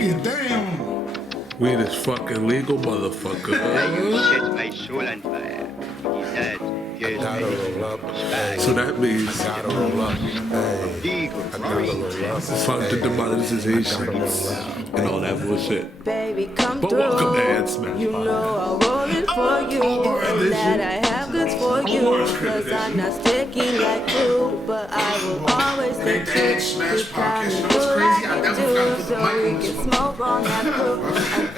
Damn. Weed is fucking legal, motherfucker. You set my soul on fire. Is that So that means Gotta roll up. Hey. fuck the demonetization and all that bullshit. Baby, come But through. welcome to Ad Smash You know I'll roll it for you. Omar edition. That I have goods for you. Cause I'm not sticky like you, but I will always stay Make the true. Ad Smash Be kind podcast. You and know what's do crazy? I like definitely you gotta do, put the so mic we on can this smoke on that crew. A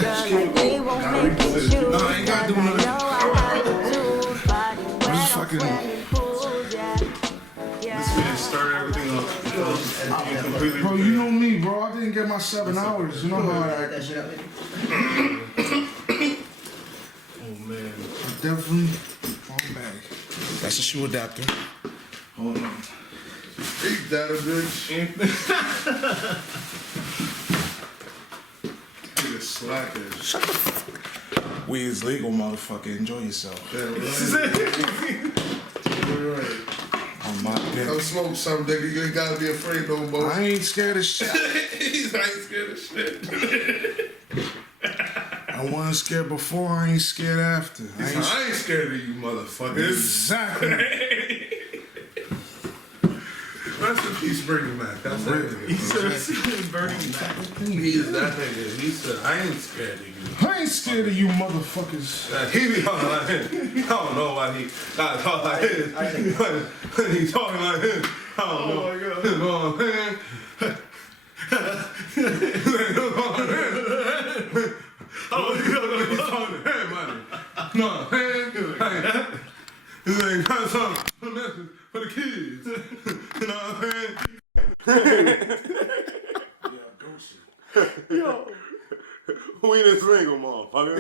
girl like me won't make you choose. No, I ain't gotta do Cause I nothing. know I have the tools. Body wet on fucking- swimming pools, yeah. This man started everything off completely. Bro, you know me, bro. I didn't get my 7 hours. You know how I act. Oh man. Definitely wrong bag. That's a shoe adapter. Hold on. Ain't that a bitch? Nigga slacker. Weed is legal, motherfucker. Enjoy yourself. Right. On my dick. Come smoke some, nigga. You ain't gotta be afraid no more. I ain't scared of shit. He's not scared of shit. I wasn't scared before. I ain't scared after. I ain't scared of you, motherfuckers. Exactly. Rest in peace, Bernie Mac. That's that nigga. He said, Bernie Mac. He is that nigga. He said, I ain't scared of you. I ain't scared of you motherfuckers. He be talking like him. I don't know why he not talking like him. When he talking like him, I don't know. Oh my God. You know what I'm saying? Oh, he's talking to him, man. No, man. This ain't got some message for the kids. You know what I'm saying? Yo. We this single motherfucker.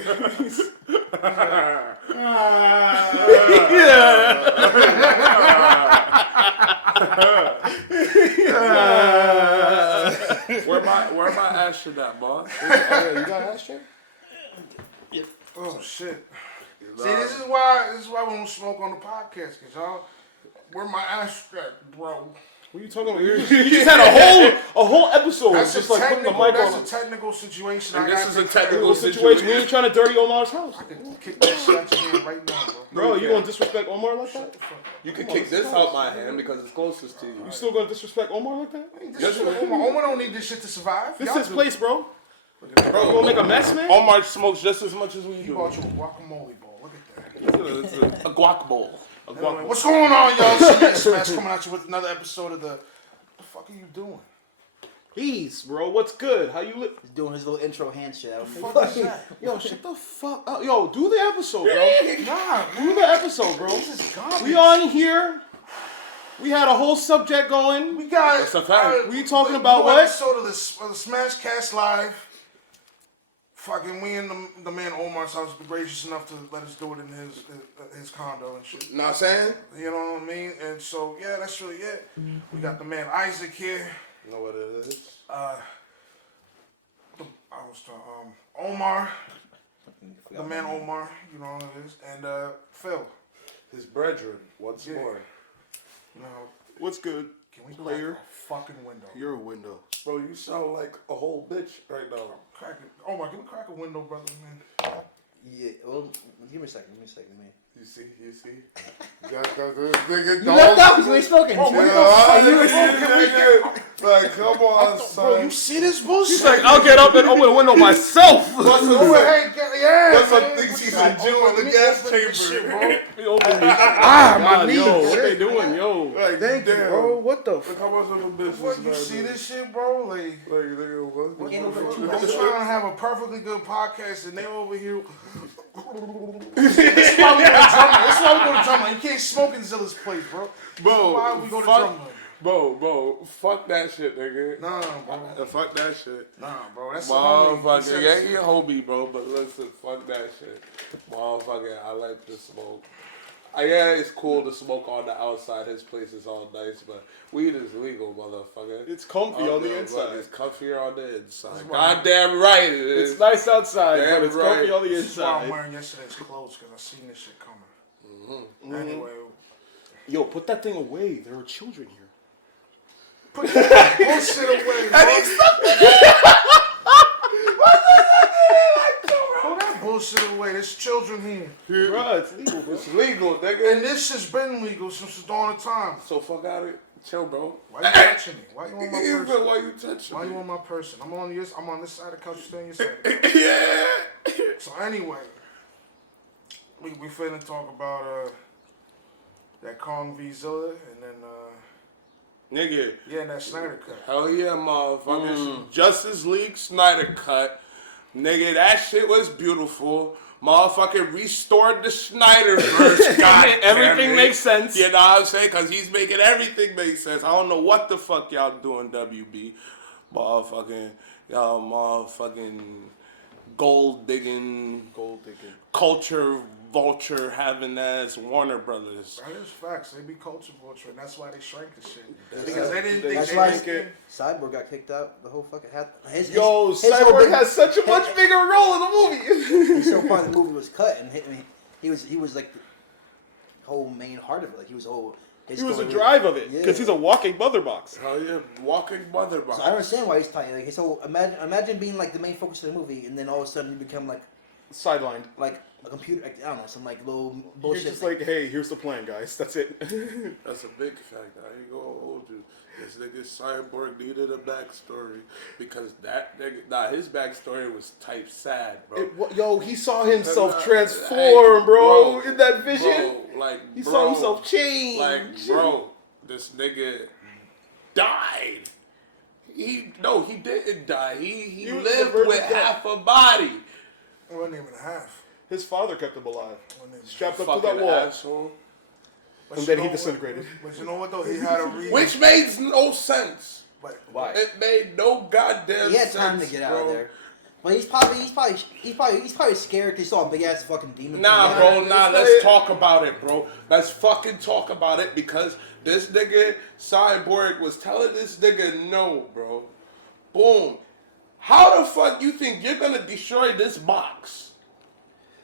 Where my ashtray at, boss? Oh, yeah, you got ashtray? Yeah. Oh shit. See, this is why we don't smoke on the podcast, cause y'all, where my ashtray, bro? What are you talking about? You just had a whole episode That's just a like putting the technical. mic That's on. a technical situation. And I this gotta is take a care of. technical Situation. We ain't trying to dirty Omar's house. I can kick that shit out your hand right now, bro. Bro, you gonna disrespect Omar like that? You can kick this out my hand because it's closest to you. You still gonna disrespect Omar like that? Omar don't need this shit to survive. This Y'all is his do. place, bro. Look at that. You gonna make a mess, man? Omar smokes just as much as we He do. bought you a guacamole bowl. Look at that. It's a guac bowl. A guac bowl. What's going on, y'all? Smash coming at you with another episode of the. What the fuck are you doing? Peace, bro. What's good? How you live? He's doing his little intro handshake. Fuck is that? Yo, shut the fuck up. Yo, do the episode, bro. Nah, Do the episode, bro. this is garbage. We on here. We had a whole subject going. We got. That's a fact. We talking about what? Episode of the Smash Cast Live. Fucking, we and the man Omar's house was gracious enough to let us do it in his condo and shit. Know what I'm saying? You know what I mean? And so, yeah, that's really it. We got the man Isaac here. You know what it is? Omar. The man Omar, you know what it is. And Phil. His brethren, once Yeah. more. You know, What's good? can we Player. crack a fucking window? You're a window. Bro, you sound like a whole bitch right now. Crack it. Omar, can we crack a window, brother, man? Yeah, well, give me a second, man. You see? You got this nigga. You left out because we ain't spoken. Oh, what the fuck? Like, come on, son. Bro, you see this bullshit? He's like, I'll get up and open a window myself. Go ahead, yeah. That's what man. thinks he's a Jew in the gas chamber. Shit, bro. He opened me. My knees. Yo, what they doing, yo? Like, Thank you, damn. bro. What the Look how much of a business. fuck? You see this shit, bro? Like, nigga, what? Can't open two I'm doors. trying to have a perfectly good podcast, and they over here. This is why we go to drummer. You can't smoke in Zilla's place, bro. Why we go to drummer? Bro, fuck that shit, nigga. Nah, bro. Fuck that shit. Nah, bro. That's the homie. He Motherfucker, said yeah, it's- you a homie, bro, but listen, fuck that shit. Motherfucker, I like to smoke. Yeah, it's cool to smoke on the outside. His place is all nice, but weed is legal, motherfucker. It's comfy on the inside. It's comfier on the inside. Goddamn right it is. It's nice outside, Damn but it's right. comfy on the This is why I'm inside. wearing yesterday's clothes, because I seen this shit coming. Anyway, Yo, put that thing away. There are children here. put that bullshit away, bro. This has been legal since the dawn of time. So fuck out of it. Chill, bro. Why you touching me? Why you on my But person? why you touching Why me? you on my person? I'm on this side of the couch, you stay on your side. Yeah. So anyway, we finna talk about that Kong v Zilla and then Nigga. yeah, and that Snyder cut. Hell yeah, motherfuckers. Justice League Snyder cut. Nigga, that shit was beautiful. Motherfucker restored the Snyderverse. God Everything damn it. makes sense. You know what I'm saying? Because he's making everything make sense. I don't know what the fuck y'all doing, WB. Motherfucking, y'all motherfucking gold digging, culture vulture having ass Warner Brothers. That is facts. They be culture vulture, and that's why they shrank the shit. Because they didn't think That's they why didn't- Cyborg got kicked out. The whole fucking his Yo, whole Cyborg big- has such a much bigger role in the movie. His whole part of the movie was cut, and he was like the whole main heart of it. Like he was whole. He was the drive of it because he's a walking mother box. Hell yeah, walking mother box. So I understand why he's tight. Like his whole imagine being like the main focus of the movie, and then all of a sudden you become like Sidelined. like a computer. Like, I don't know, some like little You're bullshit. just like, hey, here's the plan, guys. That's it. That's a big fact. I ain't gonna hold you. This nigga Cyborg needed a backstory because that nigga, his backstory was type sad, bro. Yo, he saw himself Hey, transform, bro, in that vision. Bro, like, He bro, saw himself change. Like, bro, this nigga died. He didn't die. He was lived the virgin with death. half a body. It wasn't even half. His father kept him alive, Wasn't even strapped up to Fucking that wall, asshole. But and you then know he what? disintegrated. But you know what though? He had a reason. Which made no sense. But Why? It made no goddamn he had sense. time to get out bro. of there. But he's probably scared because he saw a big ass fucking demon. Nah, Yeah. bro, nah, let's talk about it, bro. Let's fucking talk about it because this nigga, Cyborg, was telling this nigga no, bro. Boom. How the fuck you think you're gonna destroy this box?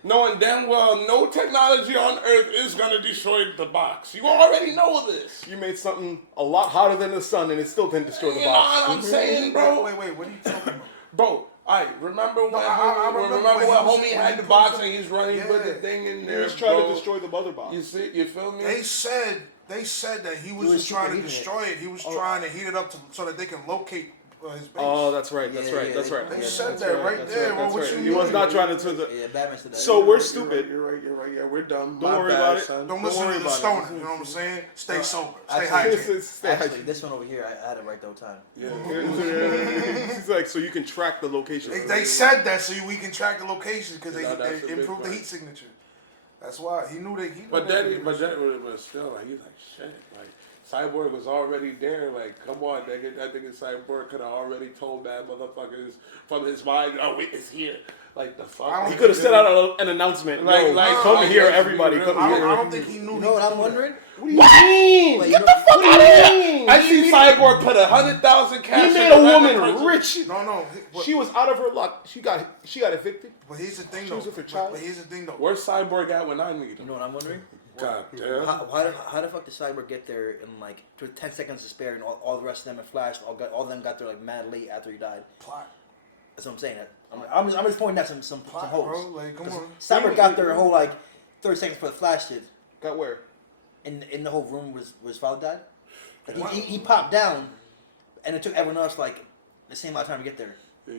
Knowing damn well no technology on Earth is gonna destroy the box. You already know this. You made something a lot hotter than the sun, and it still didn't destroy the You know box. what I'm saying, bro? Wait, what are you talking about? Bro, alright, remember when I remember when when he homie was- had the box and he's running with the Yeah. thing in He there, was trying bro. to destroy the mother box. You see, you feel me? They said that he was was just trying to superheating it. destroy it. He was trying to heat it up so that they can locate his base. Oh, that's right. That's Yeah, right. yeah, that's right. they Yeah, said that's that right that's there, Right, bro. that's What right. you He was mean? not trying to. Yeah, Batman said that. So we're stupid. You're right. Yeah, we're dumb. Don't My worry bad, about it. son. Don't listen worry to the about it. stoner. You know what I'm saying? Stay sober. Stay Actually, hydrated. Stay Actually, hydrated. this one over here, I had it right the whole time. Yeah. He's like, so you can track the location. They said that so we can track the location because No, that's a they big improved the part. heat signature. That's why he knew that. But still, like, he's like, shit. Like, Cyborg was already there. Like, come on, nigga. That nigga Cyborg could have already told that motherfuckers from his mind, oh, it's here. Like, the fuck? He could have set out an announcement. Come here, everybody. Come I here. don't think he knew. You know what I'm wondering? What do you mean? Like, Get you the know- fuck out of here! I see Cyborg put 100,000 cash. He made in a random woman person. rich. No. She was out of her luck. She got evicted. But here's the thing, She though. was with her child. But here's the thing, though. Where's Cyborg at when I need You him? know what I'm wondering? God damn. How the fuck did Cyborg get there in like 10 seconds to spare, and all the rest of them in Flash, all of them got there like mad late after he died? Plot. That's what I'm saying. I'm just pointing out some Plot, holes. bro. Like, come on. Cyborg got there a whole like 30 seconds before the Flash did. Got where? In the whole room where his father died. Like, he popped down, and it took everyone else like the same amount of time to get there. Yeah.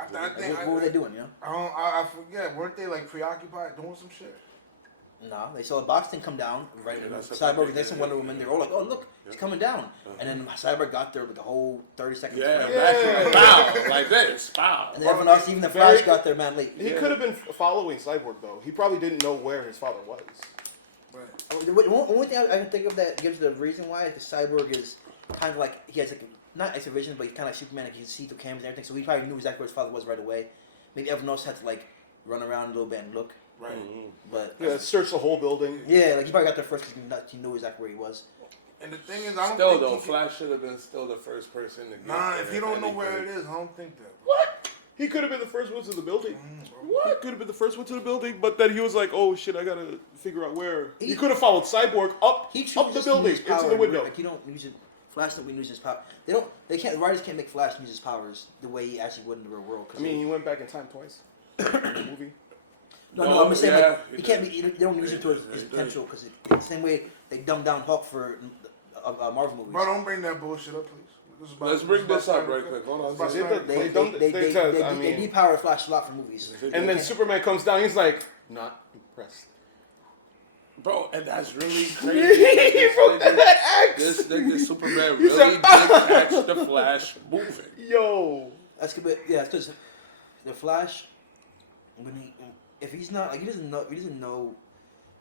I Like, think. what were they doing? You know? I forget. Weren't they like preoccupied doing some shit? No, they saw the box thing come down. Right, Yeah, that's Cyborg, the- they saw Wonder Woman. They were all like, "Oh, look, it's coming down!" And then Cyborg got there with the whole 30 seconds. Yeah, frame. bow, like this, bow. And then everyone else, even the Flash, got there mad late. He could have been following Cyborg though. He probably didn't know where his father was. Right. The only thing I can think of that gives the reason why is the Cyborg is kind of like he has like not extra vision, but he's kind of like Superman. Like he can see through cameras and everything, so he probably knew exactly where his father was right away. Maybe everyone else had to like run around a little bit and look. Right. But Yeah, search the whole building. yeah, like he probably got there first because he knew exactly where he was. And the thing is, I don't Still think though, he Flash should have been still the first person to get Nah, there if you don't know where it anything. is, I don't think that. What? He could have been the first one to the building. What? He could have been the first one to the building, but then he was like, "Oh shit, I gotta figure out where." He could have followed Cyborg up He the building into the window. Like you don't use it. Flash don't use his power. They can't. The writers can't make Flash use his powers the way he actually would in the real world. I mean, he went back in time twice in the movie. No, I'm just saying yeah, like he can't be. They don't use it to his potential because the same way they dumb down Hulk for Marvel movies. Bro, don't bring that bullshit up, please. Let's bring this up right quick. Hold on. They depower Flash a lot for movies. And then Superman comes down. He's like, not impressed. Bro, and that's really crazy. He wrote that X. This nigga Superman really did catch the Flash moving. Yo. That's good. Yeah, it's because the Flash, if he's not like he doesn't know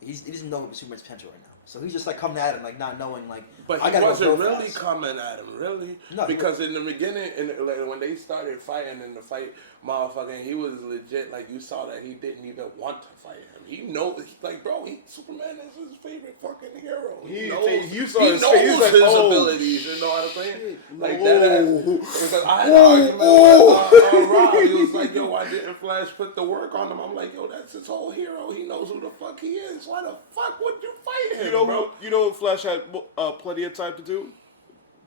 Superman's potential right now. So he's just like coming at him like not knowing like. But I he gotta wasn't go really fast. coming at him, really. No, because in the beginning, like, when they started fighting in the fight, motherfucking, he was legit. Like you saw that he didn't even want to fight him. He knows, like, bro, Superman is his favorite fucking hero. He knows his abilities. You know what I'm saying? Like that. Because I had an argument with Rob. He was like, "Yo, why didn't Flash put the work on him?" I'm like, "Yo, that's his whole hero. He knows who the fuck he is. Why the fuck would you fight him, bro?" You know what Flash had plenty of time to do?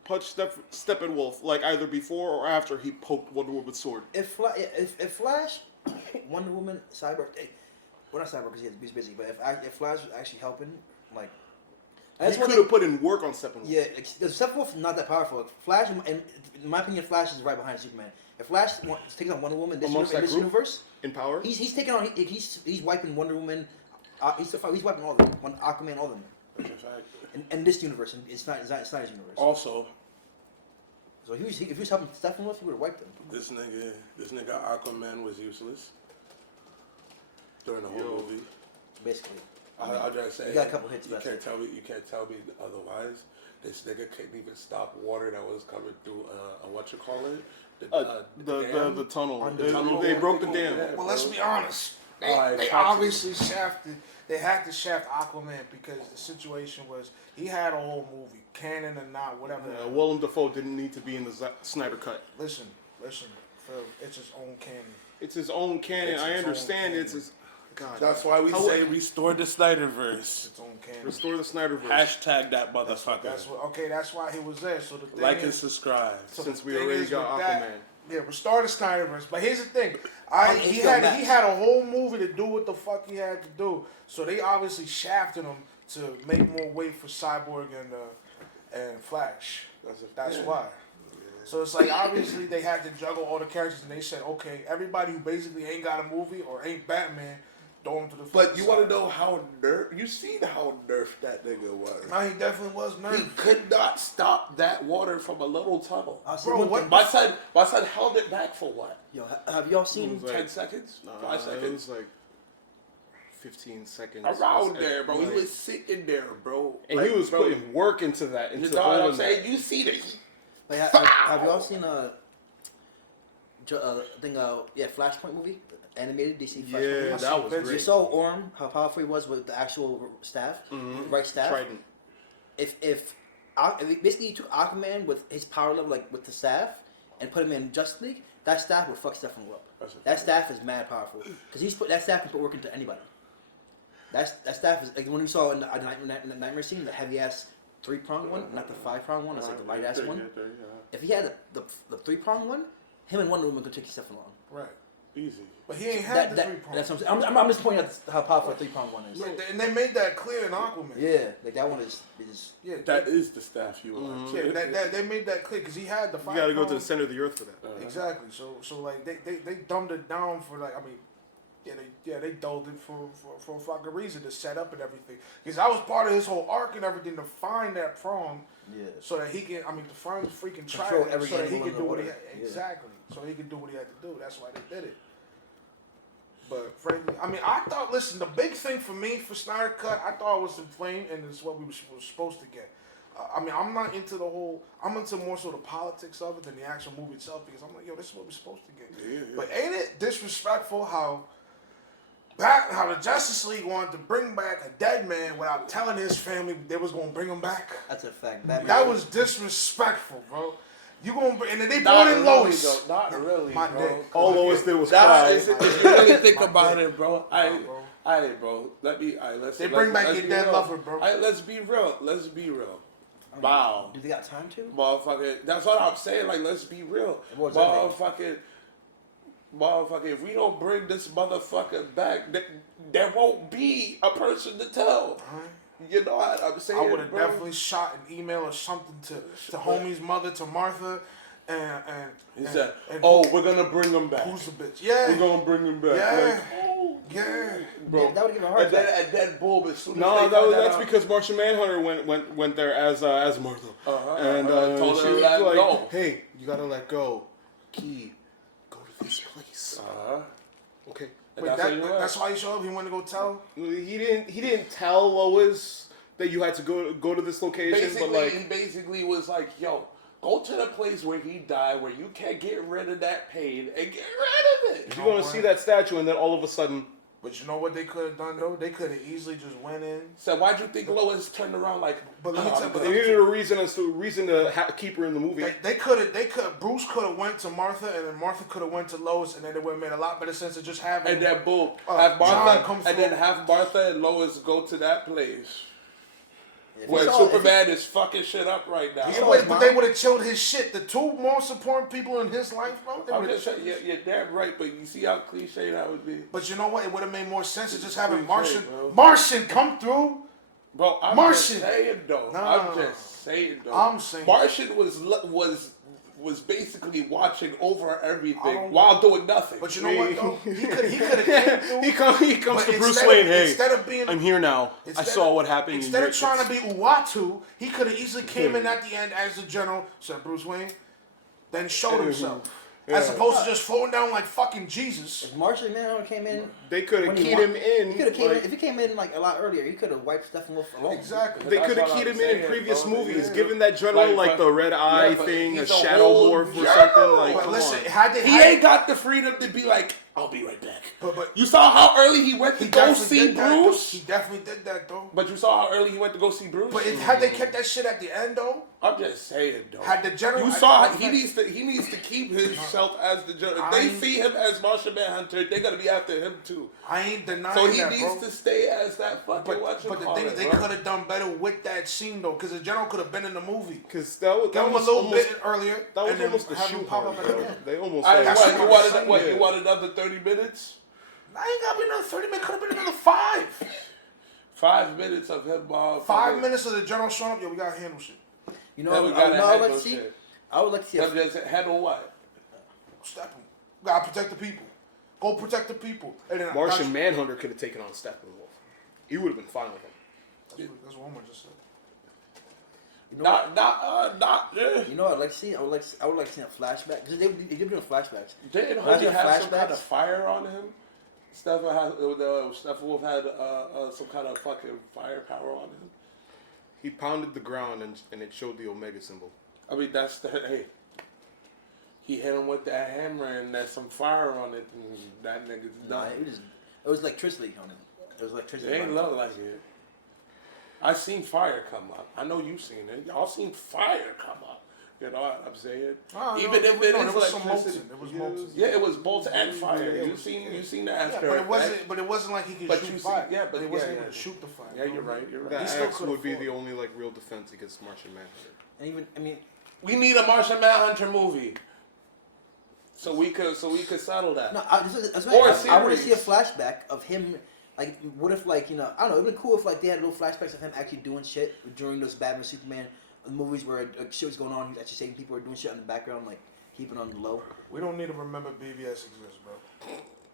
Punch Steppenwolf, like either before or after he poked Wonder Woman's sword. If Flash, Wonder Woman, Cyborg, well not Cyborg because he's busy, but if Flash was actually helping, like, He could have put in work on Steppenwolf. Yeah, because Steppenwolf not that powerful. Flash, in my opinion, Flash is right behind Superman. If Flash is taking on Wonder Woman in this universe, in power, he's taking on he's wiping Wonder Woman. He's wiping all of them. Aquaman, all of them. In this universe, it's not his universe. Also, so if he was helping Steppenwolf, he would have wiped him. This nigga Aquaman was useless during the whole movie. Basically, I'll just say you got a couple hits. You can't tell me otherwise. This nigga couldn't even stop water that was coming through what you call it? The tunnel. The tunnel. They broke the dam. Well, let's be honest. They obviously shafted. They had to shaft Aquaman because the situation was he had a whole movie, canon or not, whatever. Willem Dafoe didn't need to be in the Snyder Cut. Listen, Phil, it's his own canon. It's his own canon. I understand it's his. God. That's why we say restore the Snyderverse. It's its own canon. Restore the Snyderverse. Hashtag that motherfucker. That's why he was there. So the thing like and subscribe. So since we already got Aquaman. Yeah, restore the Snyderverse. But here's the thing. He had a whole movie to do what the fuck he had to do. So they obviously shafted him to make more weight for Cyborg and Flash. That's why. So it's like obviously they had to juggle all the characters and they said, okay, everybody who basically ain't got a movie or ain't Batman, throw him to the But you want to know how you seen how nerfed that nigga was. No, he definitely was nerfed. He could not stop that water from a little tunnel. Bro, what? My son held it back for what? Yo, have y'all seen 10 seconds? 5 seconds? It was like 15 seconds. Around there, bro. He was sitting there, bro. And he was putting work into that. You know what I'm saying? You see the heat. Like, have y'all seen Flashpoint movie, animated DC Flashpoint movie? Yeah, that was great. You saw Orm, how powerful he was with the actual staff, right staff. Trident. If basically you took Aquaman with his power level, like with the staff, and put him in Justice League, that staff would fuck Steppenwolf up. That staff is mad powerful because that staff can put work into anybody. That staff is like when you saw in the nightmare scene, the heavy ass 3-pronged one, not the 5-pronged one. It's like the light ass one. If he had the 3-pronged one, him and Wonder Woman could take stuff along. Right. Easy. But he ain't had the 3-pronged. That's what I'm saying. I'm just pointing out how powerful the 3-pronged one is. And they made that clear in Aquaman. Yeah, like that one is yeah. That is the staff you want. Yeah, they made that clear because he had the 5-pronged. You got to go to the center of the earth for that. Exactly. So like they dumbed it down for like they dulled it for a fucking reason to set up and everything. Because I was part of his whole arc and everything to find that prong. Yeah. So that he can to find the freaking trident so that he can do what he exactly. So he can do what he had to do. That's why they did it. But frankly, I thought. Listen, the big thing for me for Snyder Cut, I thought it was inflamed, and it's what we were supposed to get. I'm not into the whole. I'm into more so the politics of it than the actual movie itself because I'm like, yo, this is what we're supposed to get. Yeah. But ain't it disrespectful how the Justice League wanted to bring back a dead man without telling his family they was gonna bring him back? That's a fact. That was disrespectful, bro. You gonna and then they brought in Lois. Not really, my bro. dick. All Lois did was cry. If you really think about it, bro. Bro. Let's. They bring back your dead lover, bro. Let's be real. Wow. Do they got time to? Motherfucker. That's what I'm saying. Like, let's be real. Motherfucking. motherfucker, if we don't bring this motherfucker back, there won't be a person to tell. You know what I'm saying? I would have bro? definitely shot an email or something to homie's mother, to Martha, and He said, "Oh, we're gonna bring him back. who's the bitch? Yeah, We're gonna bring him back." Yeah. Like, oh, yeah. bro. Yeah, that would give him a heart attack. And then boom, as soon as No, they find that's out, because Martian Manhunter went there as Martha, and told her she to was let like, go. "Hey, you gotta let go. Key, go to this place." Okay. And Wait, that's how you left. that's why he showed up. He wanted to go tell. He didn't tell Lois that you had to go to this location, Basically, but like he basically was like, "Yo, go to the place where he died, where you can't get rid of that pain, and get rid of it." you're gonna see that statue, and then all of a sudden, But you know what they could have done though? They could have easily just went in. So why'd you think Lois turned around like? But let me tell you, they needed a reason to keep her in the movie. They could Bruce could have went to Martha, and then Martha could have went to Lois, and then it would have made a lot better sense of just having. And then boom, John have Martha, come and then through. have Martha and Lois go to that place If where he saw- Superman is fucking shit up right now. Yeah, but they would have chilled his shit. The two most important people in his life, bro. They I'm would've just saying, chilled his you're damn right, but you see how cliche that would be, But you know what? It would have made more sense to just having Cliche, bro. Martian come through. bro. I'm Martian. just saying though. Nah. I'm just saying though. I'm saying. Martian was basically watching over I everything don't- while doing nothing. But you know what though? He could have came through. he comes But to Bruce instead Wayne. of- Hey, instead of being- I'm here now. I Instead saw of- what happened. Instead of trying to be Uatu, he could have easily came in at the end as the general, said Bruce Wayne, then showed himself. As opposed to just floating down like fucking Jesus. If Martian Manhunter came in, They could have when he keyed wa- him in. He could have came like- in. If he came in like a lot earlier, he could have wiped Steppenwolf alone. Exactly. They That's could have what keyed I'm him in saying, previous bro. movies, Yeah. given that general Like, the red eye but thing, a he's a shadow whole morph or general. something. Like, But come listen, on. had they He ain't got the freedom to be like, I'll be right back. But You saw how early he went to he go definitely see did that, though. Bruce? He definitely did that though. But you saw how early he went to go see Bruce? But had they kept that shit at the end though, I'm just saying though. had the general, You saw he needs to keep himself as the general. If they I- see him as Martian Manhunter, they're gonna be after him too. I ain't denying So he that, needs bro. to stay as that fucking But the thing is, they could have done better with that scene though, because the general could have been in the movie. Because that Give him a was little almost, bit earlier. that was and then almost the have him shoot pop part, up at the bro. end. They almost. I, That's what, what you I'm wanted saying. what? You wanted another 30 minutes? I ain't got to be another 30 minutes. Could have been another 5. 5 minutes of him. 5 minutes of the general showing up. Yo, we gotta handle shit. You know, Then we I gotta would like handle to see. shit. I would like to see. Them just handle what? Step him. We gotta protect the people. Go protect the people. And then Martian Manhunter could have taken on Steppenwolf. He would have been fine with him. That's what Omar just said. You know, Not. you know what I'd like to see? I would like to see a flashback because they did doing flashbacks. Didn't Imagine Holy have some flashbacks. kind of fire on him? Steppenwolf had some kind of fucking firepower on him. He pounded the ground and it showed the Omega symbol. I mean, that's the hey. He hit him with that hammer and there's some fire on it, and that nigga's No, done. it was electricity on it. It was electricity. It ain't on it. look like it. I seen fire come up. I know you seen it. Y'all seen fire come up. You know what I'm saying? Even if it is was some electricity. molten. It was molten. Yeah, it was bolts and fire. Yeah, you seen the after Yeah, effect. but it wasn't like he could But shoot you see- fire. yeah, but he wasn't yeah, able yeah. to shoot the fire. Yeah, you're right. You're right. That still axe could've would be fought. the only like real defense against Martian Manhunter. And even I mean, We need a Martian Manhunter movie. So we could settle that. no, that's Or right. a I want to see a series. flashback of him. Like, what if like I don't know? It'd be cool if like they had little flashbacks of him actually doing shit during those Batman Superman movies where shit was going on. He's actually saving people or doing shit in the background, like keeping on the low. We don't need to remember BVS exists, bro.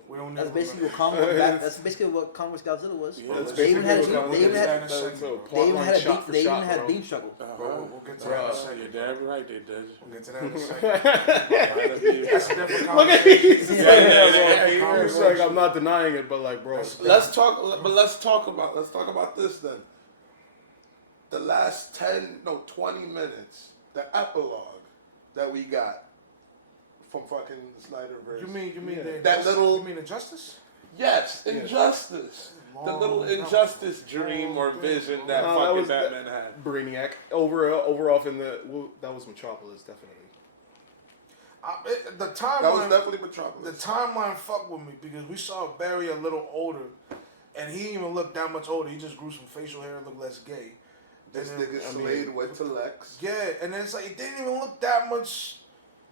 We don't need That's to basically remember. that's basically what Congress Godzilla was. Yeah, That's They even had basically what they even Godzilla had is. That's a they plot even line had a shot beam, for they shot, even had a bro. beam struggle. We'll get to that in a You're second. damn right they did. We'll get to that in a second. That's a different Look at conversation. him. He's like, I'm not denying it, but like, bro. Let's talk about this then. The last 20 minutes, the epilogue that we got from fucking Snyderverse. You mean that little? You mean Injustice? Yes, Injustice. The little Injustice dream or vision that No, that fucking was Batman had. Brainiac over off in the that was Metropolis, definitely. The That was timeline. definitely Metropolis. The timeline fucked with me because we saw Barry a little older, and he didn't even look that much older. He just grew some facial hair and looked less gay. This And then- nigga Slade went to Lex. Yeah, and then it's like it didn't even look that much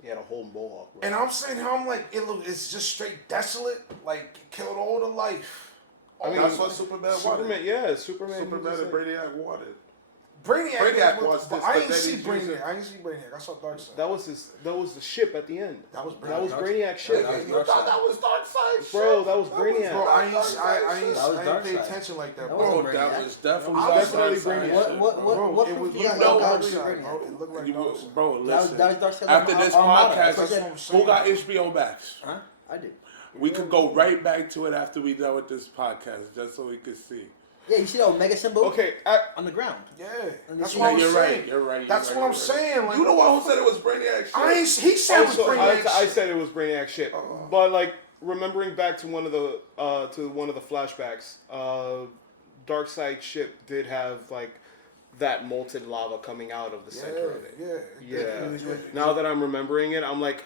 He had a whole mohawk, bro. And I'm saying, I'm like, it's just straight desolate. Like, killed all the life. I mean, that's what Superman wanted. Yeah, Superman Superman and Brainiac wanted. Brainiac was but this, I but ain't then see he's using- Brainiac. I ain't see Brainiac. I saw Darkseid. That was the ship at the end. That was That was Brainiac. Brainiac's ship. That was You thought that was Darkseid, Bro, that was Brainiac. Bro, I ain't That was pay Darkseid. attention like that, That bro. wasn't Bro, Brainiac. that was definitely I was definitely Darkseid Brainiac. shit, What Bro, it was you look got like God Darkseid, Brainiac? bro. It looked like You, Darkseid. bro, listen. That was Darkseid After this Armada. podcast, That's what I said. who got HBO Max? Huh? I did. We could go right back to it after we done with this podcast, just so we could see. Yeah, you see that Omega symbol Okay, on the ground. Yeah, And that's you what see- I'm You're saying. right. You're right. That's what I'm saying. Like, You the one who said it was Brainiac shit. I ain't. He said it was also, Brainiac. I shit. said it was Brainiac shit, but like remembering back to one of the flashbacks, Darkseid ship did have like that molten lava coming out of the center of it. Yeah. Now that I'm remembering it, I'm like,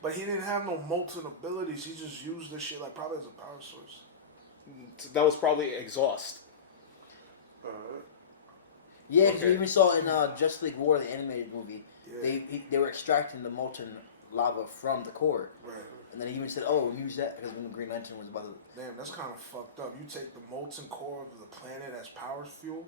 But he didn't have no molten abilities. He just used this shit like probably as a power source. that was probably exhaust. Yeah, because Okay. we even saw in Justice League War, the animated movie, Yeah. they were extracting the molten lava from the core. Right. And then he even said, "Oh, use that," because when the Green Lantern was about to. Damn, that's kind of fucked up. You take the molten core of the planet as power fuel.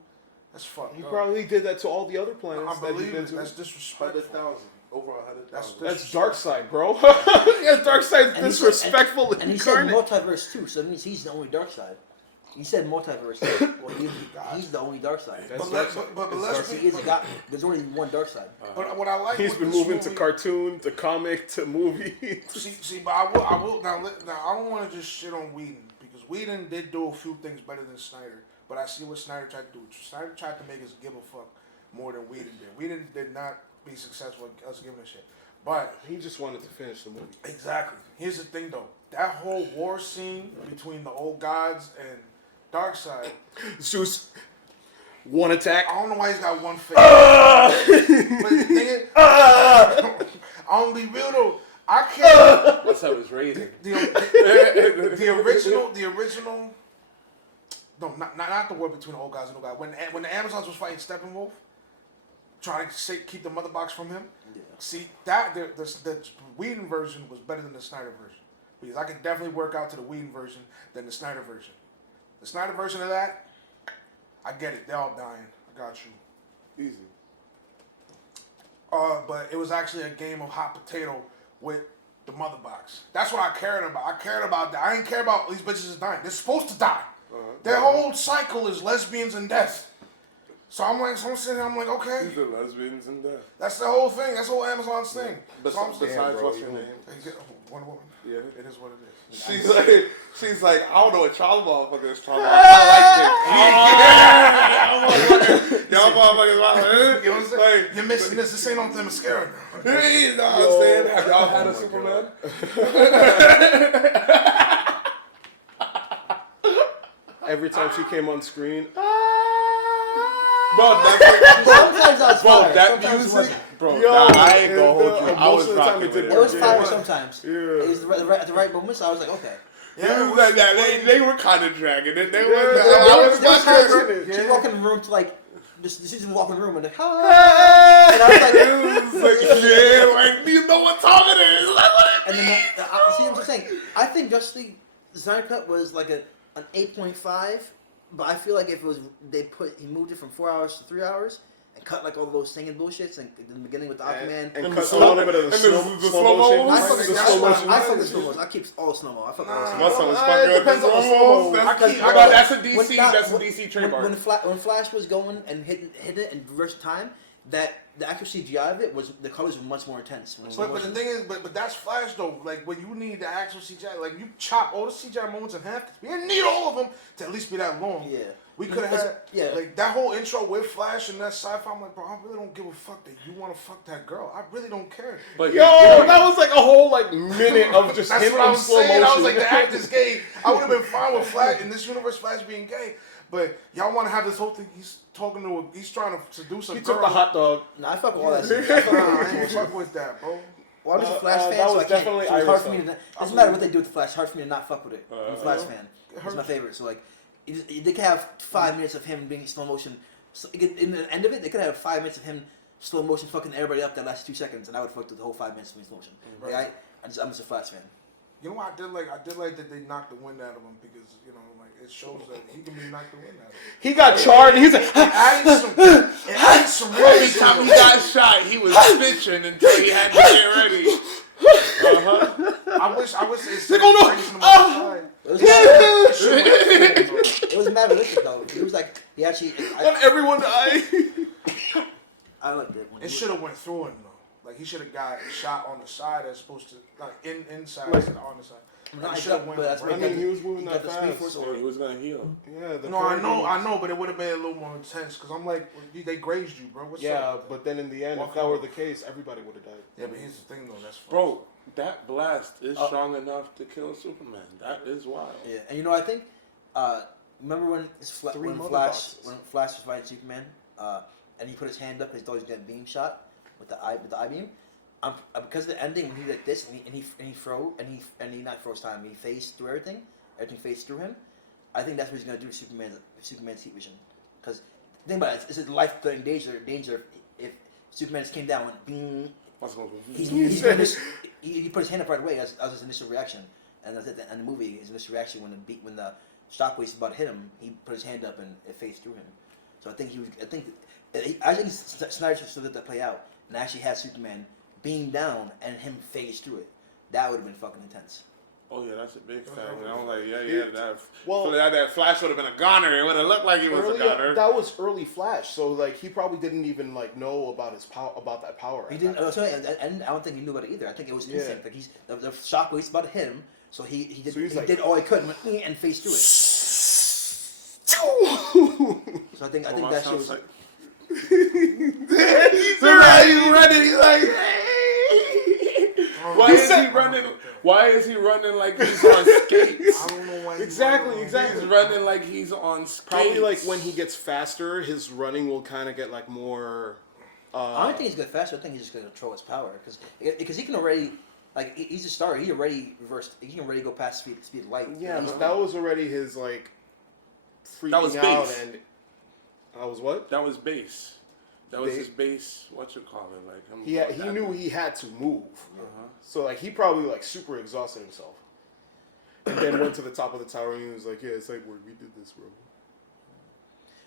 That's fucked He up. probably did that to all the other planets I that he's believe been it. to. That's disrespectful. 100,000. Over 100,000. That's Darkseid, bro. Yes, Darkseid's And he said- disrespectful And he said incarnate. multiverse too, so that means he's the only Darkseid. He said multiverse too. Well, he's the only Darkseid. That's But, let, Darkseid. but Because let's he be. is a god. There's only one Darkseid. But what I like. He's with been this moving to movie- cartoon, to comic, to movie. See, but I will now. I don't want to just shit on Whedon because Whedon did do a few things better than Snyder. But I see what Snyder tried to do. Snyder tried to make us give a fuck more than Whedon did. Whedon did not be successful at us giving a shit. But He just wanted to finish the movie. exactly. Here's the thing, though. That whole war scene between the old gods and Darkseid. Zeus, one attack. I don't know why he's got one face. But the thing is, I'm gonna be real though. I can't. What's up? It's raising. The original. No, not the war between the old guys and the new guys. When the Amazons was fighting Steppenwolf, trying to keep the mother box from him. Yeah. See that the Whedon version was better than the Snyder version because I could definitely work out to the Whedon version than the Snyder version. The Snyder version of that, I get it. They're all dying. I got you. Easy. But it was actually a game of hot potato with the mother box. That's what I cared about. I cared about that. I didn't care about these bitches is dying. They're supposed to die. Their whole cycle is lesbians and death. So I'm like, so I'm sitting here, I'm like, okay, These are lesbians and death. that's the whole thing. That's the whole Amazon's thing. So I'm Besides, bro, what's you her name? Wonder Woman. Yeah. It is what it is. She's like, I don't know what y'all motherfuckers talking about. I like this. Y'all motherfuckers, You know what I'm saying? You're missing this. This ain't on the mascara. you know what I'm saying? Have y'all had a Superman? Every time she came on screen, Bro, that's Sometimes I was bro, fire. that Sometimes it music, wasn't. bro. Yo, Nah, I ain't gonna hold you. I most was of the time rocking it did with It was Yeah. fire sometimes. Yeah. It was at the right moments. I was like, okay. Yeah, They were kind of dragging it. They Yeah, were. I was There was watching times it. she walk in the room to like, she's walking in the room and like, hi. And I was like, Yeah, like you know what time it is. Like, what? and then see what I'm saying. I think Justice League Snydercut was like an 8.5, but I feel like if it was he moved it from 4 hours to 3 hours and cut like all those singing bullshits and in the beginning with the Aquaman. and And cut the a little slow- bit of the and the slow slow-mo. motion. I fuck The with slow motion. I fuck with slow motion. I keep all slow mo. I fuck with all slow My mo. son was It fucking up depends the on the slow-mo. slow-mo. That's a DC. That's a When, DC trademark. when Flash was going and hitting it in reverse time, that the actual CGI of it was the colors were much more intense. When slow But the motion. thing is, but that's Flash though. Like when you need the actual CGI, like you chop all the CGI moments in half. We didn't need all of them to at least be that long. Yeah. We could have had Yeah. like that whole intro with Flash and that sci-fi. I'm like, bro, I really don't give a fuck that you want to fuck that girl. I really don't care. But Yo, that was like a whole like minute of just That's him what I in was slow saying. motion. I was like, the actor's gay. I would have been fine with Flash in this universe, Flash being gay. But y'all want to have this whole thing. He's trying to seduce a He girl. took the hot dog. No, I fuck with all that shit. I fuck with all Nah, that I ain't shit. fuck with that, bro. Well, I'm just a Flash fan, that so was I can't. definitely So it's hard for Iris me to. Doesn't matter what they do with the Flash. It's hard for me to not fuck with it. I'm a Flash fan. It's my favorite. So like, they could have 5 minutes of him being in slow motion. So in the end of it, they could have 5 minutes of him slow motion fucking everybody up that last 2 seconds, and I would fuck the whole 5 minutes in slow motion. Right. Like, I'm just a Flash fan. You know what I did like? I did like that they knocked the wind out of him because like it shows that he can be knocked the wind out of him. He got charred, and he's like, It added some Every realism. time he got shot, he was bitching until he had to get ready. I wish it said They're gonna- bracing him on the side. It was mad realistic though. It was like he actually. let everyone die. I liked it. When It he- should have went through him though. Like he should have got shot on the side as opposed to like inside Like- instead of on the side. No, Like, I should have but went. that's right. what I mean, he was moving got that the speed fast. force Or over. he was gonna heal. Yeah, the No, I curve know, but it would have been a little more intense because I'm like, they grazed you, bro. What's Yeah, up? but then in the end, Walk if that were off. the case, everybody would have died. Yeah, but here's the thing though. That's fine. Bro, that blast is strong enough to kill Superman. That is wild. Yeah, and I think, remember when Three mother Flash boxes. when Flash was fighting Superman, and he put his hand up because he thought he was getting beam shot with the eye beam. Because of the ending when he did like this and he froze and he not froze time, he phased through everything phased through him. I think that's what he's gonna do to Superman's heat vision. Because think about it, it's a life-threatening danger if Superman just came down and bing. He's doing this. He put his hand up right away as his initial reaction, and that's at the end of the movie. His initial reaction when the shockwave's about to hit him, he put his hand up and it phased through him. So I think Snyder should let that play out and actually had Superman beam down and him phase through it. That would have been fucking intense. Oh yeah, that's a big fact. I was like, yeah, that. Well- that Flash would have been a goner. It would have looked like he was a goner. That was early Flash, so like he probably didn't even like know about his power, about that power. He at didn't. that time. And I don't think he knew about it either. I think it was Yeah. instinct. Like the shockwave's about to hit him, so he did So he's like- did all he could and went, and phased through it. So I think Oh, that shows. like. He's running. He's like. Why is he running? Why is he running like he's on skates? I don't know why. Exactly. He's running like he's on skates. Probably like when he gets faster, his running will kind of get like more. I don't think he's going faster. I think he's just going to control his power because he can already he's a star. He already reversed. He can already go past speed of light. Yeah, but that was already his like freaking That was out base. and. That was what? That was base. That was his base. What you call it? Like him. He knew he had to move, Uh-huh. so like he probably like super exhausted himself, and then went to the top of the tower and he was like, "Yeah, it's like we did this, bro."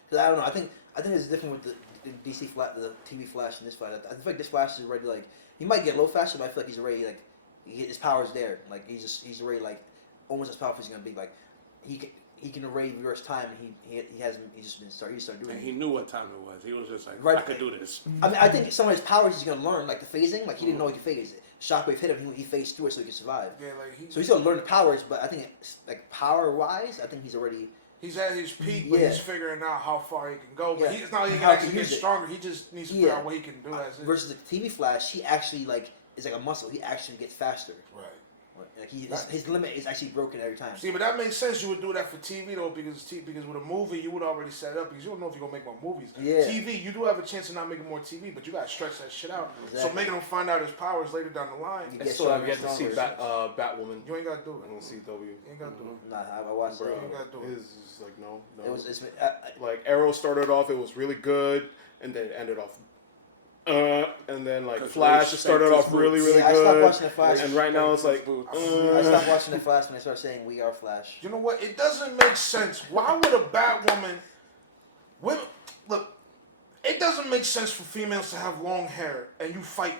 Because I don't know. I think it's different with the DC the TV Flash in this fight. I feel like this Flash is already like he might get low faster, but I feel like he's already like his power's there. Like he's already like almost as powerful as he's gonna be. Like he can already reverse time. He just been started doing And it. he knew what time it was. He was just like, Right. I could do this. I mean, I think some of his powers he's gonna learn, like the phasing. Like he didn't know he could phase. Shockwave hit him, he phased through it so he could survive. Yeah, like So he's gonna learn the powers, but I think like power wise, I think he's already. he's at his peak, but Yeah. he's figuring out how far he can go. But Yeah. he's not. He can How to actually get use it. stronger. He just needs to figure Yeah. out what he can do. As it. Versus the TV Flash, he actually like is like a muscle. He actually gets faster. Right. Like his limit is actually broken every time. See, but that makes sense. You would do that for TV though, because with a movie you would already set it up because you don't know if you're gonna make more movies. Yeah. TV, you do have a chance of not making more TV, but you gotta stretch that shit out. So Exactly. making him find out his powers later down the line, You I get still have stronger yet to and see stronger. Batwoman you ain't gotta do on it. CW. You ain't gotta do it. Nah, I watched Bro, it. You gotta do it. it's just like no. It's Like Arrow started off, it was really good, and then it ended off. And then like 'Cause Flash Ray started spanked off his really, boots. really Yeah, I stopped good. watching the Flash. And right now it's like. I stopped watching the Flash when they started saying "We are Flash." You know what? It doesn't make sense. Why would a Batwoman? Look, it doesn't make sense for females to have long hair and you fight.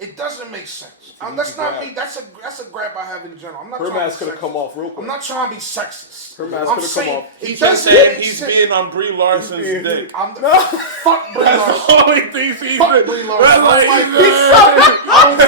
It doesn't make sense. an That's easy not grab. me. That's a grab I have in general. I'm not Her trying mask to be could have come sexist. off real quick. I'm not trying to be sexist. Her mask I'm could have come saying off. it He's doesn't saying make he's sense. being on Brie Larson's dick. I'm the fuck Brie That's Larson. the only thing he's Fuck been. Brie That's Larson. like I'm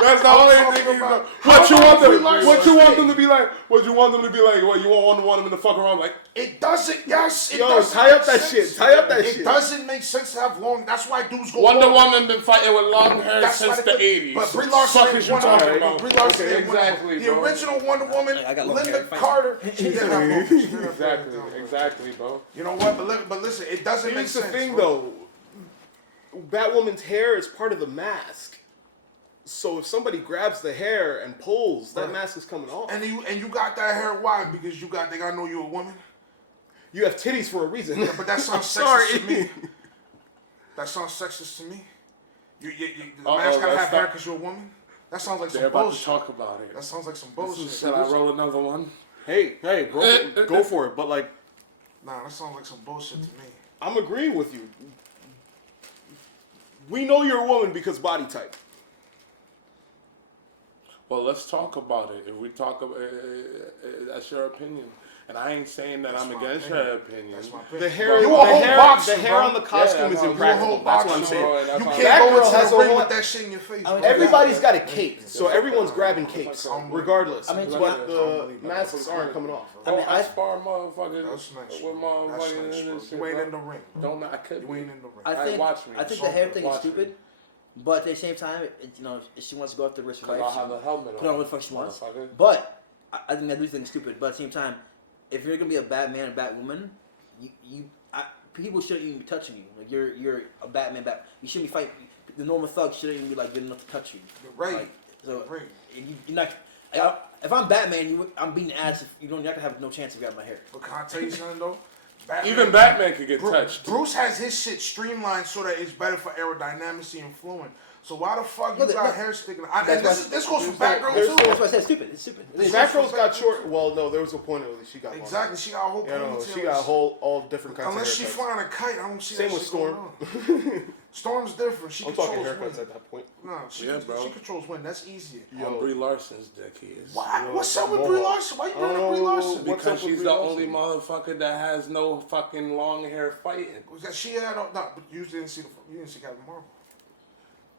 That's the only thing he's talking done. about- What you I'm want Brie them? Larson. What you want them to be like? What you want them to be like? What you want them to fuck around like? It doesn't. Yes, it Yo, doesn't. tie up make that sense. shit. Tie up that It shit. doesn't make sense to have long. That's why dudes go. Wonder bald. Woman been fighting with long hair That's since why the they- 80s. But Brie Larson Fuck ain't is you Wonder talking Woman. about? Brie Larson Okay, ain't Wonder Woman. exactly, The bro. original Wonder Woman, I got long Linda hair, fight. Carter, she did have long hair. She did have Exactly, long hair. exactly, bro. You know what? But listen, it doesn't make Here's the sense. thing, bro. though. Batwoman's hair is part of the mask. So if somebody grabs the hair and pulls, that Right. mask is coming off. And you got that hair. Why? Because they gotta know you're a woman. You have titties for a reason. Yeah, but that sounds Sorry. sexist to me. That sounds sexist to me. The Uh-oh, man's gotta let's have hair stop. because you're a woman. That sounds like They're some about bullshit. to talk about it. That sounds like some bullshit. Should I roll another one? Hey, bro, go for it. But like, Nah, that sounds like some bullshit to me. I'm agreeing with you. We know you're a woman because body type. Well, let's talk about it. If we talk about that's your opinion. And I ain't saying that That's I'm my against opinion. your opinion. That's my The opinion. hair, You a whole boxer, the hair bro. on the costume is no, impractical. whole That's what I'm boxer, saying. bro, and that's You why- can't That go girl into has the a ring whole- with that shit in your face. I mean, bro. Everybody's got a cape, so everyone's grabbing capes, I'm- regardless. I mean, but the masks aren't coming off. I mean, I spar motherfuckers That's nice. with That's motherfuckers nice, in bro. this shit. You ain't bro. in the ring. Don't I could You be. ain't in the ring. I Hey, think watch me. I think So the hair good. thing is Watch me. stupid, but at the same time, if she wants to go after the risk of Cause life, I'll have a helmet put on what the fuck she wants. motherfucker. But I think that do thing is stupid. But at the same time, if you're gonna be a bad man, a bad woman, people shouldn't even be touching you. Like you're a bad man, bad. You shouldn't be fighting. The normal thug shouldn't even be like good enough to touch you. You're right. Like, so Right. you're not. If I'm Batman, I'm beating ass. If you're not gonna have no chance if you got my hair. But can I tell you something though? Batman, Even Batman could get touched. Bruce has his shit streamlined so that it's better for aerodynamics and fluent. So why the fuck you Look, got look. hair sticking? That's This goes for Batgirl there's too. That's why I said it's stupid. It's stupid. Batgirl's got short. Well, no, there was a point where she got long. Exactly, she got a whole Yeah, no, ponytail. she got a whole all different kinds Unless of she haircuts. flying a kite, I don't see Same that with shit Storm. going on. Storm's different. She I'm talking controls haircuts wind. at that point. No, she, Yeah, bro. she controls wind. That's easier. On Brie Larson's dick, he is. Why? Yo, What's up with Mohawk. Brie Larson? Why you bringing up Brie Oh, Larson? what's up Because with she's Brie the Larson? only motherfucker that has no fucking long hair fighting. Was that she had? No, but you didn't see Captain Marvel.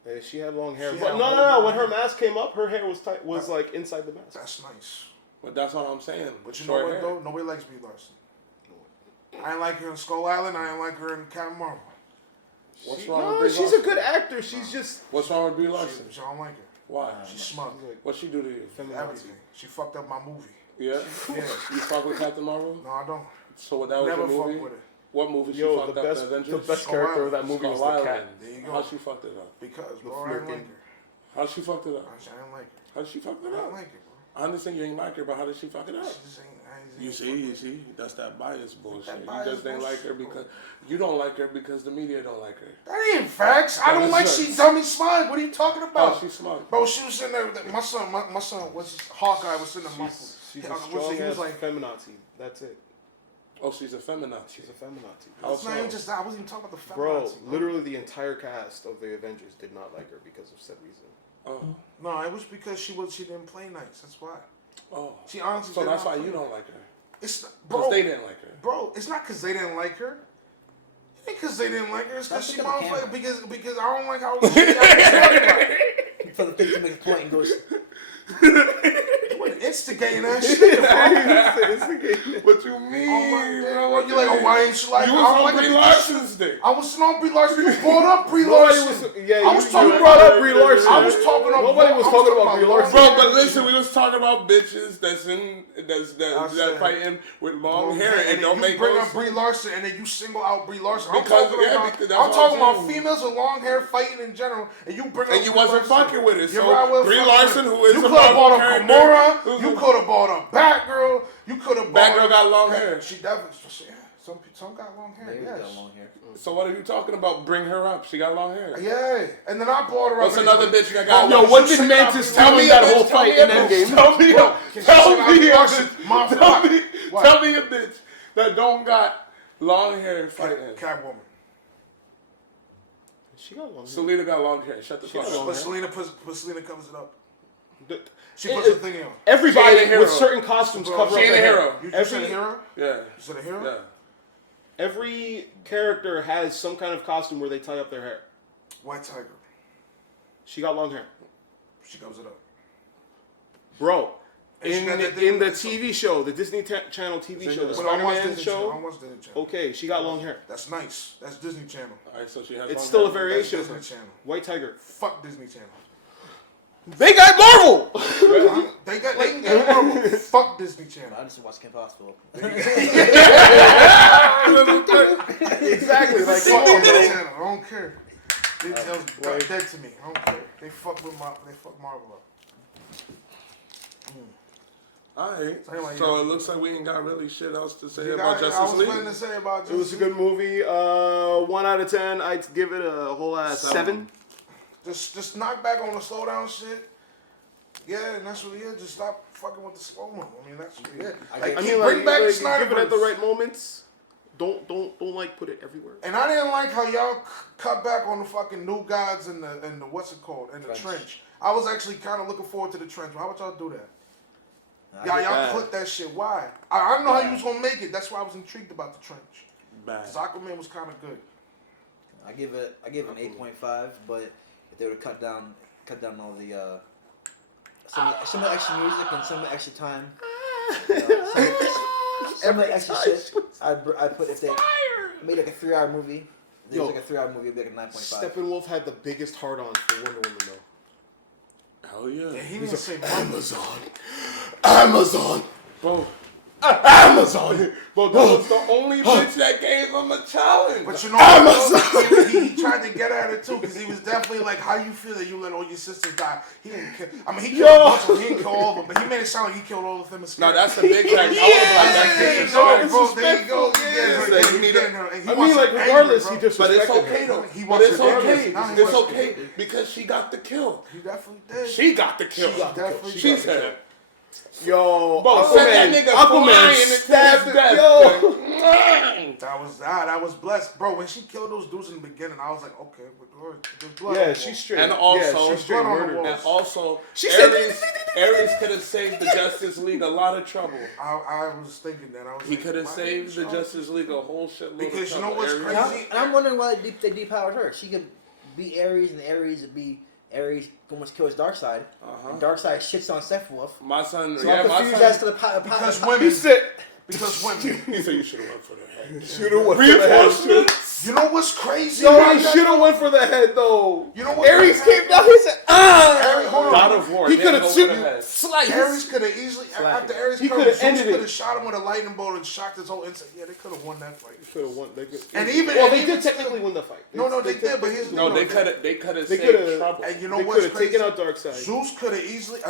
Yeah, she had long hair. She But had no. long When hair. her mask came up, her hair was tight. Was like inside the mask. That's nice. But that's what I'm saying. But you know Short what hair. though? Nobody likes Brie Larson. I ain't like her in Skull Island. I ain't like her in Captain Marvel. What's wrong with No, Brie she's Larson? a good actor. She's just What's wrong with Brie Larson? I don't like her. Why? She's smug. What she do to you? Everything. She fucked up my movie. Yeah? Yeah. You fuck with Captain Marvel? No, I don't. So that was Never your movie? fuck with her. What movie she yo, fucked the up? best, The the Avengers? best character of that movie was Skull the cat. Island. There you go. How she fucked it up? Because, The bro, I didn't flirting. like her. How she fucked it up? I didn't like her. How she fucked I it didn't up? like her, bro. I understand you ain't like her, but how did she fuck it up? She just ain't. You see, that's that bias bullshit. That You bias just ain't like her bullshit, because you don't like her because the media don't like her. That ain't facts. I That don't is like facts. she dummy smug. What are you talking Oh, about? she's smart. Bro, she was sitting there. My son, was Hawkeye was sitting there. She's a He strong was ass like, feminazi. That's it. Oh, she's a feminazi. She's a feminazi. How it's not so? even just that. I wasn't even talking about the Bro, feminazi, literally the entire cast of the Avengers did not like her because of said reason. Oh, No, it was because she didn't play nice. That's why. oh. She honestly. So did that's not why play you nice. don't like her. It's not, Because bro. they didn't like her. Bro, it's not because they didn't like her. It ain't because they didn't like her. It's because That's she because of motherfucker. camera. Because I don't like how she acted. For the thing to make a point and goes, You wasn't instigating that shit, bro. What you mean? Oh my God, you like, why ain't you like? You I was don't on like Brie her. Larson's dick. I was sitting on Brie Larson. You brought up Brie Nobody Larson. was. Yeah, I was talking you brought about- up Brie Larson. I was talking about. Nobody was talking about Brie Larson. Bro, but listen, we was talking about bitches that's I that said- fighting with long hair and then don't you make bring those. up Brie Larson and then you single out Brie Larson. Because- I'm talking yeah, about, because that's I'm what talking I'm about saying. females with long hair fighting in general, and you bring up And you Brie wasn't Larson. fucking with it. You're So right, I wasn't Brie fucking Larson, with it. who is you a could have bought a character, Gamora. who's You a- could have bought a Batgirl. You could have bought. Batgirl got long hair. She definitely. Yeah, some got long hair. "Baby's Yes. got long hair." So what are you talking about? Bring her up. She got long hair. Yeah, and then I brought her up. What's another bitch that got? Yo, long what hair? did Mantis Tell tell me him a that bitch, whole tell fight me a in bitch, Endgame? Tell me Bro, a can she tell sing out me Brie a Larson? bitch. My Tell fuck. me What? tell me a bitch that don't got long hair fighting. Catwoman. She got long hair. Selena got long hair. Shut the fuck got long up. But hair. Selena covers it up. The- She puts the thing in. She ain't Everybody a hero. with certain costumes Bro, cover she up ain't their a hair. hero. You said a Every hero? Yeah. You said a hero? Yeah. every character has some kind of costume where they tie up their hair. White Tiger. She got long hair, She covers it up. bro. And she In got that the thing with TV show, the Disney Channel TV show, the But I don't watch Spider-Man Disney Channel. I show. don't watch Disney Channel. Okay, she got long hair. That's nice. That's Disney Channel. All right, so she has. It's long still a hair. variation of Disney her. Channel. White Tiger. Fuck Disney Channel. They got Marvel. They can get Marvel. Fuck Disney Channel. I just watch Kim Possible. Exactly. Like, Fuck come on, Disney bro. Channel. I don't care. They tell right. dead to me. I don't care. They fuck with Marvel. They fuck Marvel up. Alright. So anyway, So it looks like we ain't got really shit else to say You about got- I Justice was League. planning to say about It was a good movie. 1 out of 10. I'd give it a whole ass 7. Just knock back on the slow down shit. Yeah, and that's really it. Just stop fucking with the slow mo. I mean, that's really it. Like, bring back like, Snyder. give it at the right moments. Don't like put it everywhere. And I didn't like how y'all cut back on the fucking new gods and the what's it called in the trench. I was actually kind of looking forward to the trench. How about y'all do that? Y'all clip that shit. Why? I don't know how you was gonna make it. That's why I was intrigued about the trench. Bad. Cause Aquaman was kind of good. I give it an 8.5, but if they would have cut down all the some of the extra music and some of the extra time, some of the extra shit, I'd put if they made like a 3-hour movie. If it was like a 3-hour movie, it'd be like a 9.5. Steppenwolf had the biggest hard on for Wonder Woman though. Hell yeah. Yeah, he didn't say Amazon. Bro. Amazon. Bro, that was the only bitch that gave him a challenge. But you know what? He tried to get at it too, because he was definitely like, "How you feel that you let all your sisters die?" He didn't kill. I mean, he killed a bunch of them. He didn't kill all of them, but he made it sound like he killed all of them. No, that's a big fact. There you go. I mean, like, regardless, he disrespected But it's her. okay though. He But wants it's to okay. regardless. It's okay because she got the kill. He definitely did. She got the kill. Definitely She did. said, Yo, "Bro, set that nigga flying and stabbed his it. death." Yo. That was blessed, bro. When she killed those dudes in the beginning, I was like, okay, but there's blood. Yeah, on the she's wall. straight. And also, she's straight blood on the murdered. wall. And also, She said- Ares could have saved the Justice League a lot of trouble. I was thinking that. I was He like, could have why saved the didn't you- Justice League a whole shitload Because of you trouble. know what's Ares- crazy? And I'm wondering why they depowered her. She could be Ares, and Ares would be Ares almost kills Darkseid. And Darkseid shits on Steppenwolf. My son, So yeah, I'm my confused as son. to the Because He women. said, Because women. He said you should have went for the head. should have went for the head. Reinforcements. You know what's crazy? Yo, about he that? should have went for the head though. You know what? Ares came down. He said, Ares, hold on. God of War. He they could have go for the took head. slice. Ares could have easily, after Ares He killed coulda Zeus, ended it. could have shot him with a lightning bolt and shocked his whole insect. Yeah, they could have won that fight. Could have won. They could. And even- well, and they even did technically win the fight. No, they did, but here's the No, thing. they could have They saved coulda- trouble. And you know They what's could have crazy? taken out Darkseid. Zeus could have easily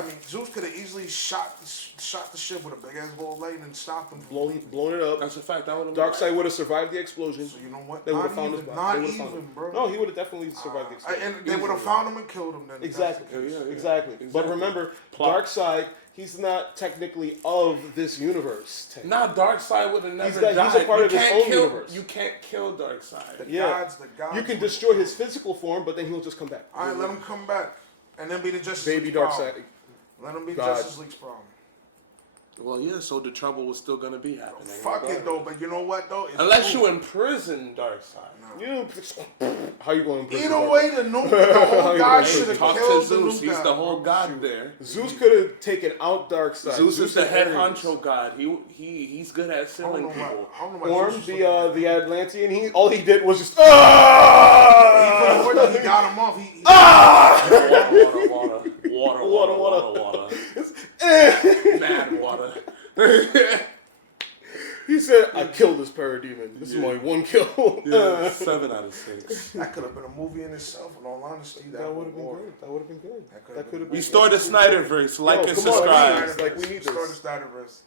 shot the ship with a big ass ball of lightning and stopped him. Blown it up. That's a fact. That would have Darkseid would have survived the explosion. So you know what? They would Not have found even, his not body. They would've found even, him. bro. No, he would have definitely survived the explosion. And they would have found him and killed him then. Exactly. Yeah. Exactly. But remember, Darkseid, he's not technically of this universe. Nah, Darkseid would have never got- died. he's a part You of his can't own kill, universe. You can't kill Darkseid. The Yeah. gods. You can destroy his physical form, but then he'll just come back. All right, let him come back. And then be the Justice Baby League's problem. Darkseid. Let him be God. Justice League's problem. Well, yeah. So the trouble was still gonna be happening. Fuck it though, but you know what though? It's Unless cool. you imprison Darkseid. You, how you going? Either way, the whole guy should have Talk to killed the new Zeus. He's guy. the whole god there. Zeus could have taken out Darkseid. Zeus is the and head Ares. honcho god. He's good at I don't killing know why. people. I don't know why Orm, Zeus was the looking- Atlantean, all he did was just He got him off. Water. Mad water. He said, "I killed this parademon. This is my one kill." Yeah, 7 out of 6. That could have been a movie in itself. In all honesty, That would have been good. That would have been good. That could have been. Restore the Snyderverse. Like Yo, and come on, subscribe. please. Like, we need Start this. the Snyderverse.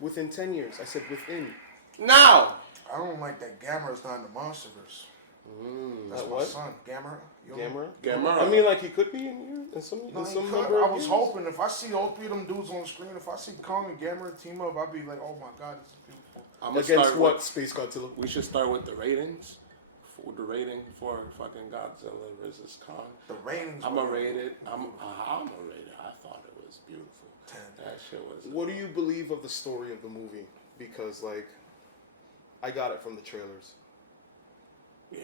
Within 10 years, I said within. Now. I don't like that Gamera's not in the MonsterVerse. That's That my what? son, Gamera. You know? Gamera. Gamera. I mean, like he could be in you in some No, in he some could. number I of was years. hoping if I see all three of them dudes on the screen, if I see Kong and Gamera team up, I'd be like, oh my god, this is beautiful. I'm gonna Against start what? with, Space Godzilla. we should start with the ratings. For the rating for fucking Godzilla versus Kong. The ratings. I'm were- gonna rate it. I'm gonna rate it. I thought it was beautiful. 10. That shit was. What do you believe of the story of the movie? Because like, I got it from the trailers. Yeah.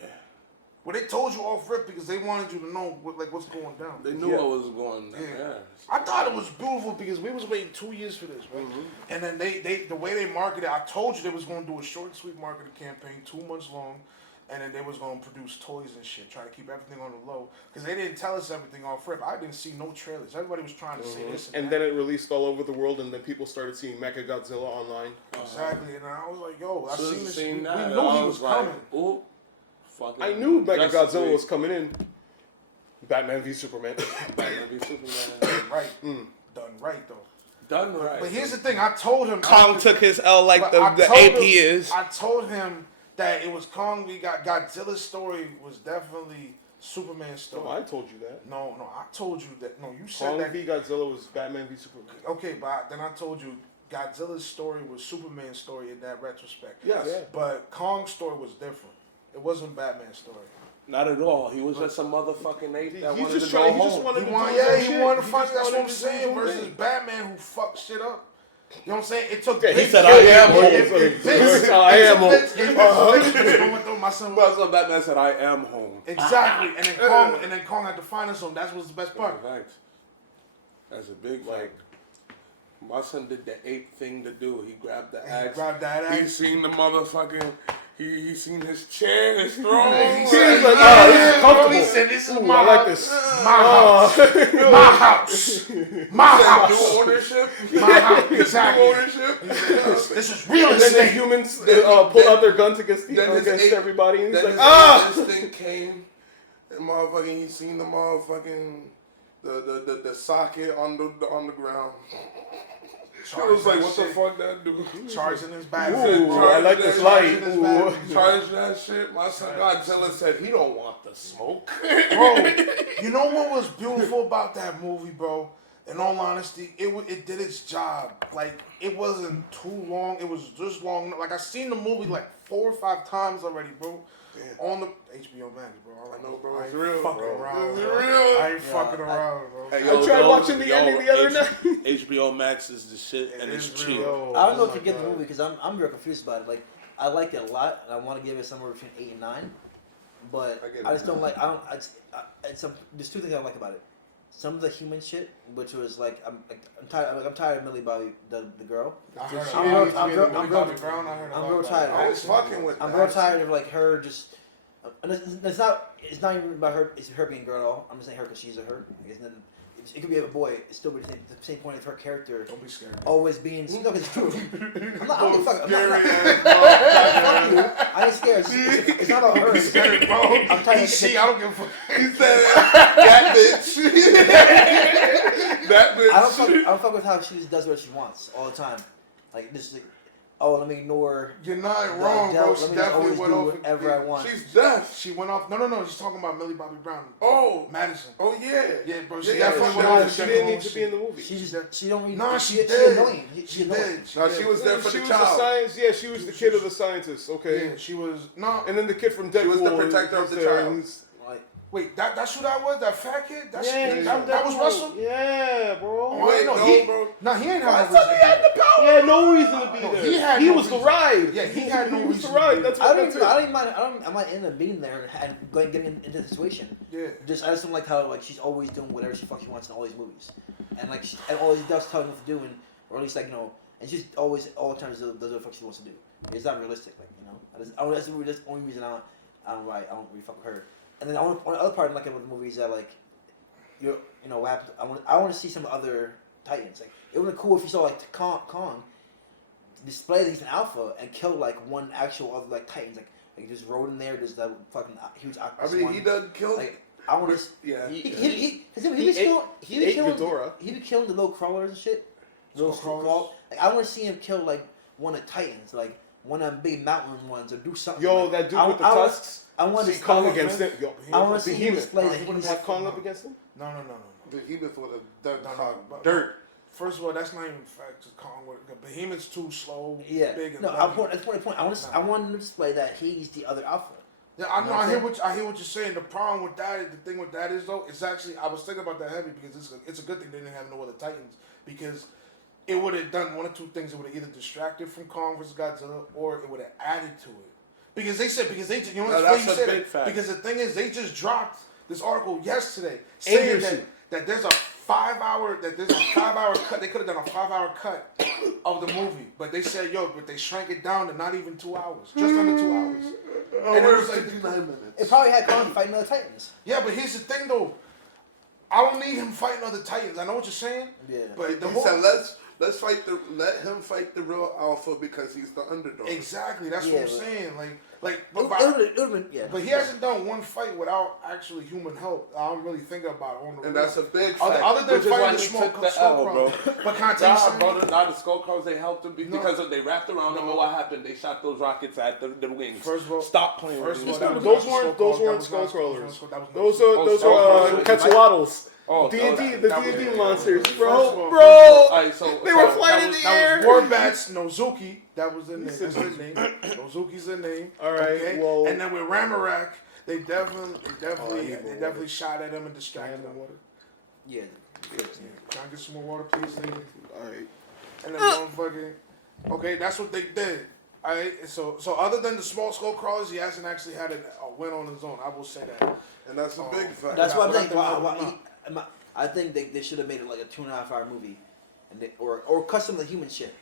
Well, they told you off rip because they wanted you to know what's going down. They knew what was going on. Yeah. Yeah. I thought it was beautiful because we was waiting 2 years for this, right? And then they the way they marketed, I told you they was going to do a short and sweet marketing campaign, 2 months long, and then they was going to produce toys and shit, try to keep everything on the low because they didn't tell us everything off rip. I didn't see no trailers. Everybody was trying to say this And that. then it released all over the world, and then people started seeing Mechagodzilla online. Exactly, and I was like, yo, I So seen this. seen We that, knew I he was like, coming. ooh, fucking I knew Justice Mechagodzilla League. was coming in. Batman v Superman. Batman v Superman. Right, done right though. done right. But here's the thing, I told him Kong took his L like but the I told ape him- he is. I told him that it was Kong. We got Godzilla's story was definitely Superman's story. No, I told you that. No, I told you that. No, you said Kong that. v Godzilla was Batman v Superman. Okay, but then I told you Godzilla's story was Superman's story in that retrospect. Yes. Yeah. But Kong's story was different. It wasn't Batman's story. Not at all. He was just a motherfucking ape that He's wanted just to go trying. He home. just wanted to do his own He shit. wanted to He fight. just That's what wanted I'm to do his saying. own Versus thing. Batman who fucked shit up. You know what I'm saying? It took. Yeah, he Vince- said, "I am home." I am home. My son was. That's what Batman said. I am home. Exactly, and then Kong had to find us home. That was the best part. Thanks. That's a big like. My son did the ape thing to do. He grabbed the axe. grabbed that He axe. seen the motherfucking. He seen his chair, his throne. He He's said, like, "Yeah, oh, this is comfortable. He said, "This is Ooh, my I like house. this. My house. My house. New ownership. My house. Exactly. New ownership. This is real And then the estate." humans pull out their guns against then his against ape- everybody, and he's Then like, this thing came, and motherfucking, he seen the motherfucking the socket on the ground. It was like, what the fuck that do? Charging his back. Ooh, I like this light. Ooh. Charge that shit. My son Godzilla said he don't want the smoke. Bro, you know what was beautiful about that movie, bro? In all honesty, it did its job. Like, it wasn't too long. It was just long. Like, I seen the movie like 4 or 5 times already, bro. Damn. On the HBO Max, bro. I know, bro. I It's ain't real, fucking bro. around. It's bro. real. I ain't fucking around, bro. Hey, I tried watching the ending the other night. HBO Max is the shit, and it's is cheap. real. I don't know Oh if you my get the God. movie because I'm real confused about it. Like, I liked it a lot, and I want to give it somewhere between 8 and 9. But I get I it. just don't like. I don't. There's 2 things I don't like about it. Some of the human shit, which was like, I'm tired. I'm tired of Millie Bobby, the girl. I heard I'm her. real- Millie I'm real- Bobby I'm real- Brown, I heard I'm about real that. tired. I was fucking with I'm that. real tired of like her just. And it's not even about her. It's her being a girl at all. I'm just saying her because she's a her. I guess it could be a boy. It's still the same point of her character Don't be scared. always being. No, it's true. I'm not. I'm fucking. I'm Scary not. ass Fuck you. I ain't scared. It's not about her. It's Scared, bro. I'm tired of I don't give a fuck. He said that bitch. That bitch. I don't fuck with how she just does what she wants all the time. Like this is like, oh, let me ignore. You're not the wrong, bro. adult, She let me just definitely always went do off. whatever I want. She's deaf. She went off. No. She's talking about Millie Bobby Brown. Oh. Madison. Oh yeah. Yeah, bro. She Yeah, definitely she went did. off. she didn't need to be in the movie. She don't really. No, she She did. annoying. She annoying. did. No, she was there for She the was the child. science. Yeah, she was the kid of the scientist. Okay. Yeah, she was. No. And then the kid from Deadpool. She was the protector of the there, child. and he's- Like, Wait, that's who that was? That fat kid? That's, Yeah, he's from that was Deadpool. Russell? Yeah, bro. Wait, no, bro. No, he ain't I have no thought reason he to had be the power. He had no reason to be No, there. he had He no was the reason. ride. Yeah, he had no He was reason the to ride. be That's I what. don't That's even. I it. don't even mind. I might end up being there and getting into the situation. Yeah. I just don't like how like she's always doing whatever she fucking wants in all these movies, and like and always does tell him what to do, or at least like and she's always all the times does what the fuck she wants to do. It's not realistic, like that's the only reason I don't really fuck with her. And then the other part I like about the movie is that like what happened. I want to see some other Titans. Like it would be cool if you saw like Kong display that he's an alpha and kill like one actual other like Titans. Like just rode in there. There's that fucking huge. I mean, he does kill. Like I want to. Yeah. He He be killing. He be killing Ghidorah. He be killing the little crawlers and shit. Little Crawlers. crawl. Like I want to see him kill like one of the Titans, like one of them big mountain ones, or do something. Yo, like, that dude I- with the I want- tusks. I want to See Kong against him. Yo, I want to see him Behemoth. display No, that he he wouldn't was Have Kong up against him? No. Behemoth with a dirt. No. Dirt. First of all, that's not even fact. Kong with Behemoth's too slow, Yeah. big, and No, lumpy. that's the point. I want him to display that he's the other alpha. Yeah, I know. You know what I'm I hear what you're saying. The problem with that, the thing with that is though, it's actually I was thinking about that heavy because it's a good thing they didn't have no other Titans because it would have done one of two things. It would have either distracted from Kong versus Godzilla, or it would have added to it. Because they you know No, what's that's funny you a said big that? fact. Because the thing is, they just dropped this article yesterday saying that there's a 5-hour cut. They could have done a 5-hour cut of the movie, but they said but they shrank it down to not even 2 hours, just under 2 hours. And it was like 59 minutes. It probably had Kong fighting other Titans. yeah, but here's the thing though. I don't need him fighting other Titans. I know what you're saying. Yeah. But the He whole said, let's let him fight the real alpha because he's the underdog. Exactly, that's Yeah, what I'm but- saying. Yeah. But he hasn't done one fight without actually human help. I don't really think about it on the And real. that's a big Other- fact. other than which is why fighting the he small took the skull L, bro. But can I tell you Nah, something? bro, the skull crawls, they helped him No. because they wrapped around him, and what happened? They shot those rockets at the wings. First of all- Stop playing First with of me. all, that was Those not weren't skull those weren't crawlers. skull That was crawlers. not- that was not- Those skull are crawlers. Quetzalcoatl's. Oh, D&D, that- the that was- D&D monsters, First of bro. all- Bro, Alright, so they were flying in the air. That was Warbat's Nozuki. That was their name. That's their name. Nozuki's their name. All right, Okay? well- And then with Ramarak, they definitely shot at him and distracted him. Yeah. Can I get some more water, please? Thank you. All right. And then motherfucking. Okay, that's what they did. Alright, so other than the small skull crawlers, he hasn't actually had a win on his own. I will say that. And that's a big fact. That's what I'm Without saying. them, I think they should have made it like a 2.5 hour movie, and or cut some of the human shit,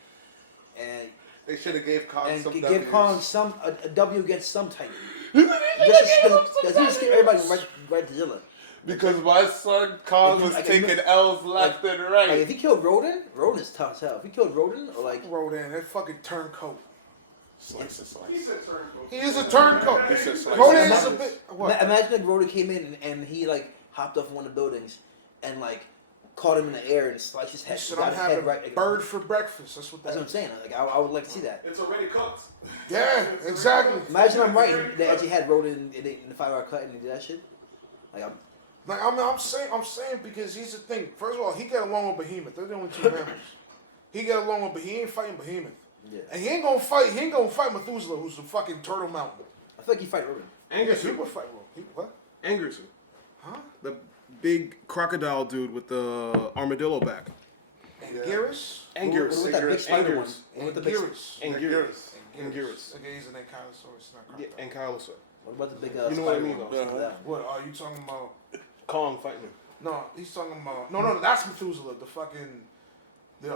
and They should have gave Kong and some give W's. Kong a W against some Titan. Because he just everybody right to Godzilla. Because my son Kong was Like, taking L's left and right. Like if he killed Rodan's tough as hell. If he killed Rodan, or like Rodan, that fucking turncoat. Slice. He is a turncoat. He said slice. Rodan is a bit. What? imagine if Rodan came in and he like hopped off one of the buildings and like caught him in the air and sliced his He head. said, got I'm his having head right. bird for breakfast. That's what That's that what I'm is. saying. Like I would like to see that. It's already cooked. Yeah, exactly. Imagine I'm right and they actually had Rodan in the 5 hour cut and he did that shit. Like I'm saying because here's the thing. First of all, he get along with Behemoth. They're the only two mammals. He get along with, but he ain't fighting Behemoth. yeah. And he ain't gonna fight Methuselah, who's the fucking Turtle Mountain. I feel like he fight Rodan. He Angerson. would fight what? Angerson. Huh? The big crocodile dude with the armadillo back. Anguirus? What with that big spider one? Anguirus. What with the big? Anguirus. Anguirus. Anguirus. Anguirus. Okay, he's an Ankylosaurus, not Yeah, crocodile. and Kylosaur. What about the big? You know what I spider mean, one? though. What's that? What are you talking about? Kong fighting him. No, he's talking about no. That's Methuselah, the fucking the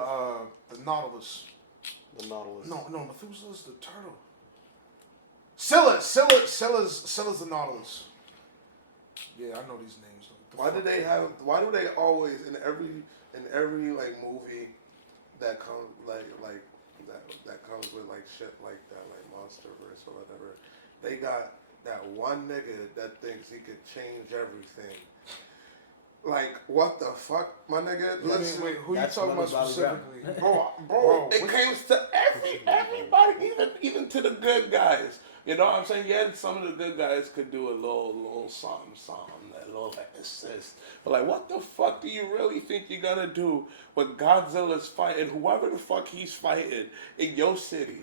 Nautilus. The Nautilus. No, Methuselah's the turtle. Scylla's the Nautilus. Yeah, I know these names. Why do they always in every like movie that comes that comes with like shit like that, like Monsterverse or whatever, they got that one nigga that thinks he could change everything. Like, what the fuck, my nigga? Wait, who you That's talking about Bobby Brown. specifically? Bro, it comes to everybody, even to the good guys. You know what I'm saying? Yeah, some of the good guys could do a little something, a little assist. But like, what the fuck do you really think you're gonna do when Godzilla's fighting whoever the fuck he's fighting in your city?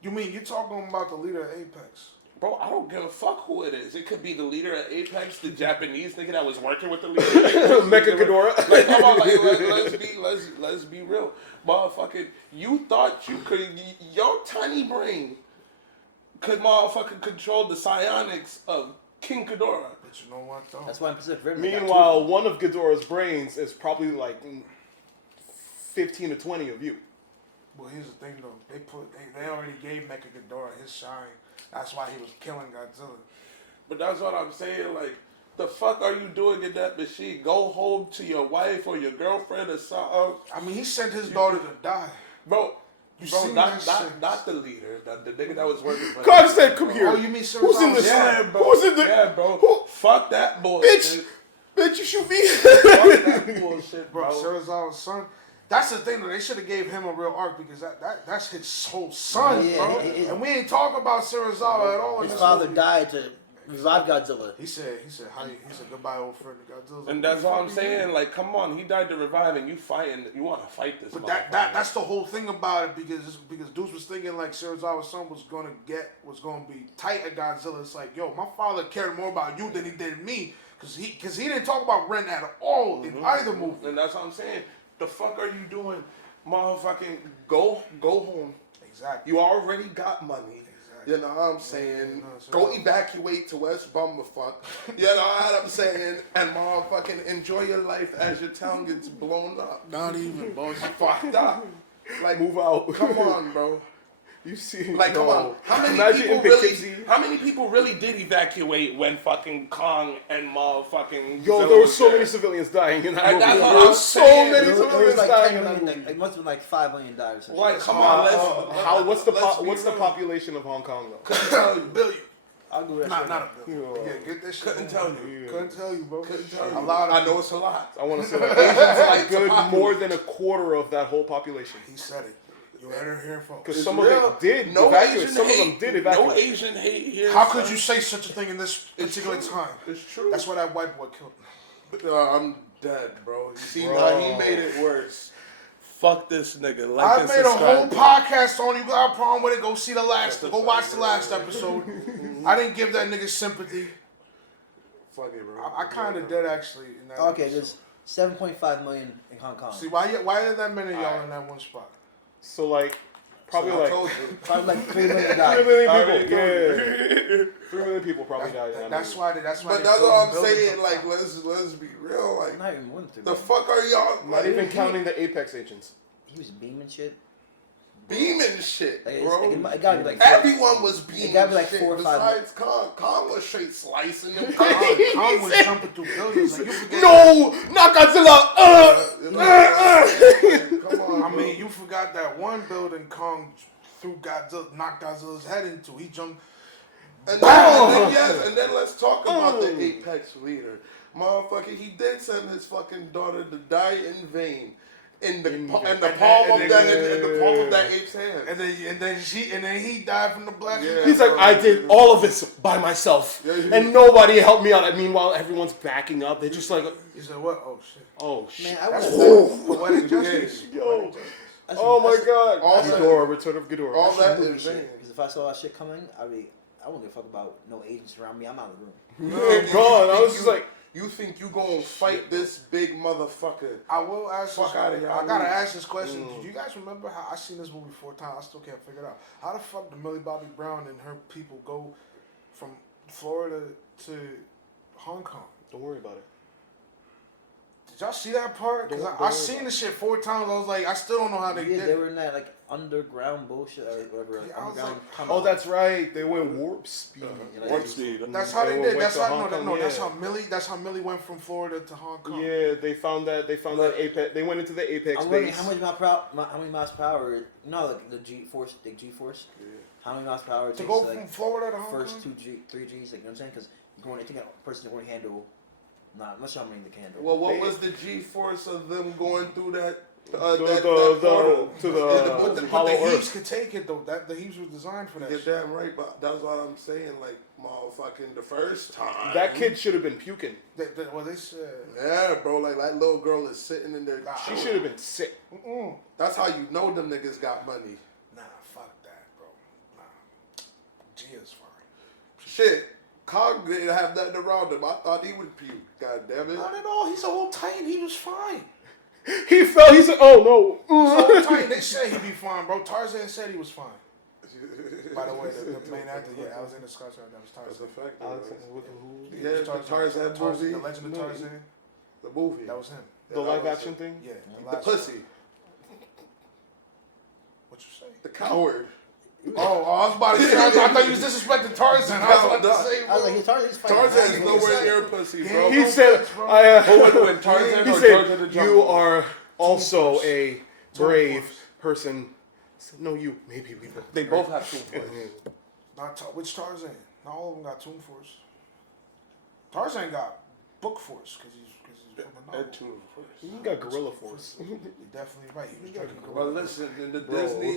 You mean you talking about the leader of Apex? Bro, I don't give a fuck who it is. It could be the leader of Apex, the Japanese nigga that was working with the leader. Mecha Ghidorah. Like, come on, like, let's be real, motherfucking. You thought you could, your tiny brain could motherfucking control the psionics of King Ghidorah. But you know what though? That's why I'm Pacific Rim. they got Meanwhile, one of Ghidorah's brains is probably like 15 to 20 of you. Well, here's the thing though. They already gave Mecha Ghidorah his shine. That's why he was killing Godzilla. But that's what I'm saying, like, the fuck are you doing in that machine? Go home to your wife or your girlfriend or something. I mean, he sent his daughter to die. Bro, seen that shit? not the leader, the nigga that was working for God said, come here. Oh, you mean Who's in this? Yeah, bro. Who's in the? Yeah, bro. Who? Fuck that bullshit. Bitch, you shoot me. Fuck that bullshit, Bro, bro. Serizawa's son. That's the thing though. They should have gave him a real arc because that's his whole son, Yeah, bro. it- And we ain't talking about Serizawa at all. in His this father movie. died to revive Godzilla. He said, hi. He said goodbye, old friend. Godzilla's And like, that's what I'm "Fuck you, saying. man." Like, come on, he died to revive, and you want to fight this. But motherfucker. that's the whole thing about it because dudes was thinking like Serizawa's son was gonna be tight at Godzilla. It's like, yo, my father cared more about you than he did me because he didn't talk about Ren at all in either movie. And that's what I'm saying. The fuck are you doing, motherfucking? Go home. Exactly. You already got money. You know what I'm saying? Go evacuate to West Bummerfuck. You know what I'm saying? And motherfucking enjoy your life as your town gets blown up. Not even, boss. Fucked up. Like, Move out. come on, bro. You see, Like, come on. Imagine Poughkeepsie. How many people really did evacuate when fucking Kong and motherfucking Yo, Godzilla there were was so there? many civilians dying in that And movie. that's what There I'm were so saying. many It was civilians like dying 10 in that million, movie. it must have been like $5 million. Like, come on, What's the let's be what's the real. population of Hong Kong though? Couldn't tell you. Billion. I'll go with that. shit. Not a billion. Yeah. Yeah, get this shit. Couldn't tell you. Couldn't tell you, bro. Couldn't tell you. A lot of I know it's a lot. I want to say like Asians are It's a good population. more than a quarter of that whole population. He said it. You heard it here, folks. Because It's some real. of them did No evacuate. Asian Some of them hate. did No evacuate. Asian hate here. How son. could you say such a thing in this It's particular true. time? It's true. That's why that white boy killed him. I'm dead, bro. You see Bro. how he made it worse. Fuck this nigga. Like I and made a whole subscribe. podcast on you. Got a problem with it? Go see the last. Go watch the last episode. I didn't give that nigga sympathy. Fuck it, bro. I kind of did actually. In that Okay, episode. there's 7.5 million in Hong Kong. See why did that many of y'all in that one spot? So like, probably I like told you. Probably like 3 million 3 died. million Already people. told Yeah, 3 million people probably died in that That's movie. why. That's why. But they that's built what I'm buildings saying. up Like, top. let's be real. Like, Not even more than 3 the million. fuck are y'all? Not Like, even counting the Apex agents. He was beaming shit. beaming shit, Like, bro. it gotta be like Everyone was beaming gotta be like shit 4 or 5 besides Kong. Kong was straight slicing them. Kong was jumping through buildings. Like, you forget No, not Godzilla. Come on, I mean, you forgot that one building Kong threw Godzilla, knocked Godzilla's head into. He jumped. And then let's talk about the Apex leader. Motherfucker, he did send his fucking daughter to die in vain. In the palm of that ape's hand. And then he died from the black. Yeah. He's like, I did all of this by myself, and nobody helped me out. And meanwhile, everyone's backing up. They're just like, He said, "What? Oh shit! oh shit. Man, I That's would poetic justice. Yo. That's Oh my that's- god. all that- Ghidorah, Return of Ghidorah. all that movie is shit. vain. Because if I saw that shit coming, I wouldn't give a fuck about no agents around me. I'm out of the room. Man, gone. I was just like, You think you gonna fight this big motherfucker? I will ask. Fuck This, outta here. I gotta ask this question. Do you guys remember how I seen this movie 4 times? I still can't figure it out. How the fuck did Millie Bobby Brown and her people go from Florida to Hong Kong? don't worry about it. Did y'all see that part? Because I seen the shit 4 times. I was like, I still don't know how they Yeah, did they it. were in that like underground bullshit or whatever. Yeah, I was underground like, tunnel. Oh, that's right. They went warp speed. Yeah, Warp like- speed. That's how they went did. That's to how Hong Kong, no. yeah. That's how Millie went from Florida to Hong Kong. Yeah, they found that Apex. They went into the Apex I'm wondering base. how many miles per hour? No, like the G-force, the G-force. Yeah. How many miles per hour it To takes go to, from like Florida to Hong first Kong. 3 Gs? Like, you know what I'm saying? Because I think a person can only handle. Nah, I'm not sure how many they can handle. Well, what was the G-force of them going through that? To That the portal? But the Hollow Heaves Earth. could take it though. The Heaves was designed for that. You're shit. damn right, but that's what I'm saying. Like, motherfucking the first time. That kid should have been puking. Well, they said. Yeah, bro. Like, that little girl is sitting in there. She should have been sick. That's how you know them niggas got money. Nah, fuck that, bro. Nah, G is fine. Shit. Cog didn't have nothing around him. I thought he would puke. God damn it. Not at all. He's a whole titan. He was fine. He fell. He said, "Oh He's a no." whole titan. They said he'd be fine, bro. Tarzan said he was fine. By the way, the main actor, yeah, I was in the Scotch that was That's a Tarzan. fact. Yeah, Yeah, the Tarzan movie. The Legend of Tarzan. The movie. That was him. The live action thing. Yeah. The last pussy. one. What you say? The coward. Oh, I was about to say. I thought you was disrespecting Tarzan. I was about to say, I was bro. like, Tarzan's fighting. Tarzan's Dragon. nowhere near pussy, bro. He said, when Tarzan he or said, George of the Jungle? you are also a brave person. I said, no, you. Maybe we both. They both have two force. Which Tarzan? Not all of them got Toon Force. Tarzan got Book Force because he's from the novel. And two force. He got gorilla force. You're definitely right. He was drinking Well, Gorilla. listen, in the Bro. Disney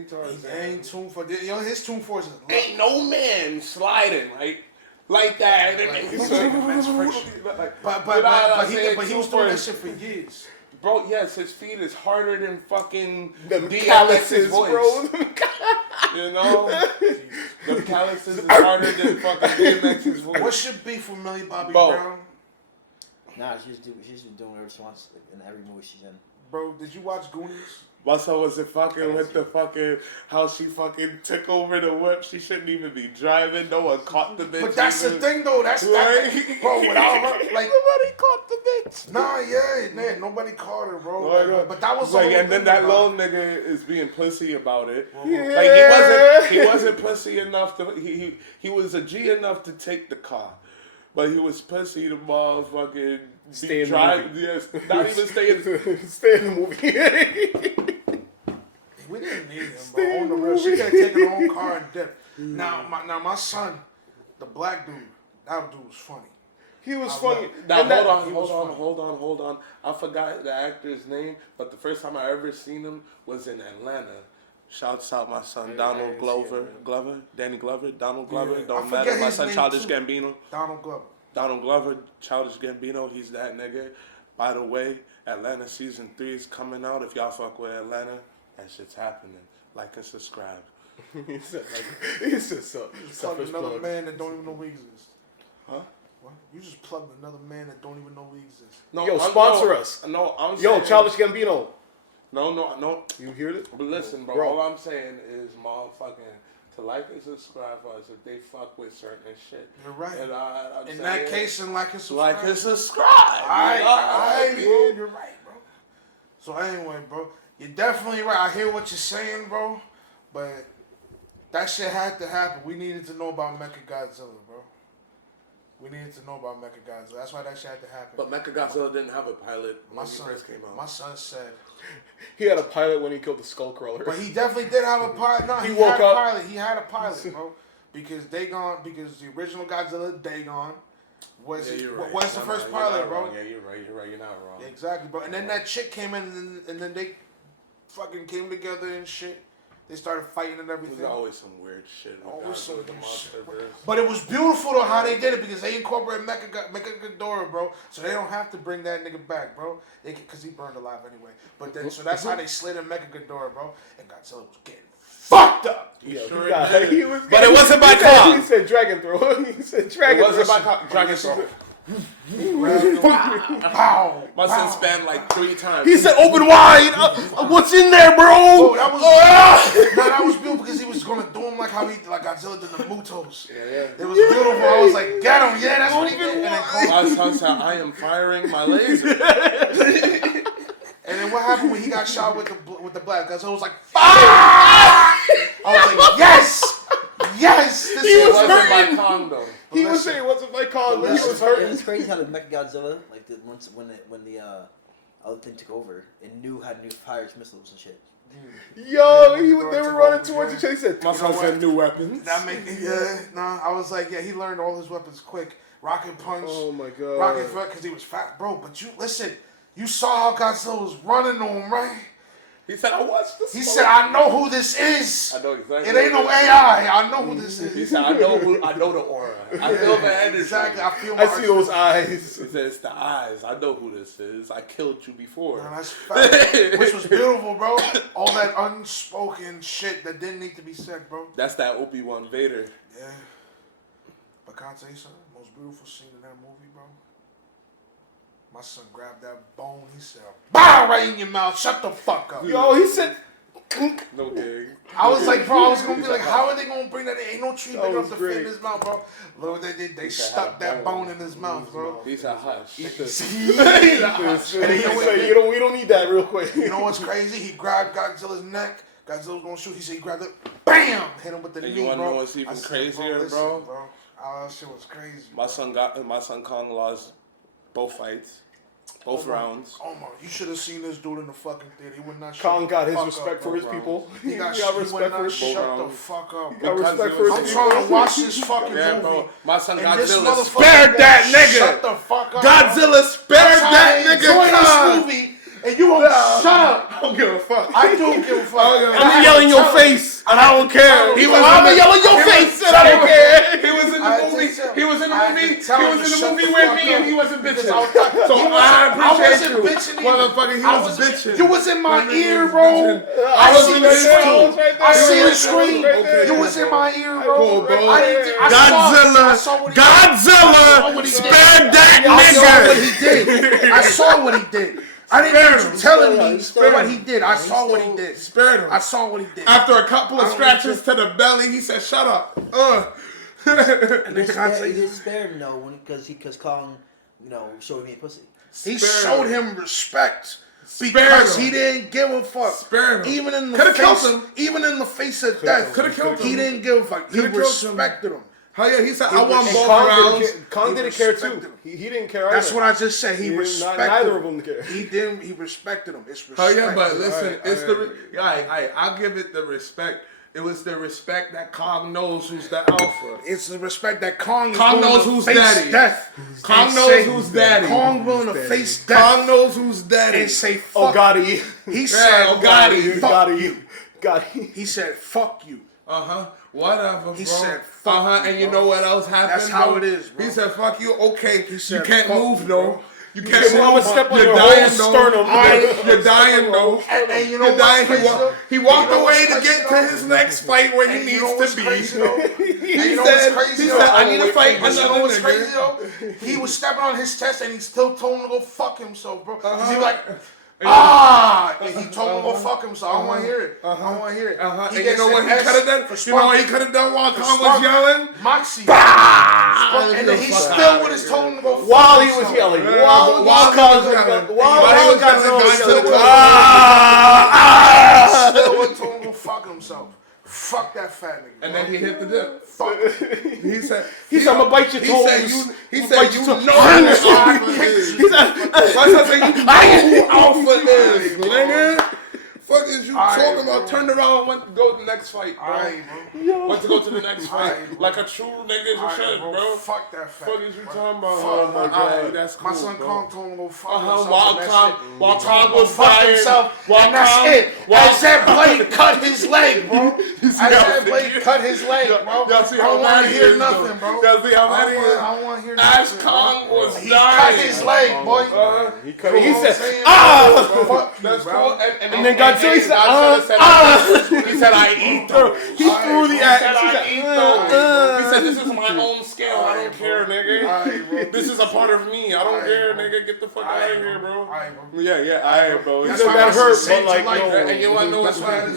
He Tarzan. ain't Toon Force. You know, his Toon Force is Ain't no man sliding, right? Like that. But he was doing that shit for years. Bro, yes, his feet is harder than fucking Them DMX's calluses, voice. bro. You know? The calluses is harder than fucking DMX's voice. What should be for Millie Bobby Bro. Brown? Nah, she's just doing whatever she wants in every movie she's in. Bro, did you watch Goonies? My son wasn't fucking with the fucking how she fucking took over the whip. She shouldn't even be driving. No one caught the bitch. But that's the thing, though. That's Right? that, bro. Without her, like Nobody caught the bitch. nah, yeah, man, nobody caught her, bro. No, I know. But that was the like, whole and then thing that about little nigga is being pussy about it. Yeah. Like he wasn't pussy enough to he was a G enough to take the car, but he was pussy to motherfucking Stay in the drive. movie. Yes, not even stay in. Stay in the movie. We didn't need him, bro. On the real, she could have taken her own car and dipped. Now my son, the black dude, that dude was funny. He was funny. Now And that- hold on. I forgot the actor's name, but the first time I ever seen him was in Atlanta. Shouts out my son Donald Glover, Danny Glover, Donald Glover. Yeah, I Don't forget matter. My his son name, Childish too. Gambino. Donald Glover. Childish Gambino, he's that nigga. By the way, Atlanta season 3 is coming out. If y'all fuck with Atlanta, that shit's happening. Like and subscribe. he said so. Plugged another man that don't even know we exist. Huh? What? You just plugged another man that don't even know we exist. No, Yo, sponsor no, us. No, I'm Yo, saying, Childish Gambino. No. You hear it? But listen, bro, Bro. all I'm saying is motherfucking to like and subscribe for us if they fuck with certain shit. You're right. And I'm In saying, that case, and like and subscribe. like and subscribe. Alright, bro. You're right, bro. So anyway, bro, you're definitely right. I hear what you're saying, bro. But that shit had to happen. We needed to know about Mechagodzilla, bro. We needed to know about Mechagodzilla. That's why that shit had to happen. But Mechagodzilla didn't have a pilot when my he son, first came out. my son said, He had a pilot when he killed the Skullcrawler. but he definitely did have a pilot. No, He he woke had a up. pilot. He had a pilot, bro. Because because the original Godzilla, Dagon, was Yeah, you're right. was the No, first you're pilot, not bro. wrong. Yeah, you're right. You're not wrong. Exactly, bro. And then that chick came in, and then they fucking came together and shit. They started fighting and everything. There's always some weird shit. with Always some Godzilla, the weird shit. Monsterverse. But it was beautiful though how they did it because they incorporated Mechagodzilla, bro. So they don't have to bring that nigga back, bro. Because he burned alive anyway. But then so that's how they slid in Mechagodzilla, bro. And Godzilla was getting fucked up. Yeah, Sure he got- did. he was But it wasn't by he said- Kong. He said dragon throw. He said dragon It wasn't throw. by Dragon Throw. Pow! My son pow. span like 3 times. He said open wide. What's in there, bro? Oh, that was that was beautiful because he was gonna do him like how like Godzilla did the Mutos. Yeah. It was beautiful. I was like, get him, yeah, that's what he did. And then, My son said, I am firing my laser. and then what happened when he got shot with the black? Godzilla was like, fire! I was like, yes, this He is was It wasn't hurting. by Kong though. He was saying it wasn't my call, but he It's was crazy, hurting. it's crazy how the Mechagodzilla, like when the other thing took over, it knew how to do fires, missiles, and shit. Yo, they were running towards each other. He said, My son said new weapons. That make me, I was like, yeah, he learned all his weapons quick. Rocket punch, oh my god. rocket foot, because he was fat, bro. But you saw how Godzilla was running on him, right? He said, I watched this. He said, I know who this is. I know exactly. It ain't no AI. I know who this He is. said, I know the aura. I feel the energy. Exactly. I feel my I see those eyes. He said, it's the eyes. I know who this is. I killed you before. Man, that's fact. Which was beautiful, bro. All that unspoken shit that didn't need to be said, bro. That's that Obi-Wan Vader. Yeah. But can I tell you something? Most beautiful scene in that movie, bro. My son grabbed that bone. He said, "Bow right in your mouth. Shut the fuck up." Yo, he said, No gig. I was like, bro, I was gonna be like, how are they gonna bring that? Ain't no tree That big was enough to fit in great. his mouth, bro. Look what they did. They stuck that bone in his mouth, bro. He said, hush. he said, we don't need that real quick. You know what's crazy? He grabbed Godzilla's neck. Godzilla was gonna shoot. He said he grabbed it. Bam! Hit him with the And knee, you wanna bro. know what's even I said, crazier, listen, bro? Oh, that shit was crazy. My son Kong lost both fights. Both rounds. Omar, you should have seen this dude in the fucking theater. He would not shut Kong got the his fuck respect up, for bro. his people. He got respect would for not his shut people. the fuck up, Got bro. respect for I'm his trying people. to watch this fucking Yeah, movie. bro. My son And this Godzilla motherfucker spared that won't nigga. Shut the fuck up. Godzilla spared I'm trying that to nigga. enjoy this movie, and you won't shut up. I don't give a fuck. I do give a fuck. I'm gonna yell in your face, and I don't care. He was I'm gonna yell in your face, and I don't care. He was in the I movie. had to tell- He was in the I had movie. to tell He him was to in the shut movie the with fuck me, up. and he wasn't Because bitching. I was- So he wasn't- I appreciate you, bitching either. motherfucker. He I was bitching. You was in my ear, bro. I was see in the your ear. I screen. was right there. I see You the were screen. right there. You was in my ear, bro. Cool, bro. I saw what he Godzilla what he did. spared that I saw what nigga. he did. I saw what he did. I didn't need him. you telling He me stole- what he did. I he saw what he stole- did. Spared him. I saw what he did. After a couple of I don't scratches need to the belly, he said, "Shut up." And He then Godzilla, did spare him though, because Kong, showed me a pussy. he Spared showed him. him respect. Spared Because him. he didn't give a fuck. Spared him. Even in the Coulda killed face, him. even in the face of death, Coulda killed he him. didn't give a fuck. He Coulda killed him. respected him. Hell yeah, he said, "I want And both Kong rounds." Kong didn't care too. respected him. He didn't care either. That's what I just said. He respected neither him. of them cared. He didn't. He respected him. It's respect. Oh yeah, but listen, Alright, it's alright. I'll give it the respect. It was the respect that Kong knows who's the alpha. It's the respect that Kong is Kong willing knows to who's face daddy. death. Kong and knows say- who's daddy. Kong willing to face death Kong knows who's daddy. and say Oh, fuck. Gotti. He said, Gotti. fuck Gotti. you. Gotti. He said, fuck you. Whatever, He bro. said, fuck you, And you bro. know what else happened? That's how bro? it is, bro. He said, "Fuck you." Okay, you said, can't fuck move, you, though. bro. You can't said, move. "I'ma step on You're your dying, whole though. sternum." You're dying, though. And you know You're dying. what's crazy, though? He walked You know away what's to get crazy, to though? his next fight where he And you know what's needs to be. crazy, though? He You know what's said, crazy, he though? said, "I need to fight But you know another what's crazy nigga." though? He was stepping on his chest and he still told him to go fuck himself, bro. 'Cause he Uh-huh. like, and he told him to go fuck himself. I don't want to hear it. I don't want to hear it. And you gets know what an he S could have done? for You know what he Sparky. could have done while For Kong was Sparky. yelling? Moxie. And then he Fuck still outta with his here. tone to go fuck While he himself. was yelling. Yeah, While while Kong he was was yelling. yelling. While While he was Godzilla yelling, was Godzilla yelling. Still with told him to fuck himself. Fuck that fat nigga. And then he hit the dip. Fuck. He said, I'ma bite your He said, toes. he I'ma said, bite you your know toes." who alpha is. He said, That's what I said, you know who alpha is, nigga. Fuck is you Alright, talking about? bro. Turned around and went to go to the next fight, bro. Alright, bro. Went to go to the next fight. Alright, bro. Like a true nigga Alright, should, bro. Fuck that fat. Fuck is you talking about? Fuck, Oh my bro. god, that's cool, My son bro. Kong told him to go fuck Uh-huh, himself. while and that Kong- shit. while He told him Kong to was fuck dying, himself, while and that's Kong- it. while- As that blade cut his leg, bro. As how that big blade he- cut his leg, bro. Y'all see I how don't want mad to he hear is, nothing, though. bro. Y'all see how mad he is? I don't want to hear As nothing. Kong bro. was He dying. cut his leg, boy. He You know he what I'm said, saying, "Ah!" bro? Fuck you, That's bro. cool. And then Godzilla said, he said, "I eat though." He threw the He axe. said, "I eat though." He said, "This is my own scale. I don't care, nigga. Alright, bro. This is a part of me. I don't Alright, care, bro. nigga. Get the fuck out Alright, of here, bro." Alright, bro. Yeah, alright, bro. He That's said why that my son hurt, saved but like, your life, no. bro. And you wanna know what's That's why funny?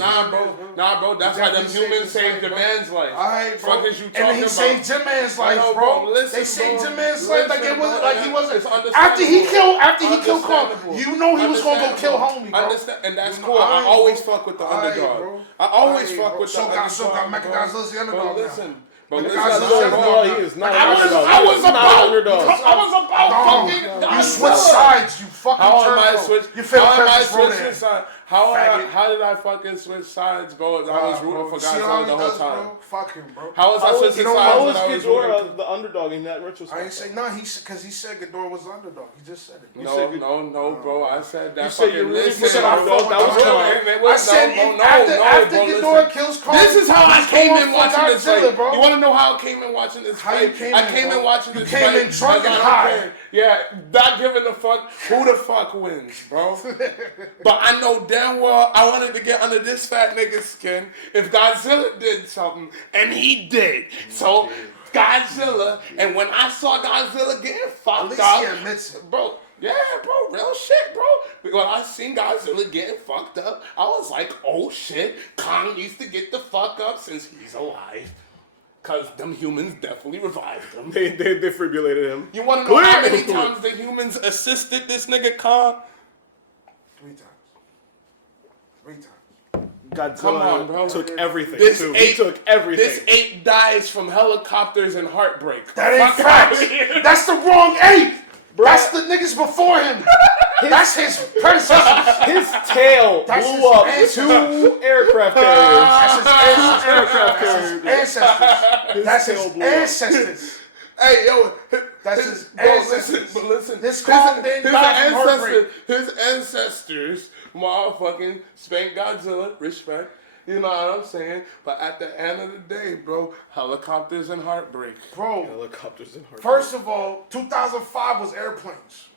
Nah, bro. That's how them Definitely humans saved his saved the life, man's life. Alright, bro. Fuck is you And talking then he about? saved Jim Man's life, know, bro. bro. Listen, They saved bro. Jim Man's life like Listen, it wasn't bro. like he wasn't. It's understandable. After he killed Kong, Understandable. you know he was gonna go kill homie, bro. Understand, and that's You know, cool. I alright, always bro. fuck with the Alright, underdog. bro. I always Alright, fuck bro. with the So got underdog. Mechagodzilla's the underdog But now. listen, but Mechagodzilla's listen, the underdog. He is not I an was- underdog. I was He's not about- an underdog. I was about fucking You Godzilla. switch sides, you fucking How am I turbo. switch? You feel How am I Curtis Rodan. switching sides? Faggot. How did I fucking switch sides, bro? I was rooting for See how Godzilla he the whole does, time. bro? Fuck him, bro. How was I switching you know, sides? How when was I was rooting Ghidorah the underdog in that retrospect? I ain't say no. Because he said Ghidorah was the underdog. He just said it. No, bro. I said that. You said you fucking really listen, said I bro. felt that was No, wrong. it I was- said after bro, Ghidorah listen. kills Kong. This is how I he's came going in for watching this Godzilla, fight. bro. You want to know how I came in watching this How you fight? came I in, came bro? in watching You this came fight. in drunk because and I don't high. care. Yeah, not giving a fuck who the fuck wins, bro. But I know damn well I wanted to get under this fat nigga's skin if Godzilla did something, and he did. So Godzilla, and when I saw Godzilla getting At fucked least up, he admits it. bro. Yeah, bro, real shit, bro. When I seen Godzilla getting fucked up, I was like, oh shit, Kong needs to get the fuck up since he's alive. Cause them humans definitely revived him. They defibrillated him. You wanna know how many times the humans assisted this nigga Kong? 3 times. 3 times. Godzilla Come on, bro. took everything, This too. ape- He took everything. This ape dies from helicopters and heartbreak. That ain't Fuck outta facts. here. That's the wrong ape. That's the niggas before him. That's his predecessors. His tail That's blew his up ancestors. 2 aircraft carriers. That's his Aircraft ancestors. carriers. That's tail his blew up. ancestors. Hey, yo, That's his bro, ancestors. but listen. This Kong didn't die from heartbreak. His ancestors, motherfucking spanked Godzilla, respect. You know what I'm saying? But at the end of the day, bro, helicopters and heartbreak. Bro, Helicopters and heartbeat. first of all, 2005 was airplanes.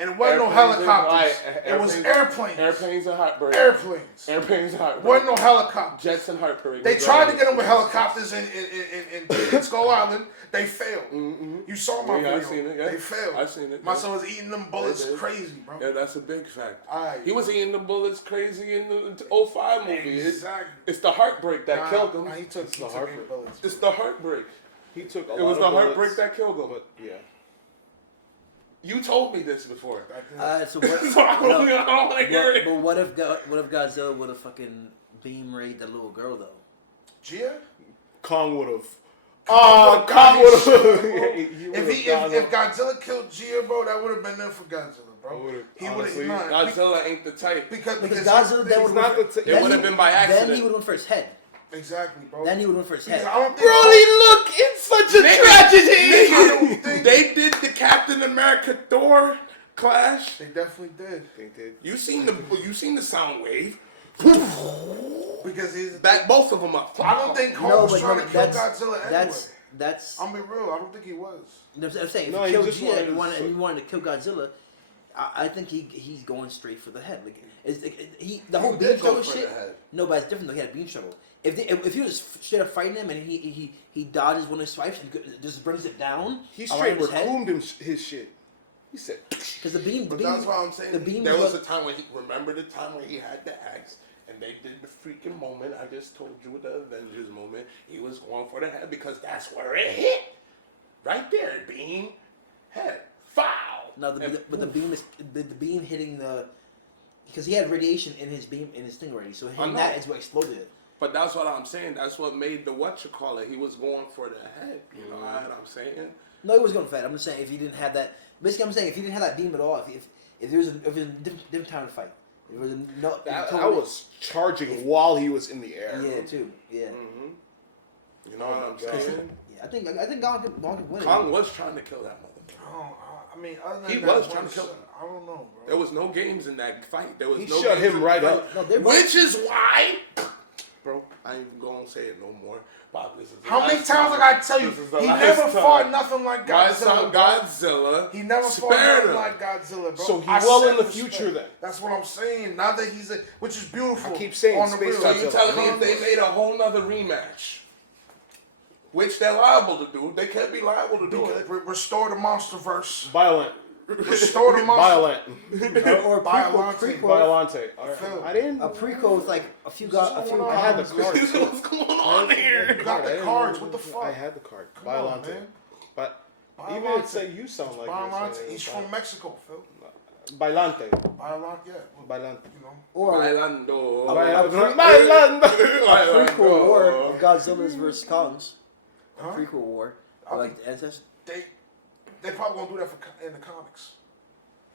And it wasn't no Airplanes and- helicopters. right, It was airplanes- airplanes. Airplanes and heartbreak. Airplanes. Airplanes and heartbreak. Wasn't no helicopters. Jets and heartbreak. They tried to get them with helicopters in Skull Island. They failed. You saw my video. I've seen it. Yeah. They failed. I've seen it. My yeah. son was eating them bullets They did. crazy, bro. Yeah, that's a big fact. Alright. He was eating the bullets crazy in the 05 movie. Exactly. It's the heartbreak that killed him. He took the heartbreak. bullets. It's the heartbreak. He took a It lot was of the bullets, heartbreak that killed him. But yeah. You told me this before. So what? So I don't want to hear it. But what if Godzilla would have fucking beam raided that little girl though? Gia? Kong would have. Oh, Kong would have. If Godzilla killed Gia, bro, that would have been there for Godzilla, bro. He would honestly, have Godzilla ain't the type. because Godzilla that would not the It would have been by accident. Then he would have went for his head. exactly, bro. Then he would have went for his head. I don't think Broly, look, it's such a tragedy. I don't think They did the Captain America Thor clash. they definitely did You seen the sound wave? because he's Back both of them up. I don't think Kong was trying to kill that's Godzilla anyway. that's. I'm be real. I don't think he was. I'm saying if No, he he killed just Gia wanted and to- he wanted to kill Godzilla, I think he's going straight for the head. Like the whole beam did go struggle for shit. the head. No, but it's different though. He had a beam struggle. If he was straight up fighting him and he dodges one of his swipes and just brings it down, He around straight his head, recombed his shit. He said, because the beam. But that's why I'm saying the beam. There was was a time when remember the time when he had the axe and they did the freaking moment I just told you with the Avengers moment. He was going for the head because that's where it hit. Right there, beam, head, foul. No, but the beam is the beam hitting the, because he had radiation in his beam in his thing already. So hitting that is what exploded it. But that's what I'm saying. That's what made the whatchamacallit. He was going for the head. You know what I'm saying? No, he was going for that. I'm just saying if he didn't have that. Basically, I'm saying if he didn't have that beam at all, if there was a different time to fight, if there was I was charging while he was in the air. Yeah, too. Yeah. You know what I'm saying? Yeah, I think Kong could win. Kong was trying to kill that motherfucker. I mean, other than He that was one trying to kill shot, him. I don't know, bro. There was no games in that fight. There was He no shut games him in right the up. fight. No, Which is why, bro, I ain't even gonna say it no more. Bob, this is the How many last times I time. gotta tell you? This is the He last never time. fought nothing like My son Godzilla. bro. Godzilla. He never fought spared nothing him. like Godzilla, bro. So he I will said in the respect. future then. That's what I'm saying. Now that he's which is beautiful. I keep saying on the Space real. So you Godzilla. telling me if they made a whole nother rematch, which they're liable to do, they could be liable to do it. Restore the MonsterVerse. Violent. Restore the monster. Violent. or a Violante. prequel. Violante. All right. Phil. I didn't. A prequel with like a few guys. I had the card. What's going on here? You got the cards. What the fuck? I had the card. Come on, Violante. man. But even Violante. it say you sound like Violante. you're He's saying from Mexico, Phil. Violante. Violante, yeah. Violante. You know. Or Bailando. Bailando. a prequel war of Godzilla's versus Kong's. A Huh? prequel war. Like the ancestors. They probably gonna do that in the comics.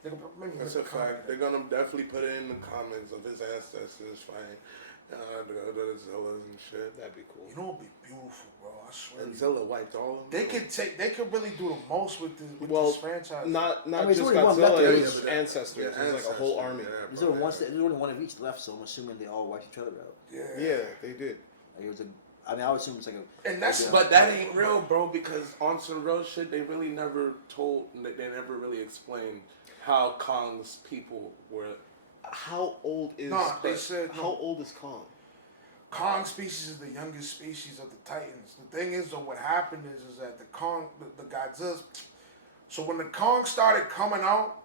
They gonna maybe That's in a the fact. comics. They're gonna definitely put it in the comments of his ancestors fighting Godzilla and shit. That'd be cool. You know what'd be beautiful, bro? I swear. And Zilla wiped all of them. They could really do the most with Well, this franchise. Not I mean, just it's only one left Godzilla, there. his ancestors. Yeah, There's like a whole army. There's only one of each left, so I'm assuming they all wiped each other out. Yeah, they did. Like it was I would assume it's like a. And that's But that ain't real, bro, because on some real shit, they really never they never really explained how Kong's people were. How old is? they said How old is Kong? Kong species is the youngest species of the Titans. The thing is, though, what happened is that the Godzillas. So when the Kong started coming out,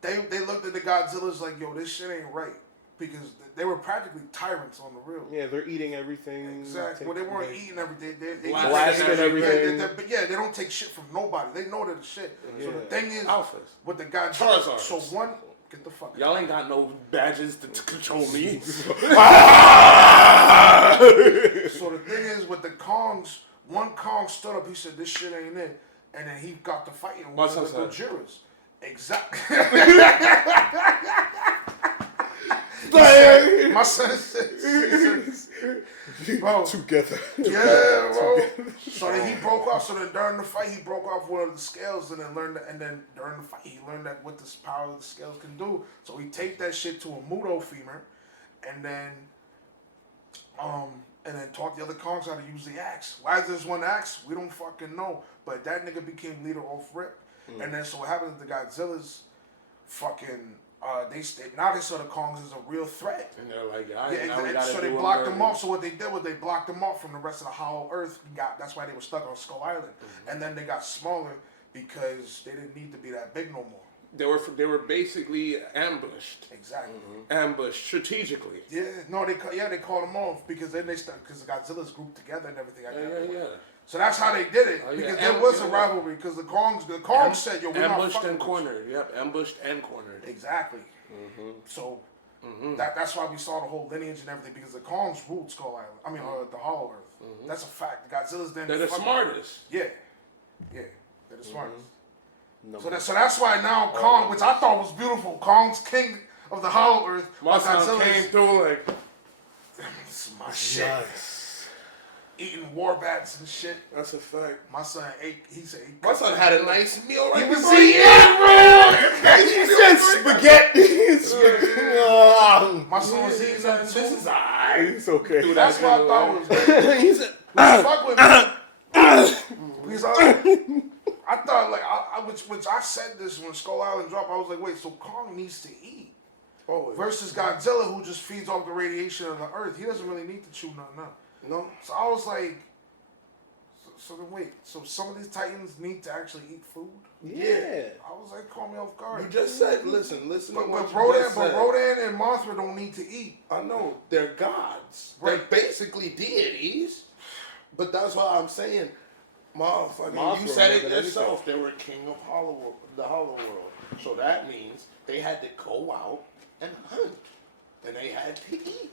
they looked at the Godzillas like, yo, this shit ain't right. Because they were practically tyrants on the real. Yeah, they're eating everything. Exactly. Well, they weren't eating everything. They Blasting everything. But yeah, they don't take shit from nobody. They know they're the shit. So the thing is, Alphas. with the Godzilla, Charizards. so one, get the fuck out. Y'all ain't got no badges to control me. So the thing is, with the Kongs, one Kong stood up, he said, this shit ain't it. And then he got to fighting with What's the up, Godzillas. Exactly. My son said, bro, Together. yeah, bro. So then he broke off. So then during the fight, he broke off one of the scales, and then learned. And then during the fight, he learned that what this power of the scales can do. So he taped that shit to a Muto femur, and then taught the other Kongs how to use the axe. Why is this one axe? We don't fucking know. But that nigga became leader off rip. And then so what happens? The Godzillas fucking now they saw the Kongs as a real threat. And they're like, all Yeah, right, now we gotta so they do blocked dirty. them off. So what they did was they blocked them off from the rest of the Hollow Earth. That's why they were stuck on Skull Island. And then they got smaller because they didn't need to be that big no more. They were basically ambushed. Exactly. Ambushed strategically. Yeah, no, they called them off because then because Godzilla's grouped together and everything. Yeah. So that's how they did it because there was a rivalry because the Kongs said, "Yo, we're not ambushed fucking and with cornered." Yep, ambushed and cornered. you." Exactly. So that's why we saw the whole lineage and everything because the Kongs ruled Skull Island. I mean, the Hollow Earth. That's a fact. Godzilla's then. They're the smartest. Yeah, they're the smartest. So that's why now Kong, which I thought was beautiful, Kong's king of the Hollow Earth. My son came through like, This is my shit. Eating war bats and shit. that's a fact. My son ate. He said My son had a nice meal right He was before eating. He said spaghetti. My son was eating that This too. is alright. It's okay. That's what I thought was good. He said, Fuck with me. Because I thought which I said this when Skull Island dropped. I was like, wait, so Kong needs to eat. Versus Godzilla, who just feeds off the radiation of the Earth. He doesn't really need to chew nothing up. No. So I was like, so then wait, so some of these Titans need to actually eat food? yeah. I was like, caught me off guard. You just said, listen to But what you Rodan, just said. Rodan and Mothra don't need to eat. I know, they're gods. Right. They're basically deities. But that's why I'm saying, motherfucker, Mothra you said more it than yourself. They were king of the Hollow World. So that means they had to go out and hunt. And they had to eat.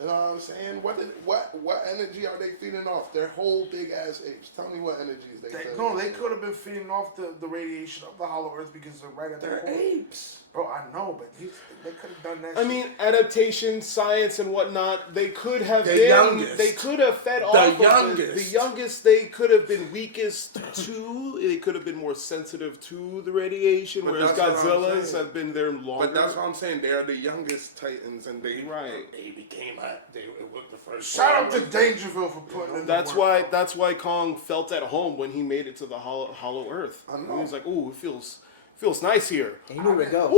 You know what I'm saying? What energy are they feeding off? Their whole big ass apes. Tell me what energies they feed. No, they could have been feeding off the radiation of the Hollow Earth because they're right at the They're core. apes. Bro, I know, but they could have done that I shit. mean, adaptation, science, and whatnot. They could have The been. youngest. They could have fed off of youngest. the youngest. They could have been weakest to. They could have been more sensitive to the radiation, But whereas that's what I'm Godzillas saying. have been there longer. But that's what I'm saying. They are the youngest Titans, and they Right. They became it was the first. Shout out to Dangerville for putting in That's the work. why. That's why Kong felt at home when he made it to the Hollow Earth. I know. He was like, "Ooh, it feels nice here." And he knew where to go.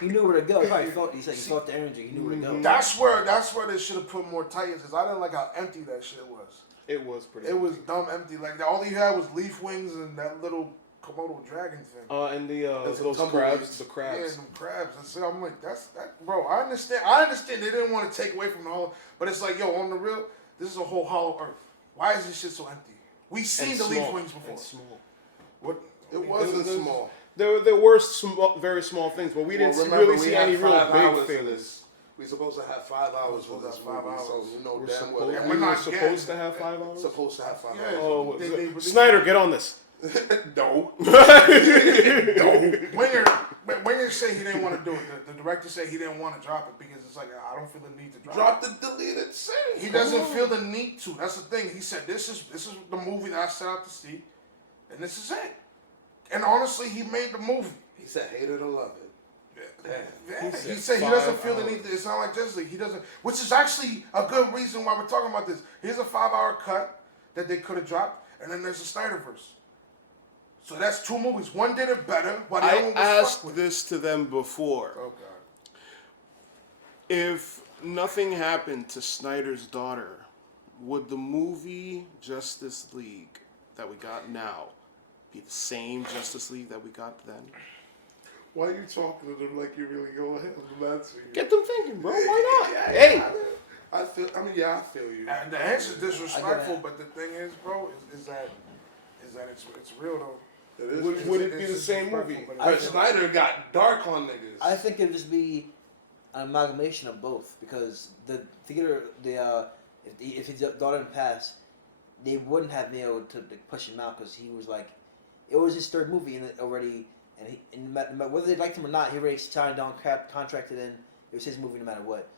He knew where to go. He probably felt. He said he felt the energy. He knew where to go. That's where they should have put more Titans because I didn't like how empty that shit was. It was pretty. It was dumb empty. Like all you had was leaf wings and that little Komodo dragon thing. And those tumbleweeds. crabs. The Yeah, crabs. them crabs. That's it. I'm like, bro. I understand they didn't want to take away from the whole, but it's like, yo, on the real, this is a whole Hollow Earth. Why is this shit so empty? We seen And the leaf small. wings before. And small. What? It wasn't small. There were very small things, but we didn't really see any real big things. We're supposed to have 5 hours We're for this supposed to have 5 movie, so hours. you know We're damn supposed, well. we're we not were supposed to have 5 hours. Supposed to have 5 Yeah. hours. Oh, They released- Snyder, get on this. No. Winger said he didn't want to do it. The director said he didn't want to drop it because it's like I don't feel the need to drop Drop it. the deleted scene. He doesn't feel the need to. That's the thing. He said this is the movie that I set out to see, and this is it. And honestly, he made the movie. He said, hate it or love it. Yeah. said He said he doesn't 5 feel the need to. It's not like Justice League. He doesn't, which is actually a good reason why we're talking about this. Here's a 5-hour cut that they could have dropped, and then there's a Snyderverse. So that's 2 movies. One did it better, while the other I one was fucked asked with. this to them before. Oh God. If nothing happened to Snyder's daughter, would the movie Justice League that we got now be the same Justice League that we got then? Why are you talking to them like you really go ahead and answer you? Get them thinking, bro. Why not? Yeah, Hey, I feel you. And the answer's disrespectful, but the thing is, bro, is that it's real though. It is. would it be It's the same disrespectful, movie? but But it's- Snyder got dark on niggas. I think it'd just be an amalgamation of both because the theater, if his daughter didn't pass, they wouldn't have been able to push him out because he was like, it was his 3rd movie and already, and whether they liked him or not, he already signed down, contracted in. It was his movie no matter what.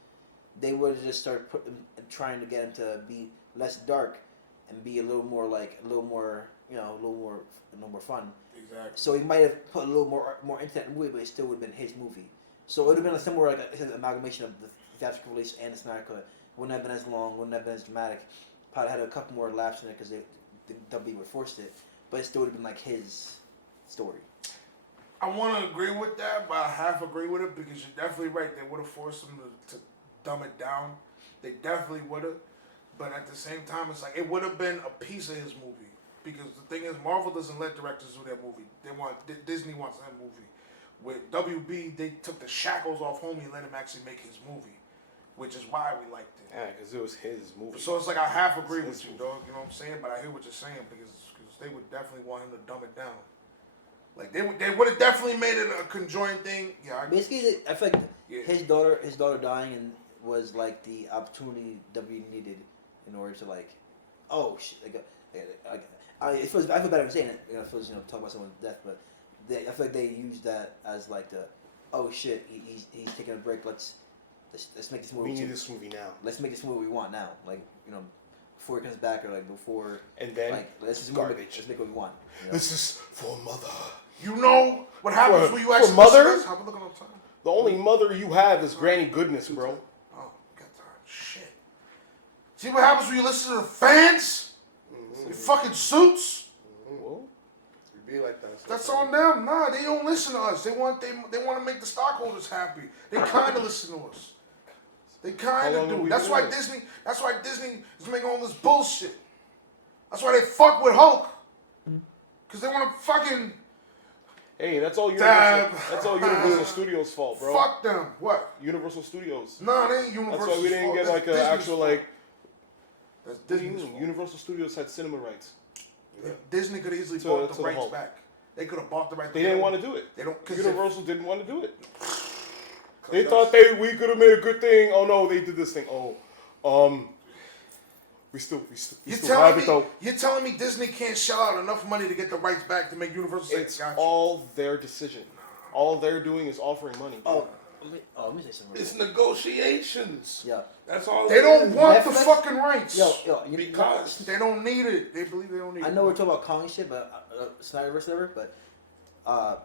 They would have just started trying to get him to be less dark and be a little more fun. Exactly. So he might have put a little more into that movie, but it still would have been his movie. So it would have been a similar an amalgamation of the theatrical release and the Snyder Cut. Wouldn't have been as long, wouldn't have been as dramatic. Probably had a couple more laughs in it because they WB forced it, but it still would have been like his story. I want to agree with that, but I half agree with it because you're definitely right. They would have forced him to dumb it down. They definitely would have. But at the same time, it's like it would have been a piece of his movie. Because the thing is, Marvel doesn't let directors do their movie. Disney wants their movie. With WB, they took the shackles off Homie and let him actually make his movie, which is why we liked it. Yeah, because it was his movie. So it's like I half agree with you, dog. You know what I'm saying? But I hear what you're saying because they would definitely want him to dumb it down. Like they would have definitely made it a conjoined thing. Yeah. Basically, I feel like his daughter dying and was like the opportunity WB needed in order to like, oh shit, I feel better saying it. I feel talk about someone's death, but I feel like they used that as like the, oh shit, he's taking a break. Let's make this movie. We need this movie now. Let's make this movie we want now. Like before he comes back or like before. And then like let's just make what we want. You know? This is for mother. You know what happens when you actually mother? How we looking on time? The only mother you have is Granny Goodness, bro. Oh, got time. Shit. See what happens when you listen to the fans? In fucking suits? Well, We be like that. That's on them. Nah, they don't listen to us. They want to make the stockholders happy. They kind of listen to us. They kind How of long have do. we That's been why doing Disney. That's why Disney is making all this bullshit. That's why they fuck with Hulk. Cause they want to fucking. hey, that's all Universal. Damn. That's all Universal Studios' fault, bro. Fuck them. What? Universal Studios. Nah, they ain't Universal. That's why we didn't get like an actual like. That's What do you Disney's mean? fault. Universal Studios had cinema rights. Disney could have easily To bought the the rights Hulk. back. They could have bought the rights. They didn't want to do it. They don't. Cause Universal didn't want to do it. They thought we could have made a good thing. Oh no, they did this thing. We still have it though. You're telling me Disney can't shell out enough money to get the rights back to make Universal say, It's "Got you." all their decision. All they're doing is offering money. Let me say something. It's negotiations. Yeah. That's all. They don't want the Netflix? fucking rights. Because They don't need it. They believe they don't need it. I know we're talking about Kong shit, but Snyderverse, whatever. But I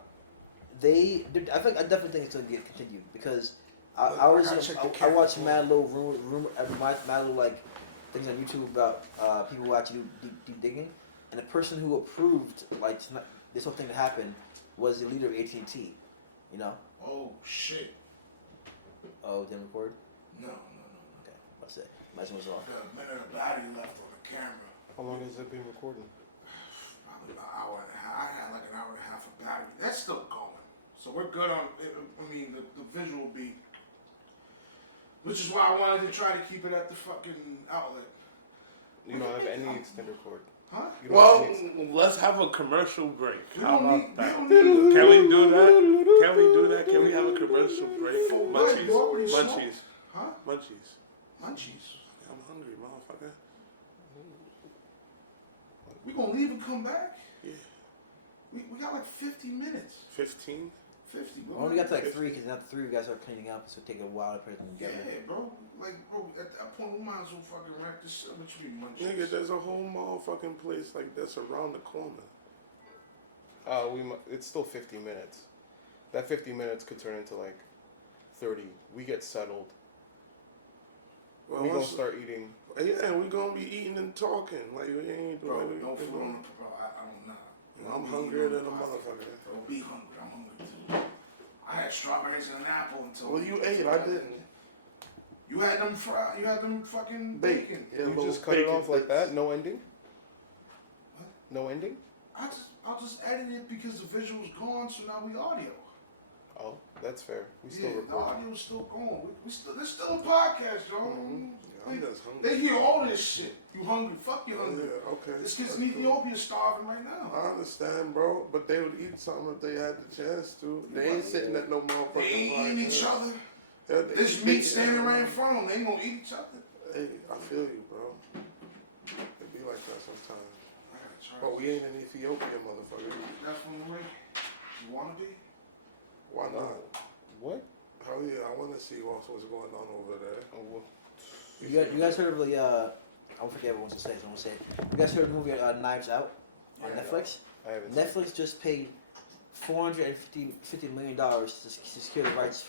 definitely think it's gonna get continued because I watched mad little mad little like things on YouTube about people who actually do deep digging, and the person who approved like this whole thing to happen was the leader of AT&T. You know? Oh shit. Oh, didn't record? No. Okay, what's that? Imagine what's off. The minute the battery left on the camera. How long has it been recording? Probably about an hour and a half. I had like an hour and a half of battery. That's still going. So we're good on. I mean, the visual beat. Which is why I wanted to try to keep it at the fucking outlet. You don't have any extended cord. Huh? You don't well, have any let's have a commercial break. We How don't about need- that? we don't need- Can we do that? Can we do that? Can we have a commercial break? For what? Munchies. You already smoked? Munchies. Huh? Munchies. Munchies. I'm hungry, motherfucker. We gonna leave and come back? Yeah. We got like 50 minutes. 15? 50. We only got to like 3 because after 3 we guys are cleaning up, so it'll take a while to put it Yeah, together. bro. Like, bro, at that point, we might as well fucking wrap this shit. What you mean, Munchies? Nigga, there's a whole motherfucking place like this around the corner. It's still 50 minutes. That 50 minutes could turn into like 30. We get settled. Well, We gonna start eating. Yeah, we gonna be eating and talking. Like, we ain't Bro, doing no food anything. on the bro. I don't know. I'm hungrier than a motherfucker. Bro, be hungry. I'm hungry too. I had strawberries and an apple until. Well, you ate. I didn't. You had them fried. You had them fucking bacon. Yeah, You little just cut it bacon off like bits. that? No ending? What? No ending? I'll just edit it because the visual's gone, so now we audio. Oh, that's fair. We still Yeah, the record. audio's still going. We still, there's still a podcast, yo. I'm just hungry. They hear all this shit. You hungry? Fuck you hungry. Yeah, okay. This kid's in Ethiopia starving right now. I understand, bro, but they would eat something if they had the chance to. They ain't sitting at no motherfucking They ain't eating each podcast. other. Yeah, they This eat meat bacon. standing right in front of them. They ain't gonna eat each other. Hey, I feel you, bro. It be like that sometimes. I gotta try. But we ain't in Ethiopia, motherfucker. That's from the way. You wanna be? Why not? What? Hell yeah, I want to see what's going on over there. Oh, well. You guys heard of the I don't forget what I want to say, so I'm gonna say it. You guys heard of the movie Knives Out on Yeah. Netflix? I haven't seen it. Netflix just paid $450 million to secure the rights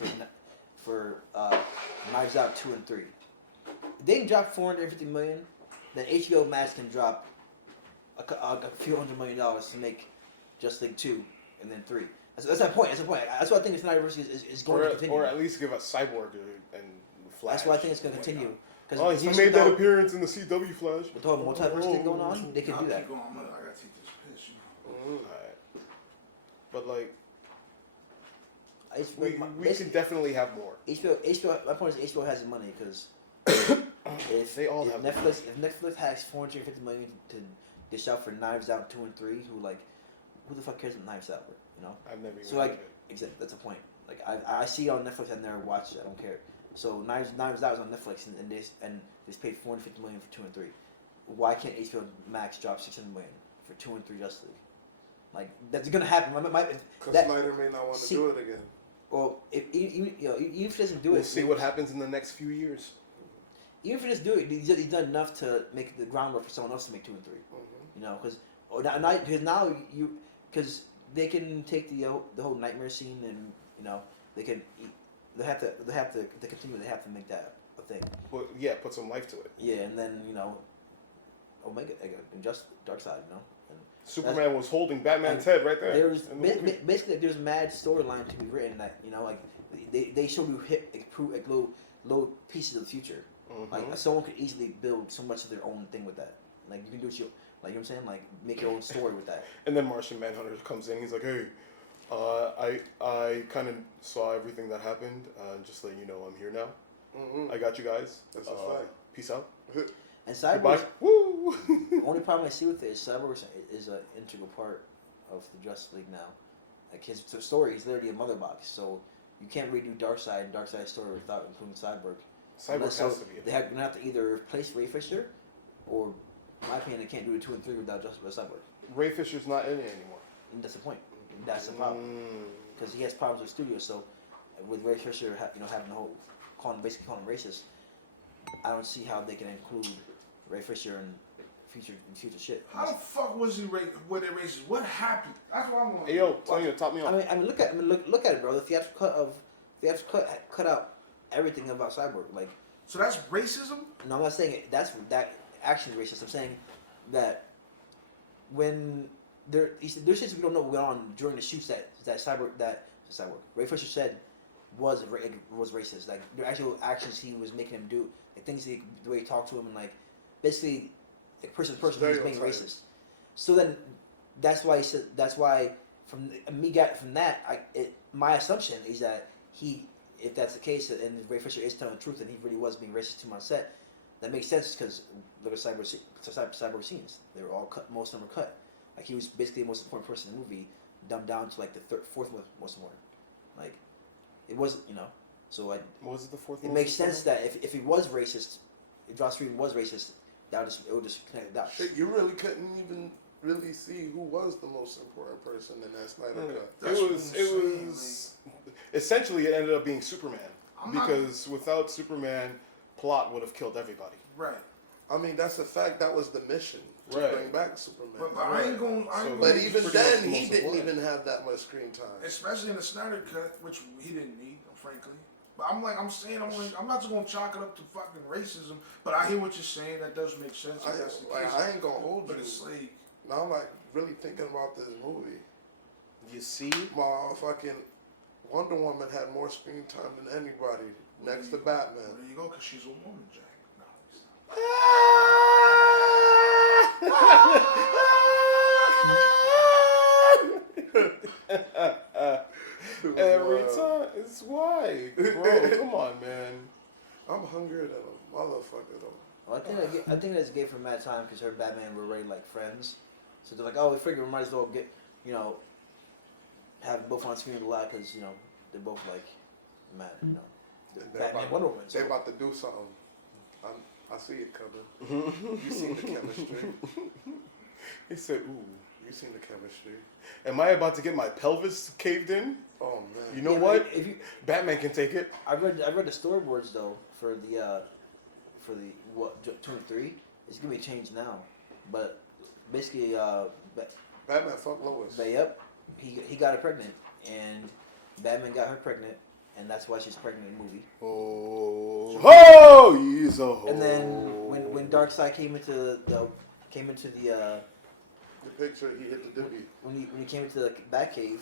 for Knives Out 2 and 3. If they can drop $450 million, then HBO Max can drop a few $100 million to make Justice League 2 and then 3. That's that point. That's the point. That's why I think the Snyderverse is going to continue. Or at least give us Cyborg and Flash. That's why I think it's going to continue. Oh, he made that appearance in the CW Flash. With the whole multiverse thing going on, they can do that. I gotta take this piss. Alright. But like, HBO, we can definitely have more. HBO. My point is HBO has the money because if They all have Netflix, if Netflix has $450 million to dish out for Knives Out 2 and 3, who the fuck cares about Knives Out? You know. I've never even So heard like, of it. exactly, that's the point. Like I see it on Netflix, I've never watched it. I don't care. So Knives Out is on Netflix, and they paid $450 million for 2 and 3. Why can't HBO Max drop $600 million for 2 and 3 Justice League? Like that's gonna happen. Because Snyder may not want to do it again. Well, even if he doesn't do We'll it, see what happens in the next few years. even if he doesn't do it, he's done enough to make the groundwork for someone else to make 2 and 3. You know, because they can take the whole nightmare scene and they have to continue. They have to make that a thing. But put some life to it. Yeah, and then Omega and just Darkseid, And Superman was holding Batman's head right there. There's in the movie. basically there's a mad storyline to be written that they show you little pieces of the future. Like someone could easily build so much of their own thing with that. Like you can do what you like. You know what I'm saying? Like make your own story with that. And then Martian Manhunter comes in. He's like, "Hey, I kind of saw everything that happened. Just letting you know, I'm here now. I got you guys. That's a fact. Peace out. And Cyborg, Goodbye. Woo!" the only problem I see with it is Cyborg is an integral part of the Justice League now. Like his story, he's literally a mother box. So you can't redo Darkseid's story without including Cyborg. Cyborg has to be. They have to either replace Ray Fisher, or, in my opinion, they can't do it 2 and 3 without Cyborg. Ray Fisher's not in it anymore. And that's the point. That's the problem. Because he has problems with studios. So with Ray Fisher, having the whole basically calling him racist, I don't see how they can include Ray Fisher in future shit. How the fuck was he racist? What happened? That's what I'm going. Hey yo, tell you, top me off. I mean, look at it, bro. The theatrical cut out everything about Cyborg. Like, So that's racism? no, I'm not saying it, that action is racist. I'm saying that when there's shit we don't know what went on during the shoots that Ray Fisher said was racist. Like the actual actions he was making him do, like things the way he talked to him, and like basically like person to person he was being racist. So then that's why my assumption is that if that's the case and Ray Fisher is telling the truth and he really was being racist to him on set, that makes sense because look at Cyborg scenes. They were all cut. Most of them were cut. Like he was basically the most important person in the movie, dumbed down to like the fourth most important. Like it wasn't, So like, Was it the fourth? it makes sense that if he was racist, if Joss Whedon was racist, it would just connect the dots. Shit, you really couldn't even really see who was the most important person in that Snyder cut. It was essentially it ended up being Superman because without Superman, plot would have killed everybody. Right. I mean, that's a fact. That was the mission to Right. bring back Superman. But I ain't going. But even then, pretty much he the most didn't important. even have that much screen time. Especially in the Snyder cut, which he didn't need, frankly. But I'm not just gonna chalk it up to fucking racism. But I hear what you're saying. That does make sense. If that's the case. I ain't gonna hold But you. it's like, Now I'm like really thinking about this movie. You see, Motherfucking Wonder Woman had more screen time than anybody next to Batman. well, there you go, because she's a woman, Jack. No, every time it's why, bro. Come on, man. I'm hungrier than a motherfucker though. Well, I think that's gay for Mad Time because her and Batman were already like friends. So they're like, oh, we figure we might as well get, have both on screen a lot because they're both like mad, Batman, Wonder Woman. They about to do something. I see it coming. You seen the chemistry. He said, "Ooh, You seen the chemistry. am I about to get my pelvis caved in? Oh man. You know Yeah, what? if you- Batman can take it." I read the storyboards though for the 2 and 3. It's gonna be changed now, but basically Batman fuck Lois. yep, he got her pregnant and Batman got her pregnant and that's why she's pregnant in the movie. Oh, he's a hoe. And then when Darkseid came into the The picture, he hit the dippy. When he came into the Batcave,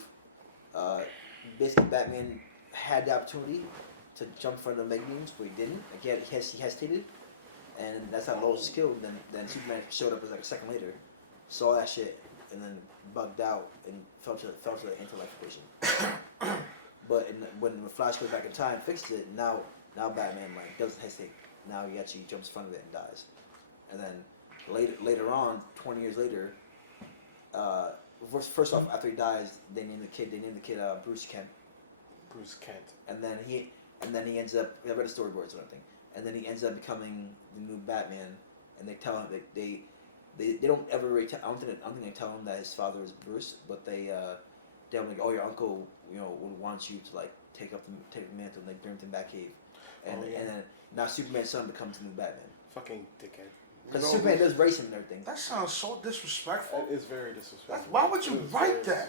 basically Batman had the opportunity to jump in front of the Magnums, but he didn't. Like he hesitated, and that's how Lois was killed. Then Superman showed up as like a second later, saw that shit, and then bugged out and fell to the intellect equation. But when the Flash goes back in time, fixed it. Now Batman like doesn't hesitate. Now he actually jumps in front of it and dies. And then later on, 20 years later, first off, after he dies, they name the kid Bruce Kent. Bruce Kent. And then he ends up. I read the storyboards and everything. And then he ends up becoming the new Batman. And they tell him that they don't ever really I don't think they tell him that his father is Bruce, but they're like, oh, your uncle, would want you to like take the mantle, and they bring him to the Batcave. And then now Superman's son becomes the new Batman. Fucking dickhead. Because Superman does race him and everything. That sounds so disrespectful. It is very disrespectful. Why would you write that?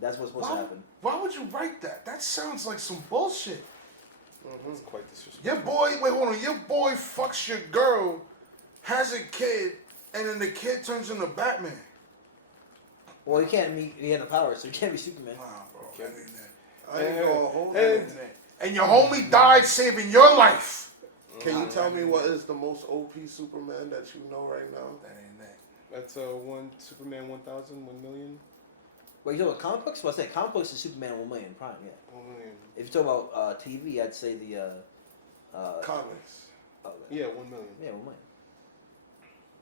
That's what's supposed to happen. Why would you write that? That sounds like some bullshit. It's quite disrespectful. Your boy, wait, hold on. Your boy fucks your girl, has a kid, and then the kid turns into Batman. Well, he had the power, so he can't be Superman. Nah, bro. That ain't that. I ain't gonna hold That it. ain't that. And your homie died saving your life. Can you tell me what is the most OP Superman that you know right now? That ain't that. That's Superman 1000, 1 million. Wait, you talking about comic books? Well, I say comic books is Superman 1 million prime, yeah. 1 million. If you talk about TV, I'd say the Comics. Yeah, 1 million. Yeah, 1 million.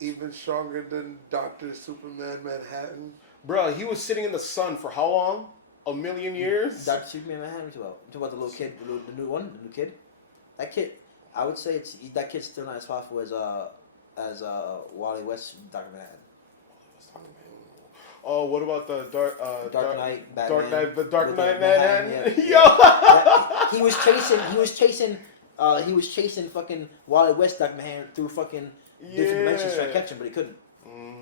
Even stronger than Dr. Superman Manhattan. Bro, he was sitting in the sun for how long? A million years? Dr. Superman Manhattan, you talk about the little kid, the new one, the new kid. That kid, I would say that kid's still not as powerful as Wally West, Dr. Manhattan. Oh, what about the Dark Knight, Batman, the Dark Knight Manhattan, Manhattan? yeah. He was chasing fucking Wally West, Dr. Manhattan, through fucking different dimensions trying to catch him, but he couldn't.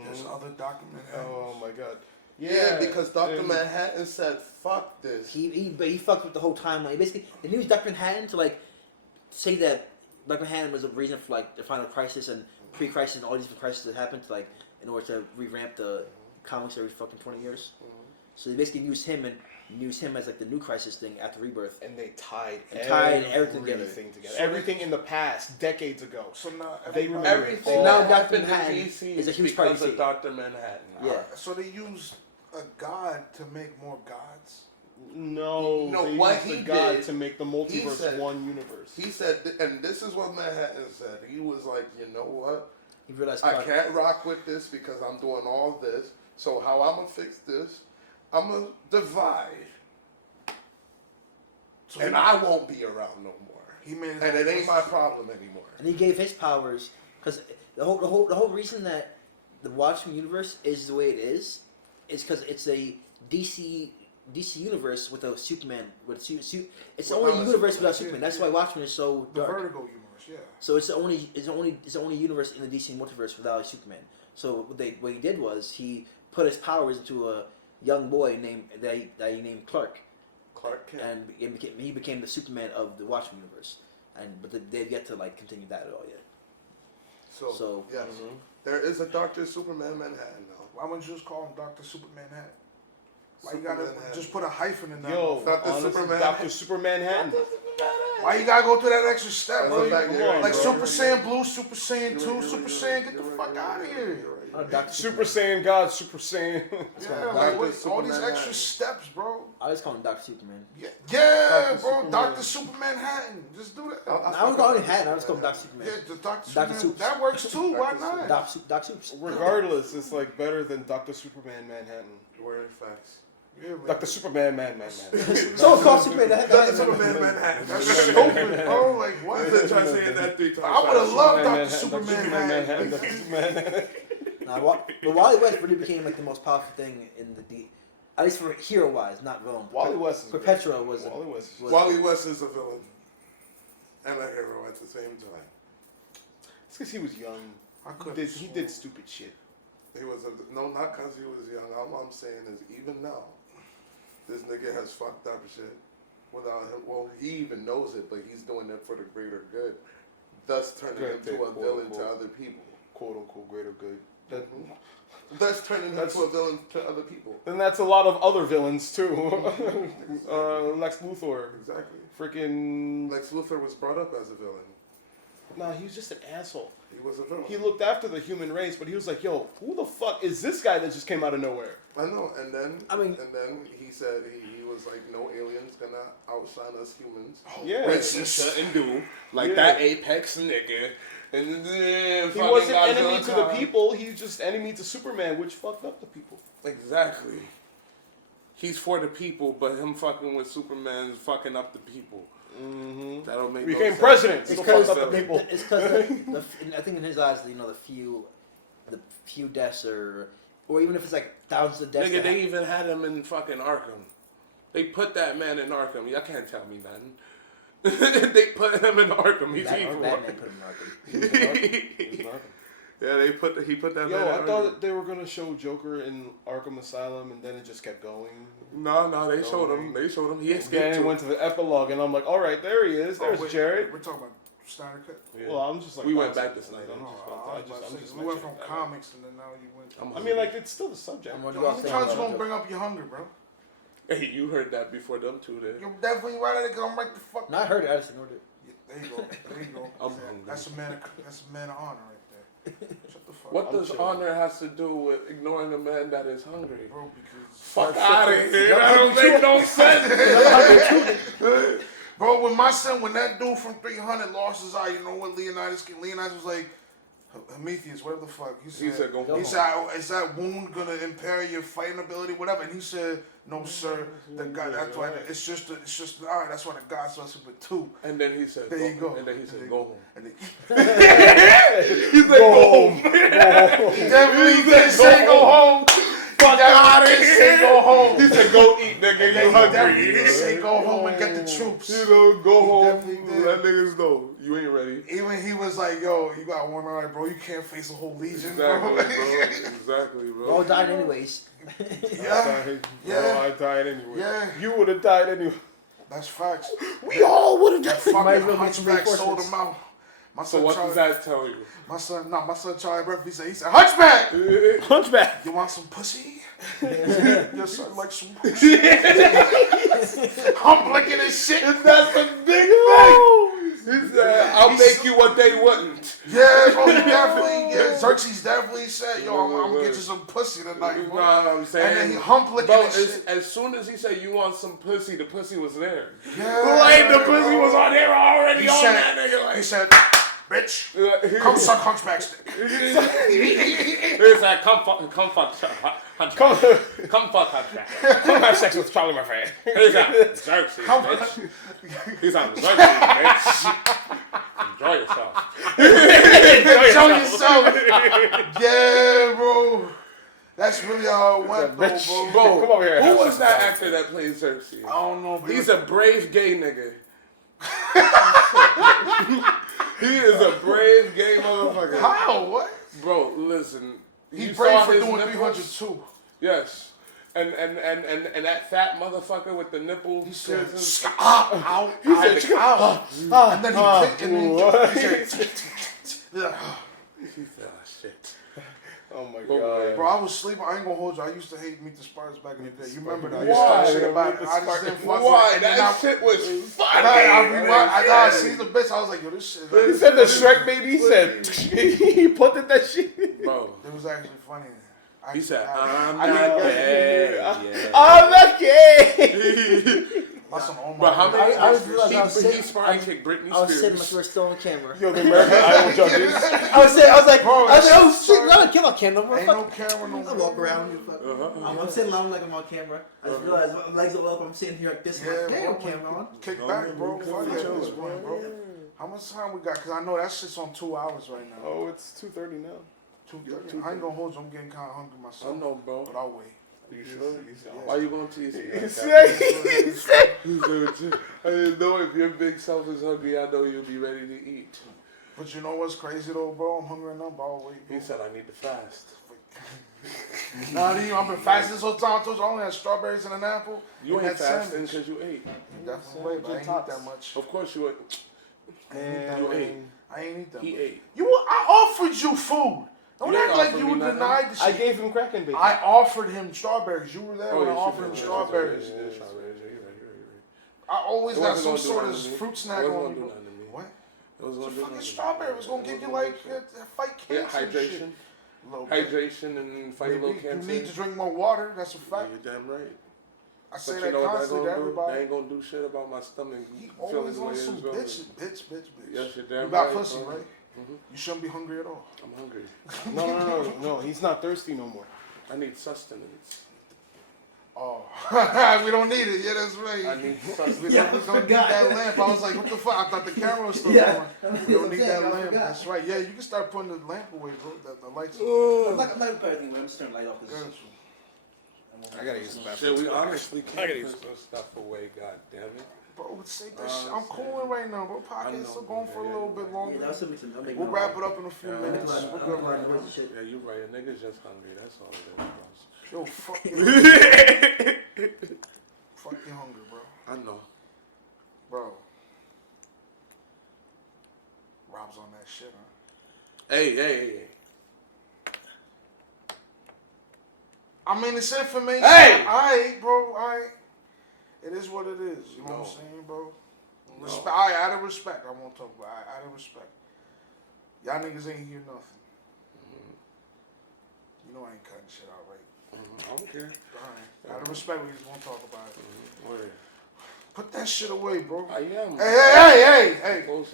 There's other documents. Oh my god. Yeah, because Dr. Manhattan said, fuck this. But he fucked with the whole timeline. Basically, they used Dr. Manhattan to like say that Dr. Manhattan was a reason for like the final crisis and pre-crisis and all these different crises that happened to like in order to revamp the comics every fucking 20 years. So they basically used him as like the new crisis thing after Rebirth. And they tied everything together. So everything in the past, decades ago. So now Everything now that Dr. happened in Manhattan DC is a huge because part of of Dr. Manhattan. Yeah. So they used a god to make more gods. No, No, they what used the he God did, to make the he multiverse said- one universe. He said, and this is what Manhattan said. He was like, you know what? He realized I can't rock with this because I'm doing all this. So how I'm going to fix this, I'm going to divide. So And I won't be around no more. he made And it ain't my problem anymore. and he gave his powers because the whole reason that the Watchmen universe is the way it is because it's a DC universe with a Superman with it's the only universe without Superman. That's why Watchmen is so the dark. Vertigo universe. Yeah. So it's the only universe in the DC multiverse without a Superman. So what he did was he put his powers into a young boy named Clark, Clark Kent. and he became the Superman of the Watchmen universe. But they've yet to like continue that at all yet. So yes, there is a Dr. Superman Manhattan now. Why wouldn't you just call him Dr. Superman Manhattan? Why you Superman gotta Manhattan. just put a hyphen in there? Yo, Dr. honestly, Superman. Dr. Superman Manhattan. Why you gotta go through that extra step, That's bro? a fact, You- you're right, like bro. Super Saiyan Blue, Super Saiyan You're 2, right, Super you're Saiyan, right, get the you're fuck right, out of you're here. right, you're right. Dr. Super Saiyan God, Super Saiyan. Yeah, like what, Dr. all these Superman extra steps, bro. I just call him Dr. Superman. Yeah, bro. Superman. Dr. Superman Hatton. Just do that. I would call him Manhattan. I just call him Dr. Superman. Yeah, the Dr. Dr. Superman. Supes. That works too. Why not? Doc Supes. Regardless, it's like better than Dr. Superman Manhattan. Word facts. Yeah, man. Dr. Superman Man. So call Superman. Dr. Superman Manhattan. That's stupid, bro. Like what? Try saying that 3 times. I would have loved Dr. Manhattan, Superman Hatton. Dr. Superman. But Wally West really became like the most powerful thing in the at least for hero wise, not villain. Wally West is great. Perpetua was. Wally West is Wally West is a villain and a hero at the same time. It's because he was young. I could. He did stupid shit. He was no, not because he was young. All I'm saying is, even now, this nigga has fucked up shit without him. Well, he even knows it, but he's doing it for the greater good, thus turning him Great, to a quote, villain to unquote. other people. Quote unquote greater good. That's turning him into a villain to other people. Then that's a lot of other villains too. Lex Luthor. Exactly. Freaking. Lex Luthor was brought up as a villain. Nah, he was just an asshole. He was a villain. He looked after the human race, but he was like, "Yo, who the fuck is this guy that just came out of nowhere?" I know, and then mean- he said he was like, no aliens gonna outshine us humans. Yeah. Which he shouldn't do. Like that Apex nigga. And then He fucking wasn't Godzilla enemy to the time. people. He's just enemy to Superman, which fucked up the people. Exactly. He's for the people, but him fucking with Superman is fucking up the people. Mm-hmm. That don't make He no became sense. president. It's So fucked because up the people. it's because I think in his eyes, you know, the few deaths or even if it's like thousands of deaths. Nigga, they even had him in fucking Arkham. They put that man in Arkham. Y'all can't tell me nothing. They put him in Arkham. He's evil. Batman put him in Arkham. Yeah, he put that Yo, man in I Arkham. thought they were gonna show Joker in Arkham Asylum, and then it just kept going. No, they showed him. They showed him. He And escaped. then it went to the epilogue, and I'm like, all right, there he is. There's Jared. We're talking about Snydercut. Yeah. Well, I'm just like, We went bouncing back to it. Snyder. I'm just We went from mentioning that. comics and then now you went. I mean, like, it's still the subject. I'm gonna How go many outside times you and gonna look bring up your hunger, bro? Hey, you heard that before them two there. You're definitely right at it. I'm right the fuck. No, I heard it. I just ignored it. Yeah, there you go. There you go. I'm hungry. That's a man of honor right there. Shut the fuck What up, does honor has to do with ignoring a man that is hungry? bro. Because Fuck out of here. That don't make no sense. bro, when that dude from 300 lost his eye, you know what Leonidas was like, Prometheus, whatever the fuck. He said, go home. he said, is that wound gonna impair your fighting ability, whatever? And he said, no, sir. The God, that's why it's just all right. That's why the gods bless him with two. And then he said, There you go. And then he said, go home. And then, He said, go home. he definitely did say go home. Fuck out of He here. said go home. He said, go eat, nigga. You He hungry. definitely did say go home and get the troops. You know, go home. definitely did. Let niggas know you ain't ready. Even he was like, yo, you got one right, bro. You can't face a whole legion, Exactly, bro. bro. Exactly, bro. We're all dying anyways. Yeah. I died anyway. Yeah. You would have died anyway. That's facts. We all would have That died. Might as fucking well make some hunchback sold reinforcements. him out. My So son what Charlie, does that tell you? my son Charlie Murphy said, Hunchback! Hunchback. You want some pussy? Your son likes some pussy. I'm licking his shit. That's a big thing. He said, I'll make you what they wouldn't. Yeah, bro, he definitely, Xerxes definitely said, yo, I'm gonna get you some pussy tonight, You bro. know what I'm saying? And then he hump licking Bro, his shit. as soon as he said you want some pussy, the pussy was there. Yeah. Like the pussy was on there already He on said, that nigga. Like, he said, bitch, come suck Hunchback's dick. He said, come fuck Hunchback. Come fuck Hunchback. Come have sex with Charlie Murphy. He's on Xerxes, bitch. He's on Xerxes, bitch. Enjoy yourself. Enjoy yourself. Yeah, bro. That's really how it went, though, bro. Bro, Come over here. who was that actor that played Xerxes? I don't know, but He's a brave gay nigga. He is a brave gay motherfucker. How? What? Bro, listen. He's you brave saw for his doing nipples? 300 too. Yes. And that fat motherfucker with the nipples. He said, piercings. ow, He said, and then he picked and then he said, He said, oh, shit. Oh my Oh, god. bro, I was sleeping. I ain't gonna hold you. I used to hate Meet the Spartans back in the day. You remember that? I used to Why? talk shit about it. I just didn't fuck with it. Why? And then That shit was funny. I got seen the bitch. I was like, yo, this shit. He said the Shrek baby. He said he put in that shit. Bro, It was actually funny. he said, I'm I not didn't- gay. Yeah. I'm not gay. That's an Omar. But how many I was realizing I was he sitting- Spartan kicked Britney I was sitting like Spears. we were still on camera. Yo, the American Idol judges. I was like, Bro, oh it's shit, not on camera, on camera. Ain't no camera, no. I walk around. Fuck. Uh-huh. I'm sitting loud like I'm on camera. I just realized my legs are up. I'm sitting here like this. I'm like, damn, bro, camera on. Kick back, bro. Fuck it at this point, bro. How much time we got? Cause I know that shit's on 2 hours right now. Oh, it's 2:30 now. 2:30. I ain't gonna hold you. I'm getting kind of hungry I myself. know, bro. But I'll wait. You sure? Why you gonna tease me? He Like said. that? I didn't know if your big self is hungry, I know you'll be ready to eat. But you know what's crazy though, bro? I'm hungry enough, but I'll wait. Bro. He said, I need to fast. Nah, I've been fasting this whole time. I told you I only had strawberries and an apple. You and ain't that fasting sandwich. because you ate. Definitely, but I ain't eat that much. Of course you ate. I ain't eat that You much. ate. I ain't eat that He much. ate. I offered you food. Don't You act ain't like offer you me were nothing. denied the shit. I gave him crack and bacon. I offered him strawberries. You were there when I yes, offered you him did. strawberries. Yeah, strawberries. Yeah, you're right. I always It got wasn't some gonna do sort of nothing to me. fruit It snack wasn't on gonna me. do nothing to me. What? It was The gonna do fucking nothing. strawberry was gonna It give you wasn't like gonna do shit. fight Yeah, cancer and shit. hydration. A little bit. Hydration and fight a little You cancer. need to drink more water. That's a fact. You're damn right. I say But that you know what that constantly to gonna do? everybody. They ain't gonna do shit about my stomach. He feeling always the way on it's some going. bitch. Yes, you're damn You got right, pussy, bro. right? You shouldn't be hungry at all. I'm hungry. No. He's not thirsty no more. I need sustenance. Oh, we don't need it. Yeah, that's right. I need sustenance. We don't need that lamp. I was like, what the fuck? I thought the camera was still on. We don't need that lamp. That's right. Yeah, you can start putting the lamp away, bro. The lights. I'm not gonna put everything away. I'm just turning the light off. I gotta use the bathroom. Shit, we honestly can't put some stuff away, god damn it. Bro, say that shit. I'm cooling right now, bro. Podcast still going for a little bit longer. Yeah, I'll make some. We'll wrap it up in a few Yeah, minutes. We're good right now. Yeah, you're right. A nigga's just hungry. That's all it is, bro. Yo, fuck you. Fuck you hungry, bro. I know. Bro. Rob's on that shit, huh? Hey. I mean, it's information. Hey! Alright, bro. Alright. It is what it is. You know what I'm saying, bro? Respect. Alright, out of respect. I won't talk about it. Out of respect. Y'all niggas ain't hear nothing. You know I ain't cutting shit out, right? I don't care. Alright. Out of respect, we just won't talk about it. Word. Put that shit away, bro. I am.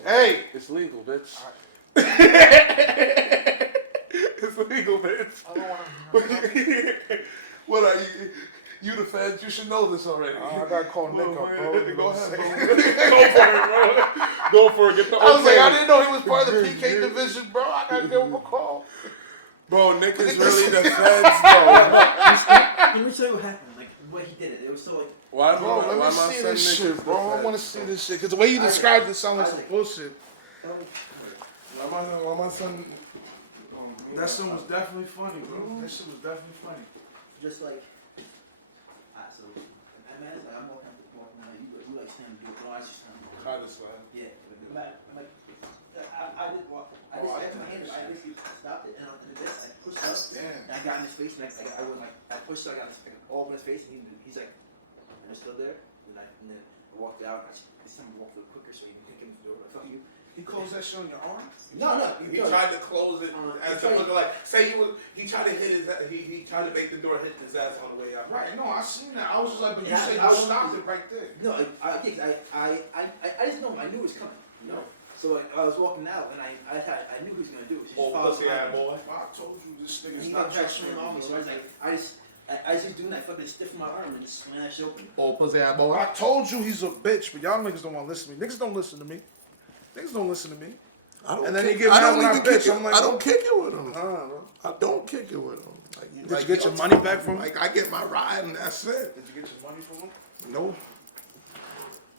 Hey. It's legal, bitch. Alright. It's legal, bitch. I don't want to. What are you? You the feds, you should know this already. I gotta call Nick up, bro. You know Go what I'm ahead, saying? bro. Go for it, bro. Go for it. Get the I was like, okay. I didn't know he was part of the PK division, bro. I gotta give him a call. Bro, Nick is really the feds, bro. Let me tell you what happened. Like, what he did it was so like. Why, Bro, why let me my see son this Nick shit, is the bro. I feds, want to see this shit. Because the way you described it sounds like some bullshit. Why my son? That shit was definitely funny, bro. That shit was definitely funny. Just like, so I'm more comfortable now. You like stand up, but I just stand up. Kind of slide. Yeah, I'm like, I did walk. I just my hand. I basically stopped it, and after this, I pushed up, and I got in his face, and I went like, I pushed up, I got all in his face, and he's like, and I'm still there, and then I walked out. This time I walked a little quicker, so you can take him to the door. I fuck you. He closed that shit on your arm? No. He tried to close it as it looked like. Say he tried to hit his. He tried to make the door hit his ass on the way out. Right, no, I seen that. I was just like, but you Yeah, said I you was- stopped it right there. No, I just know. I knew it was coming. You know. So I was walking out, and I knew he was gonna do it. So Oh, pussy ass boy. I told you this And nigga's he not got trash trustworthy. on me, so I was like, I just doing that fucking stiff my arm and just slam that shit open. Oh, pussy ass boy. I told you he's a bitch, but y'all niggas don't want to listen to me. Niggas don't listen to me. Niggas don't listen to me. And then he get mad when I bitch. I'm like, I don't kick it with him. bro. I don't kick it with him. Did you get your money back from him? Like I get my ride and that's it. Did you get your money from him? No.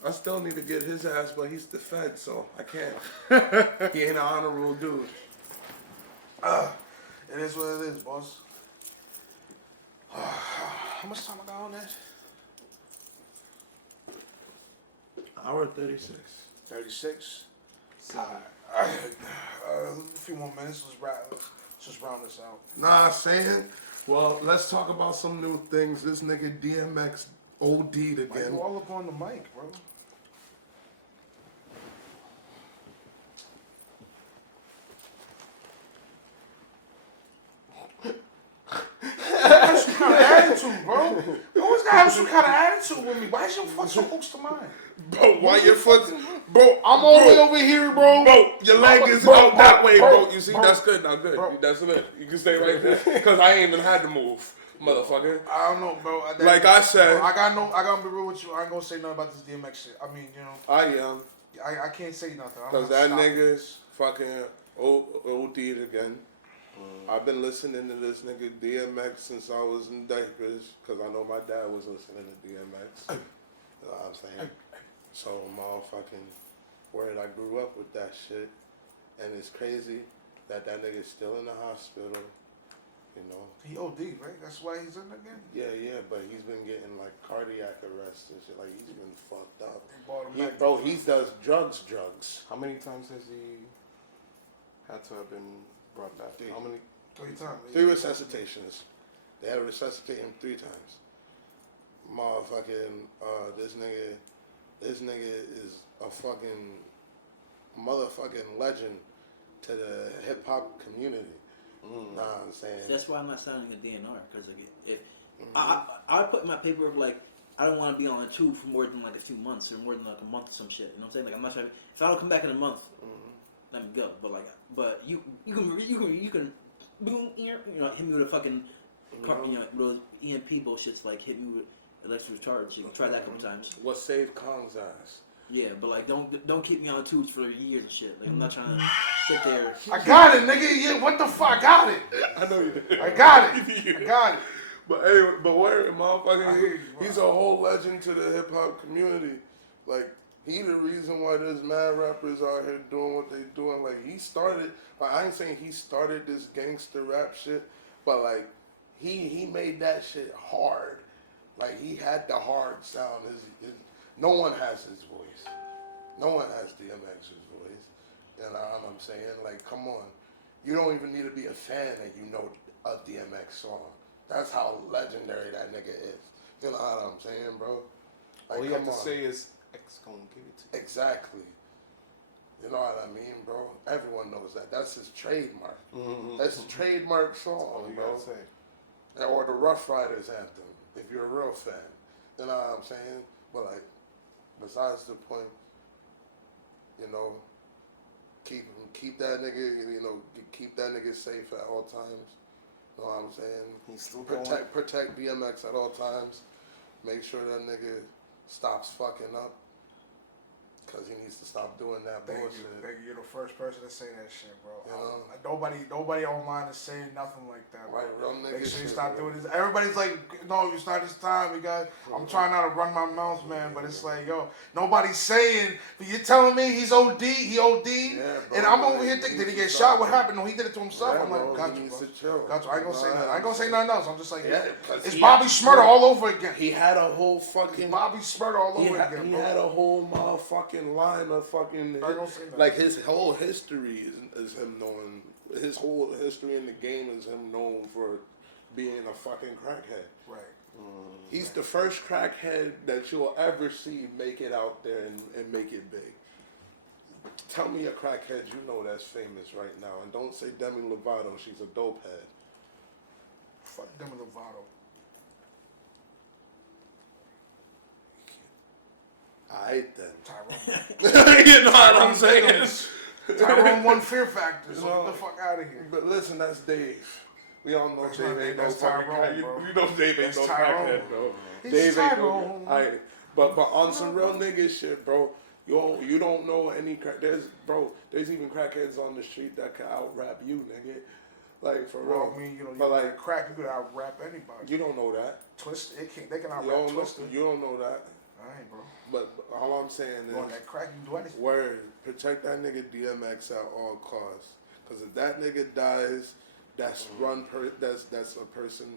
I still need to get his ass, but he's the Fed, so I can't. He ain't an honorable dude. It is what it is, boss. How much time I got on that? Hour 36. 36. A few more minutes. Let's just round this out. Nah, saying. Well, let's talk about some new things. This nigga DMX OD'd Why again. you all up on the mic, bro? Some kind of attitude, bro. You always gotta have some kind of attitude with me. Why is your foot so close to mine? Bro, why your foot? Bro, I'm all the way over here, bro. Bro, your leg is Bro, out that way, bro. bro, You see, bro, that's good. Now, good. bro. That's it. You can stay right there. Because I ain't even had to move, motherfucker. I don't know, bro. Like I said, I gotta be real with you. I ain't gonna say nothing about this DMX shit. I mean, you know, I am. I can't say nothing. Because that nigga's fucking OD'd again. I've been listening to this nigga DMX since I was in diapers. Because I know my dad was listening to DMX. You know what I'm saying? So, motherfucking word, I grew up with that shit. And it's crazy that nigga's still in the hospital. You know? He OD, right? That's why he's in again? Yeah, but he's been getting like cardiac arrest and shit. Like he's been fucked up. Brought him back. Bro, he does drugs. How many times has he had to have been brought back? How many? 3 times. 3 resuscitations. They had to resuscitate him 3 times. Motherfucking, this nigga is a fucking motherfucking legend to the hip hop community. Nah, I'm saying. That's why I'm not signing a DNR, because like, if I put in my paperwork like I don't want to be on a tube for more than like a few months or more than like a month or some shit. You know what I'm saying? Like I'm not trying. If I don't come back in a month, let me go. But you can boom, you know, hit me with a fucking you know, those EMP bullshits, like hit me with electric charge. You can try that a couple times. What saved Kong's ass? Yeah, but like don't keep me on tubes for years and shit. Like I'm not trying to sit there. I got it, nigga. Yeah, what the fuck? I got it. I know you did. I got it. I got it. But anyway, but where, motherfucker, I hear you, bro. He's a whole legend to the hip hop community. Like, he the reason why there's mad rappers out here doing what they doing. Like, he started, like, I ain't saying he started this gangster rap shit, but like, he made that shit hard. Like, he had the hard sound. No one has his voice. No one has DMX's voice. You know what I'm saying? Like, come on. You don't even need to be a fan and you know a DMX song. That's how legendary that nigga is. You know what I'm saying, bro? Like, All you have to say is, X gonna give it to you. Exactly. You know what I mean, bro? Everyone knows that. That's his trademark. That's his trademark song, All you bro. gotta say. Or the Rough Riders anthem, if you're a real fan. You know what I'm saying? But like, besides the point, you know, keep that nigga, you know, keep that nigga safe at all times. You know what I'm saying? He's still protect DMX at all times. Make sure that nigga stops fucking up. Cause he needs to stop doing that bullshit. Thank you. You're the first person to say that shit, bro. You know? Nobody online is saying nothing like that, bro. Right, real nigga Make sure you shit, stop bro. doing this. Everybody's like, no, it's not this time. I'm trying not to run my mouth, man, but it's like, yo, nobody's saying. But you're telling me he's OD, he OD, bro, and I'm over here thinking, did he get shot? What happened? No, he did it to himself. Yeah, I'm like, bro, got he you, needs bro. to chill. Got you. I ain't gonna say Nah, nothing. I ain't gonna say nothing else. I'm just like, Yeah, 'cause it's he Bobby had- Schmurder all over again. He had a whole fucking. Bobby Schmurder all over again, He bro. had a whole motherfucking line of fucking. I don't say that. Like his whole history is him knowing. His whole history in the game is him known for being a fucking crackhead. Right. He's the first crackhead that you'll ever see make it out there and make it big. Tell me a crackhead you know that's famous right now, and don't say Demi Lovato. She's a dope head. Fuck Demi Lovato. Aight then. Tyrone. You know what I'm saying? Tyrone won Fear Factor, so You know, get the fuck out of here. But listen, that's Dave. We all know That's Dave not ain't Dave, no that's fucking Tyrone, crack. bro. You know Dave ain't That's no Tyrone. crackhead, bro. He's Dave ain't Tyrone. no. Alright, but on some real nigga shit, bro. You don't know any crack. There's even crackheads on the street that can out rap you, nigga. Like for real. Well, I mean, you know, but you like like crack, you could out rap anybody. you don't know that. Twist, they can out You rap don't know. Twister. You don't know that. Alright, bro. But all I'm saying You on is, that crack, you can do anything. word, protect that nigga DMX at all costs. Cause if that nigga dies, that's that's a person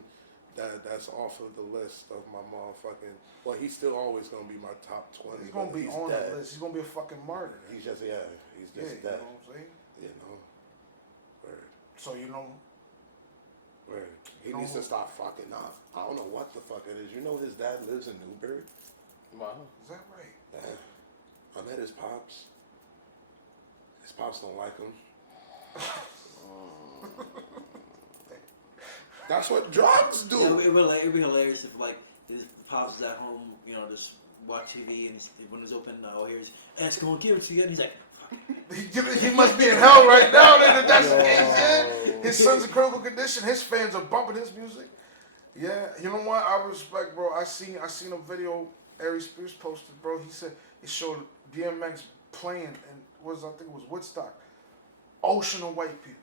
that's off of the list of my motherfucking. Well, he's still always gonna be my top 20. He's gonna but be on dead. the list. He's gonna be a fucking martyr. He's just he's Yeah, just you dead. know what I'm saying? You know, word, So you know, word. He No. needs to stop fucking up. I don't know what the fuck it is. You know his dad lives in Newbury. Wow. is that right? Yeah. I met his pops. His pops don't like him. That's what drugs do. It'd be hilarious if like his pops is at home, you know, just watch TV and when it's open, oh here's X gonna give it to you, and he's like, He must be in hell right now. Then if that's the case, yeah. His son's in critical condition. His fans are bumping his music. Yeah, you know what? I respect, bro. I seen a video Ari Spears posted, bro. He said it showed DMX playing and I think it was Woodstock. Ocean of white people.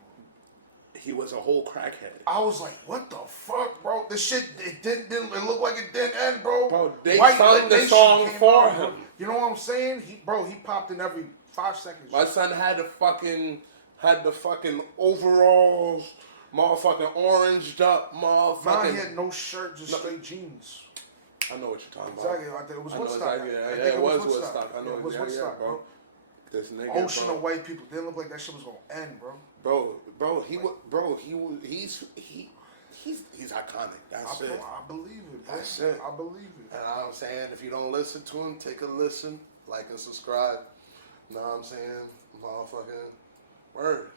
He was a whole crackhead. I was like, what the fuck, bro? This shit, it it looked like it didn't end, bro. Bro, they White sung the Nation song came for out, bro. him. You know what I'm saying? He popped in every 5 seconds. My son had the fucking overalls, motherfucking oranged up, motherfucking. Nah, he had no shirt, just straight jeans. I know what you're talking Exactly. about. I think it was I know Woodstock. exactly, I yeah, think it was Woodstock. I know it was exactly, Woodstock, bro. This nigga, ocean bro. of white people. Didn't look like that shit was gonna end, bro. He's iconic. That's it. I believe it, bro. That's it. I believe it. And I'm saying, if you don't listen to him, take a listen, like and subscribe. You know what I'm saying? Motherfucking word.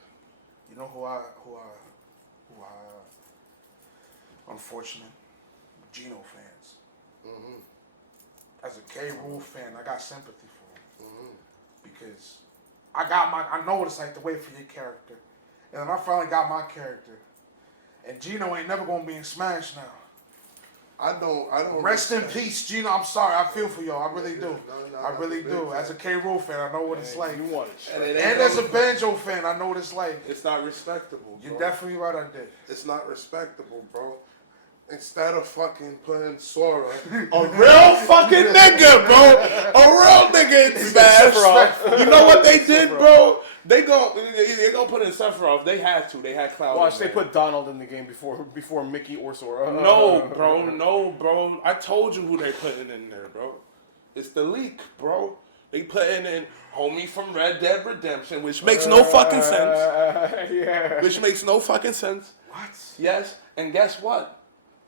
You know who I unfortunate Gino fans. Mm-hmm. As a K. Rule fan, I got sympathy for him Mm-hmm. because I know what it's like to wait for your character, and then I finally got my character, and Gino ain't never gonna be in Smash now. I don't. Rest in peace, Gino. I'm sorry. I feel for y'all. I really do. No, I really do. As a K. Rule fan, I know what it's like. You want it. And as a Banjo fan, I know what it's like. It's not respectable. You're bro. definitely right. I did. It's not respectable, bro. Instead of fucking putting Sora, A real fucking nigga, bro. A real nigga in Smash. You know what they did, bro? They gonna put in Sephiroth. They had to. They had Cloud. Watch, they put Donald in the game before Mickey or Sora. No, bro. I told you who they putting in there, bro. It's the leak, bro. They putting in homie from Red Dead Redemption, which makes no fucking sense. Yeah. Which makes no fucking sense. What? Yes, and guess what?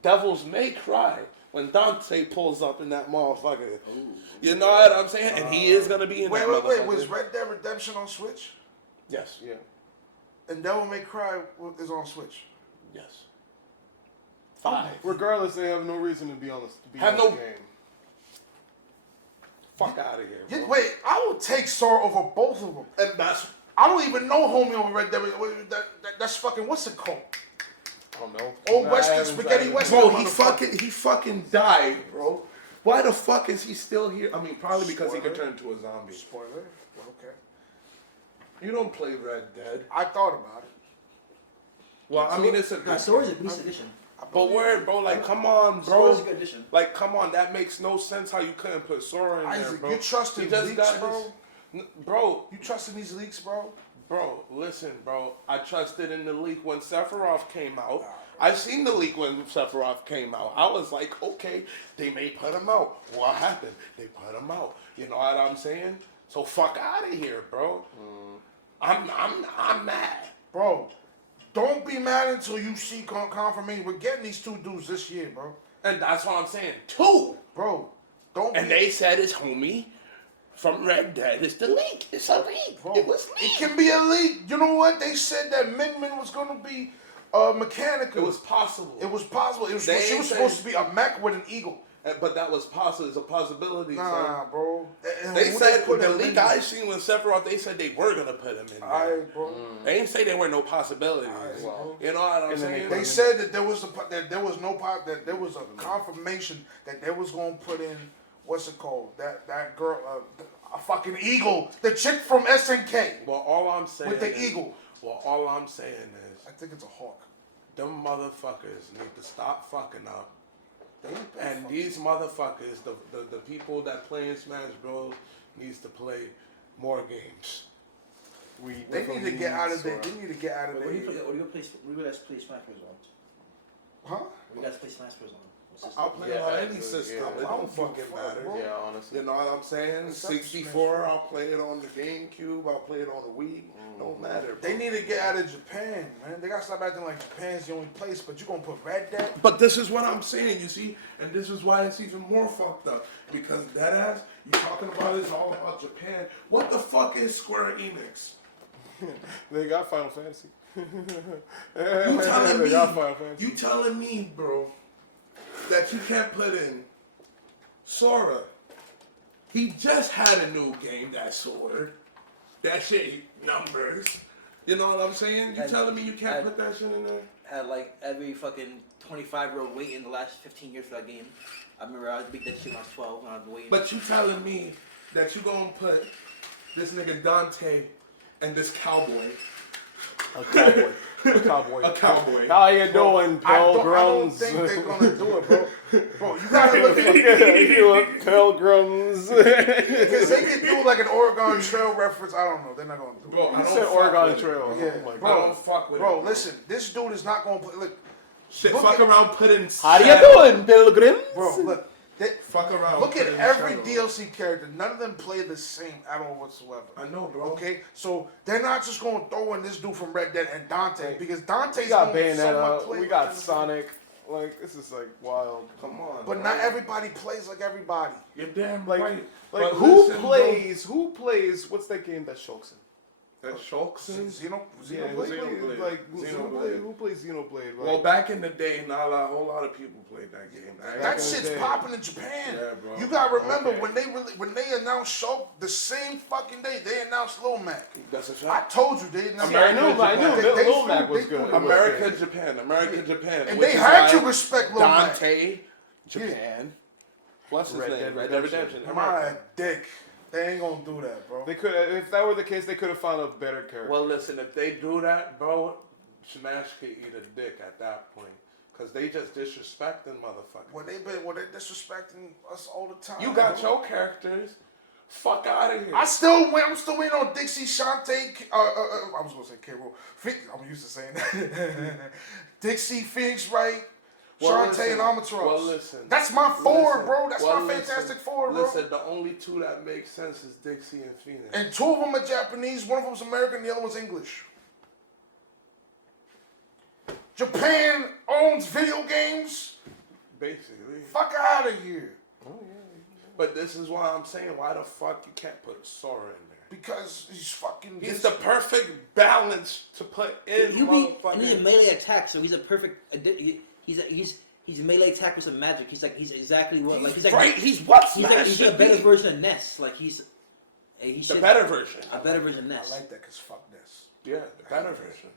Devils may cry when Dante pulls up in that motherfucker. You know what I'm saying? And he is gonna be in that Wait. motherfucker. Was Red Dead Redemption on Switch? Yes. Yeah. And Devil May Cry is on Switch. Yes. 5. Regardless, they have no reason to be on the Have on no- the game. Fuck out of here, bro. Wait, I would take Sora over both of them. And that's I don't even know homie over Red Dead. That's fucking what's it called? I don't know. Old Western Spaghetti Western. bro. He fucking died, bro. Why the fuck is he still here? I mean, probably because he could turn into a zombie. Spoiler. Okay. You don't play Red Dead. I thought about it. Well, I mean, it's a Nah, good. Sora's a beast edition. But word, bro, like, come on, Sora's a bro. good edition. Like, come on, that makes no sense how you couldn't put Sora in there, Isaac, bro. you trust He in just leaks, got bro? Bro, You trust in these leaks, bro? bro, listen, bro. I trusted in the leak when Sephiroth came out. I seen the leak when Sephiroth came out. I was like, okay, they may put him out. What happened? They put him out. You know what I'm saying? So fuck out of here, bro. I'm mad. Bro, don't be mad until you see confirmation. We're getting these 2 dudes this year, bro. And that's what I'm saying. 2. Bro, don't And be... they said it's homie from Red Dead. It's the leak. It's a leak. Bro, It was it leak. can be a leak. You know what? They said that Min was going to be mechanical. It was possible. It was possible. She was They supposed said- to be a mech with an eagle. But that was possible. It's a possibility. Nah, son. bro. And They who said put the in leak Min? I seen with Sephiroth, they said they were gonna put him in there. Alright, bro. They didn't say there were no possibilities. Well, You know what I'm and then saying? They said that there was a confirmation that they was gonna put in what's it called? That girl, a fucking eagle, the chick from SNK Well, all I'm saying with the is, eagle. Well, all I'm saying is, I think it's a hawk. them motherfuckers need to stop fucking up. They ain't been And fucking- these motherfuckers, the people that play in Smash Bros, needs to play more games. They need to get out of there. They need to get out of What do you there. play? What do you play? What do you guys play Smash Bros on? Huh? What do you guys play Smash Bros on? What system? I'll play Yeah, on that's any good, system. yeah. It don't fucking matter. bro. Yeah, honestly. You know what I'm saying? It's up to 64, Smash. I'll play it on the GameCube, I'll play it on the Wii. Don't matter. Bro. They need to get out of Japan, man. They gotta stop acting like Japan's the only place. But you gonna put Red Dead? But this is what I'm saying, you see, and this is why it's even more fucked up. Because that ass, you talking about it's all about Japan. What the fuck is Square Enix? They got Final Fantasy. You telling They got Final me, Fantasy. you telling me, bro, that you can't put in Sora. He just had a new game, that Sword. That shit numbers. You know what I'm saying? You And- telling me you can't and- put that shit in there? Had like every fucking 25-year-old waiting the last 15 years for that game. I remember I was big that shit when I was 12 when I was waiting. But you telling me that you gonna put this nigga Dante and this cowboy. A cowboy. A cowboy. A cowboy. How you doing, I don't pilgrims? think they're gonna do it, bro. Bro, you gotta look at You pilgrims. because they can do like an Oregon Trail reference. I don't know. They're not gonna do it. Bro, I You don't said fuck Oregon with it. Trail. Yeah, Oh my I bro. God. don't fuck with Bro, it. listen, this dude is not gonna put. Look, Shit, look fuck at- around, put in. How you doing, pilgrims? bro, look. Fuck around. Look at put in every shadow. DLC character. None of them play the same at all whatsoever. I know, bro. Okay, so they're not just going to throw in this dude from Red Dead and Dante because Dante's We got gonna somewhat Bayonetta. play We got with them. Sonic. Like this is like wild. Come on. But bro. not everybody plays like everybody. You're damn Like, right. like But who listen, plays? Who plays? What's that game that Shulks in? Bro, that Shulkson? Yeah, Xenoblade? Xenoblade. like Xenoblade. who plays Xenoblade? Like, Well, back in the day, not a whole lot of people played that game. That in the shit's day. popping in Japan. Yeah, bro. You gotta remember Okay. when they announced Shulk, the same fucking day they announced Lil Mac. That's a I fact. told you they announced. I knew They Lil Mac threw- was they good. threw- America, Japan. America, Japan. And which they is had to why respect Lil Mac. Dante, Japan. What's his Red name? Dead Red Dead Redemption. Redemption. My America. dick. They ain't gonna do that, bro. they could, if that were the case, they could have found a better character. Well, listen, if they do that, bro, Smash could eat a dick at that point. Because they just disrespecting motherfuckers. Well, they disrespecting us all the time. You got bro. your characters. Fuck out of here. I'm still waiting on Dixie, Shantae. I was gonna say K. Rool. I'm used to saying that. Dixie, Phoenix Wright, Shantae, listen, and Albatross. well, listen. That's my four, Listen, bro. That's well, my Fantastic listen, Four, bro. Listen, the only two that make sense is Dixie and Phoenix. And two of them are Japanese. One of them's American. The other one's English. Japan owns video games. Basically. Fuck out of here. But this is why I'm saying, why the fuck you can't put Sora in there? Because he's fucking. He's the perfect balance to put in. You be and motherfucker. he's a melee attack, so he's a perfect. He's melee attack with some magic. He's exactly what like he's like right. He's what he's Smash like he's a should better be. version of Ness. Like he The should, better version. a better version of Ness. I like that because fuck this. Yeah, the better version.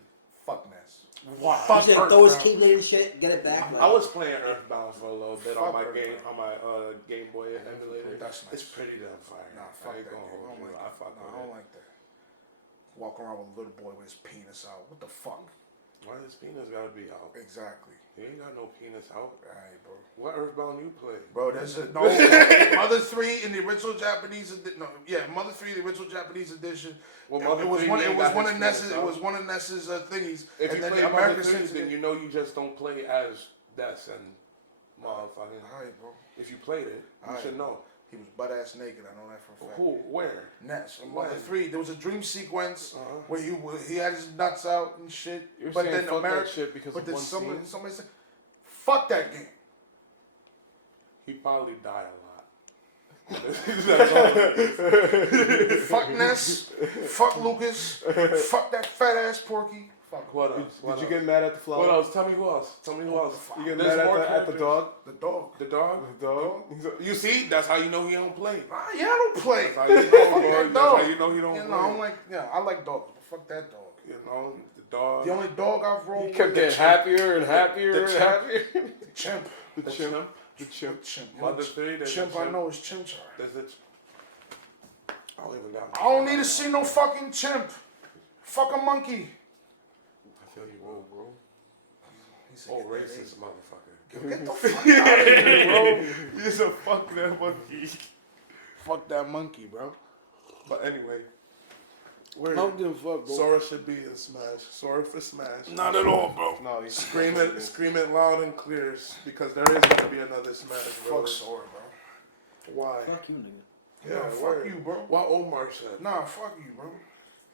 Fuck Ness. Wow. Fuck He's gonna throw his Earthbound. Keyblade and shit, get it back. Like, I was playing Earthbound for a little bit on Fuck my Earthbound. Game Boy emulator. That's nice. It's pretty damn fire. Nah, fuck I ain't that gonna game. I hold don't you. like I that. fuck Nah, with I don't it. like that. Walk around with a little boy with his penis out. What the fuck? Why his penis gotta be out? Exactly. He ain't got no penis out. Alright, bro. What Earthbound you play? Bro, there's no Mother 3 in the original Japanese Mother 3 the original Japanese edition. Well, It Mother was 3 one. ain't It was got one his of Ness's. penis It out. was one of Ness's thingies. If and you then play the Mother American 3, sent then it. you know you just don't play as Des and motherfucking. Alright, bro. If you played it, you Alright. should know. He was butt ass naked. I know that for a fact. Who? Where? Ness. In When? Mother 3, there was a dream sequence Uh-huh. where he had his nuts out and shit. You're but saying then fuck America, that shit because but of then one somebody scene? said, "Fuck that game." He probably died a lot. Fuck Ness. Fuck Lucas. Fuck that fat ass Porky. Fuck What else? What Did you else? get mad at the flower? What else? Tell me who else. Tell me who else. You get There's mad more at the characters. dog? the dog. The dog? The dog? You see, that's how you know he don't play. Yeah, I don't play. That's how you know, Fuck boy. that That's dog. how you know he don't You play. know, I'm like, I like dogs, but fuck that dog. You know, the dog. The only dog I've rolled He with kept the getting chimp. happier and happier the and chimp. happier. The chimp. The chimp. The chimp. Chimp. Mother 3, there's Chimp a I chimp. know is Chimchar. There's a I don't even got I don't need to see no fucking chimp. Fuck a monkey. I feel you, whoa, bro. He said, Oh, "Get that racist Asian." motherfucker. Get the fuck out of here, bro. He's a fuck that monkey. Fuck that monkey, bro. But anyway, I don't give a fuck, bro. Sora should be in Smash. Sora for Smash. Not at all, bro. No, he's Scream it loud and clear, because there is gonna be another Smash. Bro. Fuck Sora, bro. Why? fuck you, nigga. Yeah, fuck word. you, bro. What Omar said. Nah, fuck you, bro.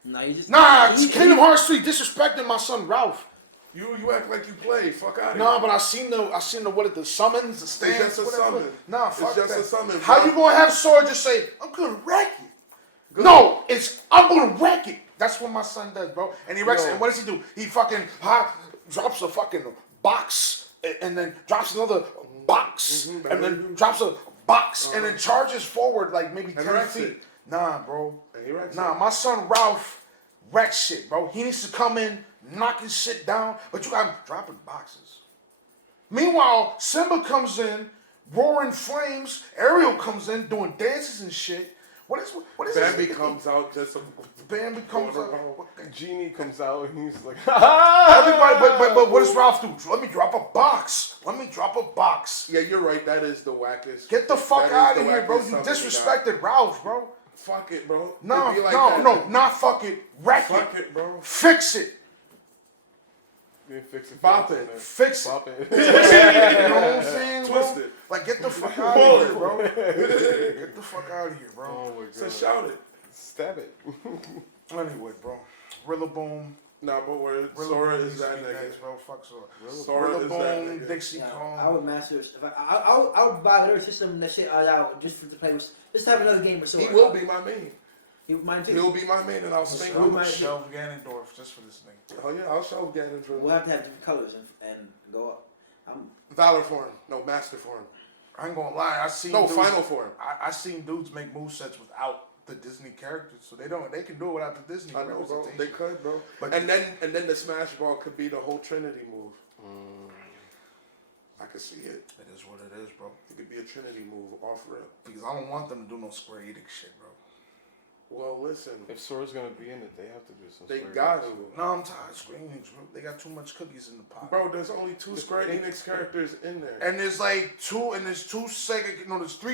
Nah, you just Nah, it's Kingdom Hearts 3 disrespecting my son Ralph. You act like you play. Fuck out of Nah, here. but I seen the what the summons, the stands, just a whatever. summon. Nah, It's fuck just that. a summon, How bro. you gonna have Sora just say, "I'm gonna wreck it"? No, it's I'm gonna wreck it. That's what my son does, bro. And he wrecks it. And what does he do? He fucking drops a fucking box and then drops another box and then drops a box and then charges forward like maybe 10 wrecks feet. it. Nah, bro. And he wrecks Nah, it. my son Ralph wrecks shit, bro. He needs to come in, knocking shit down, but you got him dropping boxes. Meanwhile, Simba comes in, roaring flames. Ariel comes in, doing dances and shit. What is Bambi this? comes out just. Bambi comes out. Genie comes out and he's like, Everybody, but what does Ralph do? Let me drop a box. Let me drop a box. Yeah, you're right. That is the wackest. Get the fuck that is out the of here, bro. wackest You summon got. disrespected Ralph, bro. Fuck it, bro. No, It be like no, that. no, not fuck it. Wreck Fuck it. it, bro. Fix it. You fix it. Bop it. Fix it. Bop it. You know what I'm saying, bro? Twist it. Like, get the fuck out of here, bro. Get the fuck out of here, bro. Oh my god. So shout it. Stab it. Anyway, bro. Rillaboom. Nah, but where Rillaboom Sora needs is to that be nigga. next, bro. Fuck Sora. Sora is that Rillaboom, nigga. Dixon Yeah, Kong. I would master. If I would buy whatever system that shit out just to play with. Just to have another game or so. He will be my main. Mine too. He'll be my main, and I'll sing I'm him. gonna shelve Ganondorf just for this thing. Oh yeah, I'll show Ganon for We'll have to have different colors and go up. Valor form. No, Master form. I ain't gonna lie, I seen No, dudes, Final form. I seen dudes make movesets without the Disney characters, so they can do it without the Disney I know, bro. representation. They could, bro. But and then the Smash Ball could be the whole Trinity move. I could see it. It is what it is, bro. It could be a Trinity move off rip. Because I don't want them to do no Square Enix shit, bro. Well, listen. If Sora's gonna be in it, they have to do some. They Square got Enix. to. No, I'm tired of Square Enix, bro. They got too much cookies in the pot. Bro, there's only 2 Square Enix characters in there. And there's like there's three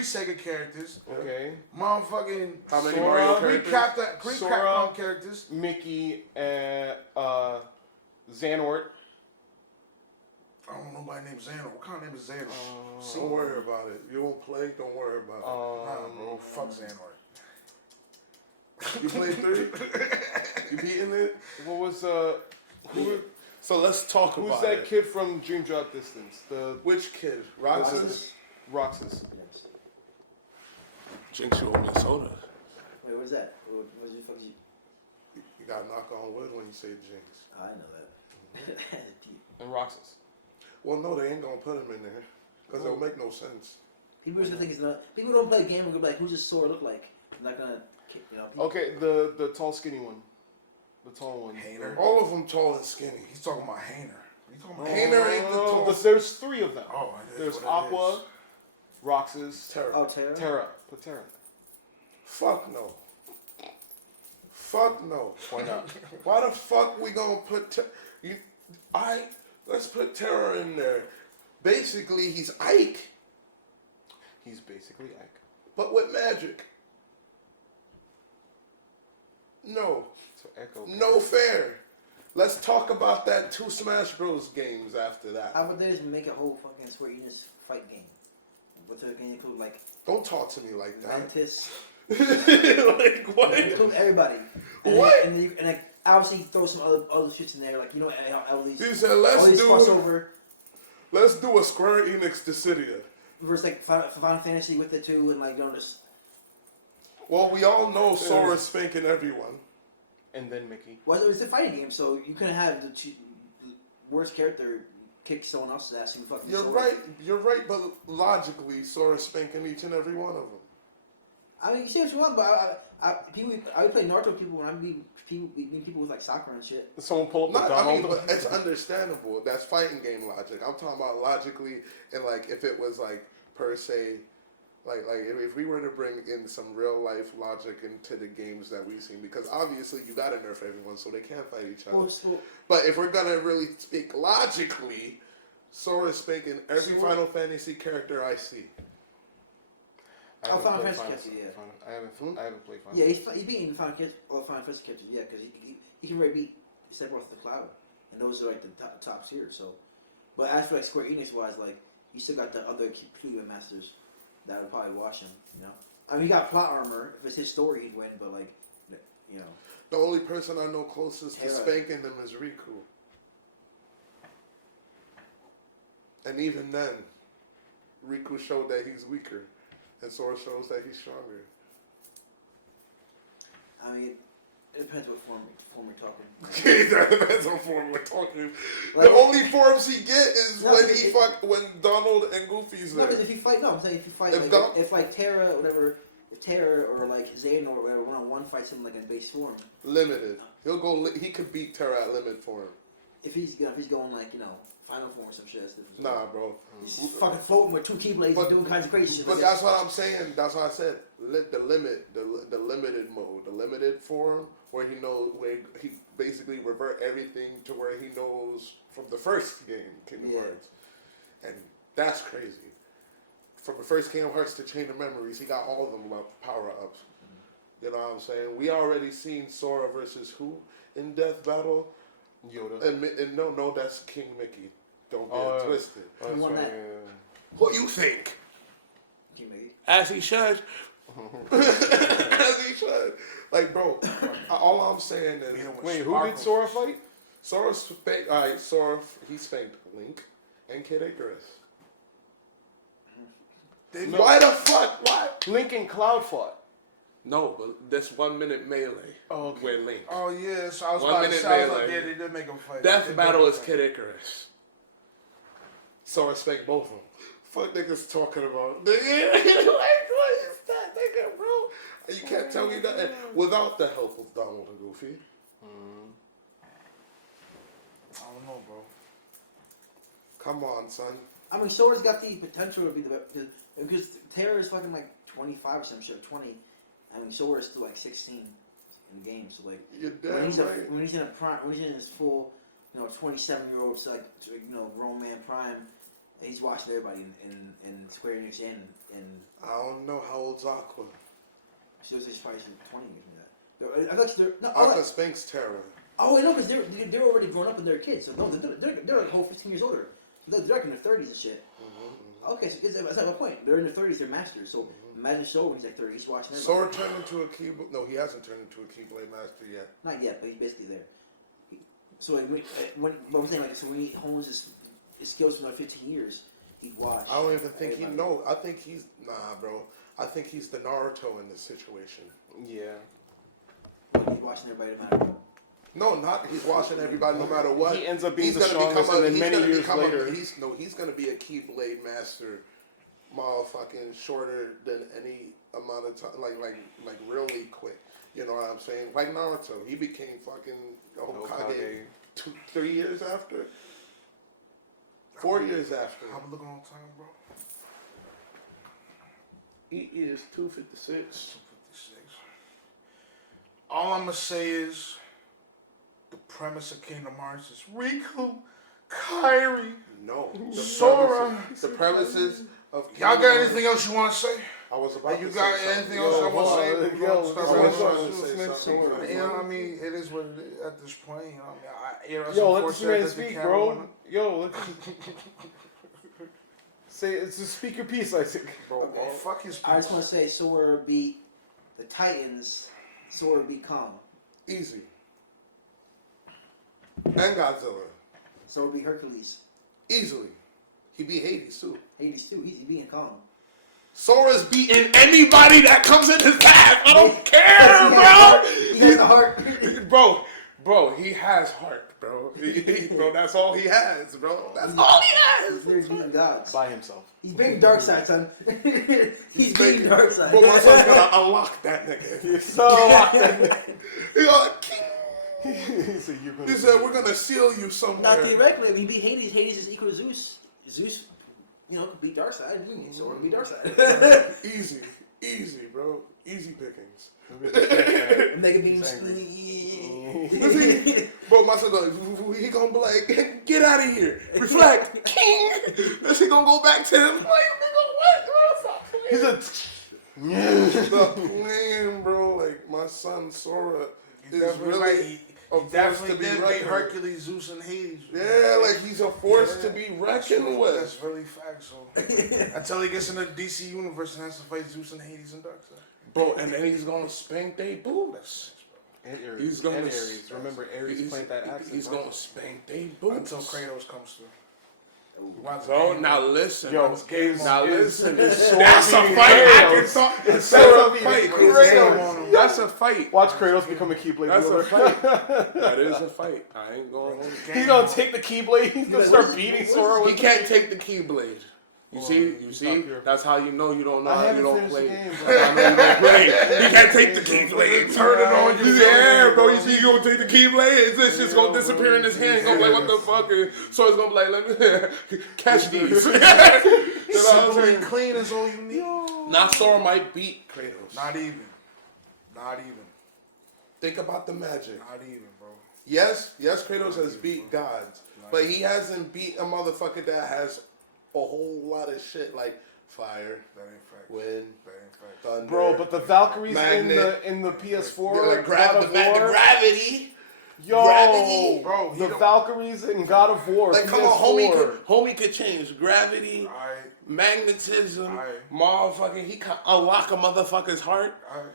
Sega characters. Okay. Motherfucking How many Sora, Mario three characters? Sora, Capcom characters. Mickey, and Xehanort. I don't know nobody named Xano. What kind of name is Xano? Don't worry about it. You don't play, don't worry about it. Nah, bro. Fuck Xanort. You played 3? You beating it? What was So let's talk who's about that it. kid from Dream Drop Distance? The Which kid? Roxas? Roxas. Jinx, you owe me a soda. Wait, what's that? What was your fuck you? You got to knock on wood when you say Jinx. I know that. And Roxas. Well, no, they ain't going to put him in there. Because it'll make no sense. People just think it's not. People don't play a game and go like, "Who's this Sora look like?" I'm not gonna, you know. People, Okay, the tall skinny one. The tall one. Hayner. All of them tall and skinny. He's talking about Hayner. You talking about Hayner ain't the Oh, tall. there's 3 of them. Oh, it is There's what it Aqua, is. Roxas, Terror. Oh, Terra. Terra. Put Terra. Fuck no. Fuck no. Why not? Why the fuck we gonna put let's put Terror in there. Basically, he's Ike, He's basically Ike. but with magic. No. So Echo. No fair. Let's talk about that 2 Smash Bros. Games after that. How about they just make a whole fucking Square Enix fight game? But the game include like Don't talk to me like that. Benitez, Like what? include everybody. And What? And like obviously throw some other shits in there, like you know, all these He said, all these crossover. let's do a Square Enix Dissidia. Versus like Final Fantasy with it too, and like you know just Well, we all know Sora's spanking everyone. And then Mickey. well, it's a fighting game, so you couldn't have the worst character kick someone else's ass and fucking. You're right, but logically, Sora's spanking each and every one of them. I mean, you say what you want, but I would play Naruto people when I meet people with like soccer and shit. Someone pull up Not, I mean, McDonald. but it's understandable. That's fighting game logic. I'm talking about logically, and like if it was like per se, like if we were to bring in some real life logic into the games that we've seen, because obviously you gotta nerf everyone so they can't fight each other. But if we're gonna really speak logically, Sora's spanking every Final Fantasy character I see. I haven't Final played Fantasy, Final- yeah. Final- I haven't played Final Yeah, Fantasy. he's beating Final Fantasy characters, yeah, because he can really beat Sephiroth the Cloud, and those are like the top tier. So, but as for like Square Enix wise, like you still got the other Cleveland masters that would probably wash him. You know, I mean, he got plot armor. If it's his story, he'd win. But like, you know, The only person I know closest to Terra. spanking them is Riku. And even then, Riku showed that he's weaker, and Sora shows that he's stronger. I mean, it depends what form we're talking. That depends on form we're talking. Like- The only forms he get is No, when but he it- when Donald and Goofy's No, there. because if you fight, no, I'm saying if you fight, If like, Dom- if like Terra or whatever, if Terra or like Zane or whatever, one-on-one fights him like in base form. Limited. He'll go. He could beat Terra at limit form. If he's going like final form or some shit, that's different. Nah, bro. He's fucking floating with 2 keyblades But- and doing kinds of crazy shit. But Like, that's what I'm saying. That's why I said the limited mode, the limited form, where he basically revert everything to where he knows from the first game, Kingdom Hearts, and that's crazy. From the first Kingdom Hearts to Chain of Memories, he got all of them power ups. You know what I'm saying? We already seen Sora versus who in Death Battle? Yoda. And no, that's King Mickey. Don't get it twisted. Oh, that's won right, that? yeah. What you think? As he should. As he should. Like, bro, all I'm saying is... Wait, who did Sora fight? Sora spanked... Alright, Sora, he spanked Link and Kid Icarus. Why the fuck? Why? Link and Cloud fought. No, but this 1 minute melee with Link. Oh yeah, so I was 1 about to minute say, melee. they did make him fight. Death battle is Kid Icarus. Sora spanked both of them. Fuck niggas talking about. Like, what is that, nigga, bro? You can't tell me that without the help of Donald and Goofy. I don't know, bro. Come on, son. I mean, Sora's got the potential to be the best. Because Terra is fucking like 25 or some shit, 20. I mean, Sora is still like 16 in games. So, like, You're damn right. When he's in a prime, when he's in his full, 27-year-old, like, grown man prime, he's watching everybody in Square Enix and I don't know how old's Aqua. she was probably 20 years that. I thought they're no. Aqua spanks Terra. Oh, I know, because they're already grown up with their kids, so no, they're like a whole 15 years older. They're like in their 30s and shit. Okay, so that's not my point. They're in their 30s, they're masters. So imagine Sora when he's like 30, he's watching everybody. Sora turned into a Keyblade. No, he hasn't turned into a Keyblade Master yet. Not yet, but he's basically there. So like, when I'm saying, like, so when he hones his skills for like 15 years, he watch. I don't even think he knows. I think he's bro. I think he's the Naruto in this situation. Yeah. He's watching everybody no matter what. No, not he's watching everybody no matter what. He ends up being the strongest, and then many years later, he's gonna be a Keyblade Master, motherfucking shorter than any amount of time, like really quick. You know what I'm saying? Like Naruto, he became fucking Hokage 3 years after, 4 years after. I'm looking on time, bro. He is 256. 256. All I'm gonna say is, the premise of Kingdom Hearts is Riku, Kairi, No, Sora. The premises of Y'all got anything else you want to say? I was about You to got say anything something. else I want to say? I was about to say something. You know what I mean? It is what it is at this point. You know what I mean? It's yo, let this unfortunate man that the speak, camera bro. went- Yo, say it's a speak your piece, I think. Bro, fuck his I just piece. want to say Sora beat the Titans. Sora beat Kong. Easy. And Godzilla. Sora beat Hercules. Easily. He beat Hades too. Hades too. Easy beating Kong. Sora's beating anybody that comes in his path. I don't care, bro. He has a heart. Bro, he has heart, bro. Bro, that's all he has, bro. That's all he has. He's beating gods. By himself. He's beating Darkseid, son. He's beating Darkseid. Bro, my son's gonna unlock that nigga. So unlock that nigga. He gonna He He said, we're gonna seal you somewhere. Not theoretically. I mean, beat Hades. Hades is equal to Zeus. Zeus, beat Darkseid. Sora beat Darkseid. Easy, bro. Easy pickings. Mega beams. Bro, my son, he gonna be like, get out of here. Reflect. King. Then she gonna go back to him. Like, nigga, what? Bro, stop playing, bro. Like, my son, Sora, is really a force to definitely be did beat reckoned with. Hercules, Zeus, and Hades. Yeah, like, he's a force to be reckoned with. That's really factual. Until he gets in the DC universe and has to fight Zeus and Hades and Darkseid. Bro, and then he's gonna spank they boots. And Ares. He's gonna Ares. Remember, Ares played that accent. He's gonna spank they boots. Until Kratos comes through. So now listen. Yo, now listen. That's That's a fight. I can talk. That's a fight. Kratos. That's a fight. Watch Kratos become a Keyblade That's wielder. a fight. That is a fight. I ain't going. He's gonna take the Keyblade. He's gonna start beating Sora with He can't take the Keyblade. You see? That's how you know you don't know how you don't play. That's how I know you don't play. He can't take the Keyblade. Turn it on you. Yeah, bro. You see, you gonna take the Keyblade? It's just gonna disappear in his hand. He's gonna be like, what the fuck? So it's gonna be like, let me catch these. You know what I'm saying? Clean is all you need. Now Sora might beat Kratos. Not even. Think about the magic. Not even, bro. Yes, Kratos has beat gods, but he hasn't beat a motherfucker that has a whole lot of shit like fire, That ain't fact. wind, That ain't fact. thunder. Bro, but the Valkyries Magnet. in the PS4 the God of War, gravity. Yo, Gravity, bro, the Valkyries in God of War. Like, come on, homie could change gravity, Alright, magnetism, Alright. motherfucking. He can unlock a motherfucker's heart. alright.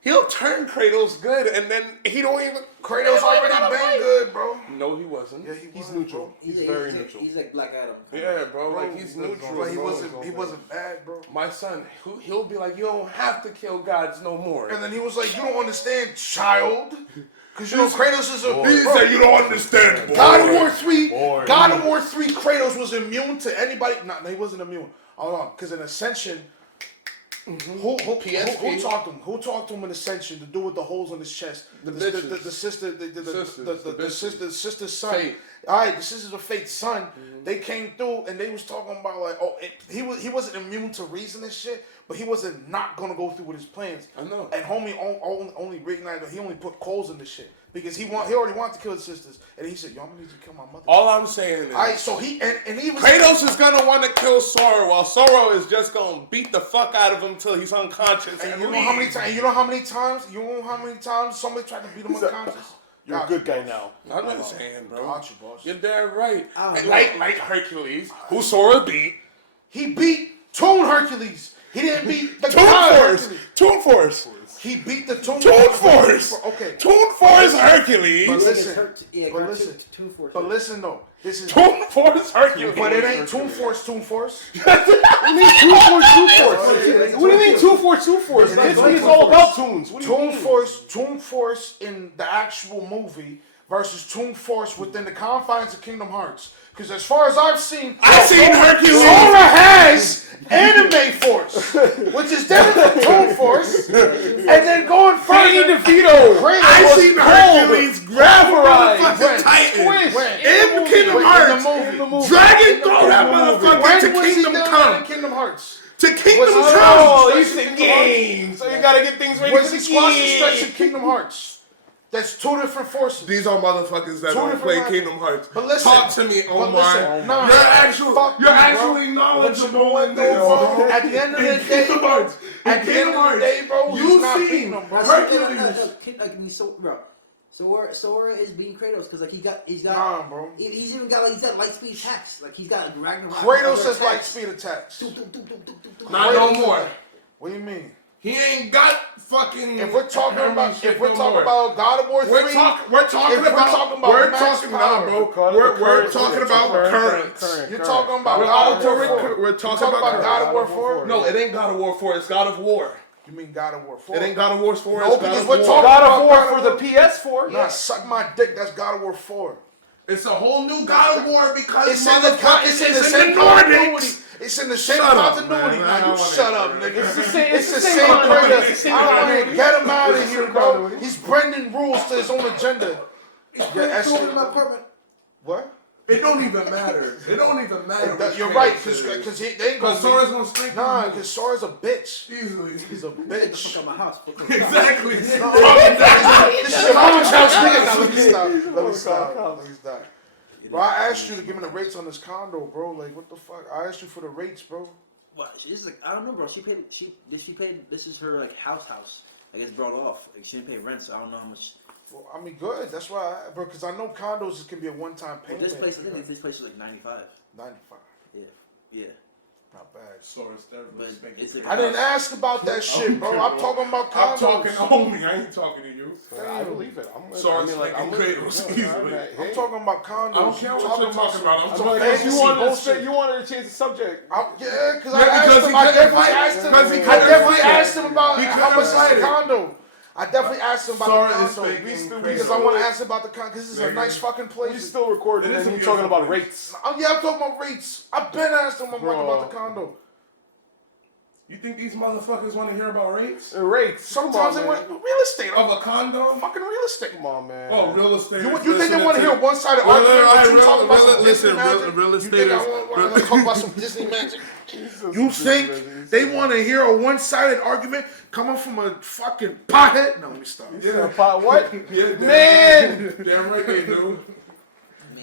He'll turn Kratos good, and then he don't even. Kratos already been good, bro. No, he wasn't. Yeah, He's was, neutral. bro. He's very neutral. He's like Black Adam. Yeah, bro. Like he's neutral. But he bro. wasn't bad, bro. My son, he'll be like, you don't have to kill gods no more. And then he was like, you don't understand, child. Because you know Kratos is a... He said, you don't understand, boy. God of War 3, Boy. God of War 3, Kratos was immune to anybody. No, he wasn't immune. Hold on, because in Ascension, who talked to him? Who talked to him in Ascension to do with the holes in his chest? The sister's son. Fate. All right, the sisters of Fate's son. They came through and they was talking about like, he wasn't immune to reason and shit, but he wasn't not gonna go through with his plans. I know. And homie only reignited. He only put coals in this shit because he already wanted to kill his sisters, and he said, "Yo, I'm gonna need you to kill my mother." All I'm saying is, Alright, so he was Kratos is gonna want to kill Sora, while Sora is just gonna beat the fuck out of him until he's unconscious. And you know how many times? You know how many times somebody tried to beat him unconscious? You're a good guy now. I'm just saying, bro. Got you, boss. You're damn right. I don't And like Hercules, who Sora beat. He beat Toon Hercules. He didn't beat the god Hercules. Toon Force. He beat the Toon Force. Okay. Toon Force Hercules. But listen, But listen though. This is Toon Force Hercules. but it ain't Toon Force. What do you mean 2-4-2-4? What do you mean 2-4-2-4? This one is all about tunes. What do you Toon mean? Force in the actual movie versus Toon Force within the confines of Kingdom Hearts. Because as far as I've seen Hercules. Sora has anime force, which is different from Toon Force. And then going further, DeVito. I seen Hercules grab a When? motherfucking Titan When? in Kingdom Hearts. In the movie. Dragon throw that motherfucker When to was he Kingdom doing that Come. in Kingdom Hearts? To Kingdom Was he- Come. Oh, you said games. So you gotta get things ready Was for he the squashing stretch in game. Kingdom Hearts? That's two different forces. These are motherfuckers that Two don't different play levels. Kingdom Hearts. But listen, Talk to me, but Omar. listen, nah, You're fuck you, bro. actually knowledgeable in Bro, this. at the end of the In day, Kingdom bro, Hearts. at the end of the day, bro, he's You not seen beating him, bro. Hercules. Sora is beating Kratos because like he's got Nah, bro. he's even got light speed attacks. Like he's got like Ragnarok. Kratos other has light attacks. speed attacks. Not no more. What do you mean? He ain't got fucking. If we're talking about, shit if we're no talking more. about God of War 3, We're talking max power, bro. We're talking about current. you're talking about We're God of War 4. We're You're talking talking about about God of War 4? No, it ain't God of War 4. It's God of War. You mean God of War 4? It ain't God of War 4. No, It's because God of we're War. talking God of about War God for of the War. PS4. Nah, suck my dick. That's God of War 4. It's a whole new God of War because It's in the same Nordics. It's in the same Shut up, continuity. man. Now I you don't shut wanna up, hear nigga. that. It's the same same continuity. creator. It's the same I don't continuity. get him out of It's the here, same bro. continuity. He's bending rules to his own agenda. Yeah, Threw him in my apartment. What? It don't even matter. It don't even matter. You're right, because they ain't Because gonna Sora's gonna stink. Nah, because Sora's a bitch. Easily. He's a bitch. Fuck out my house. Exactly. This is your mom's house, nigga. Now let me stop. Let me stop. Bro, I asked you to give me the rates on this condo, bro. Like, what the fuck? I asked you for the rates, bro. What? She's like, I don't know, bro. She paid. This is her like house. I guess brought off. Like she didn't pay rent, so I don't know how much. Well, I mean, good. That's why, bro. Because I know condos can be a one-time payment. This place was like 95. 95. Yeah. Not bad. Sora's But it's I didn't ask about that shit, bro. I'm talking about condos. I'm talking only. I ain't talking to you. I believe it. Sora's making Kratos easily. I'm talking about condos. I don't care what you're talking about. I'm some talking fantasy bullshit. You wanted to change the subject. Yeah, because Yeah, I asked because him. he I couldn't definitely fight it. asked him. Because he I couldn't definitely fight it. asked him about He how couldn't much is fight the it. condo. I definitely asked him about Sora the is condo. faking Because I want to ask him about the condo. Because this is a nice fucking place. We still recording, It is and a you're talking beautiful about place. rates. Yeah, I'm talking about rates. I've been asked him about the condo. You think these motherfuckers want to hear about rates? Rates. Sometimes they want real estate. Of a condo? Fucking real estate. Come on, man. Oh, real estate. You think they want to hear a one-sided argument? But you talking about some Disney magic? real You estate think I want to talk about some Disney magic? You think they want to hear a one-sided argument coming from a fucking pothead? No, let me stop. What? Yeah, Man! Damn right they do.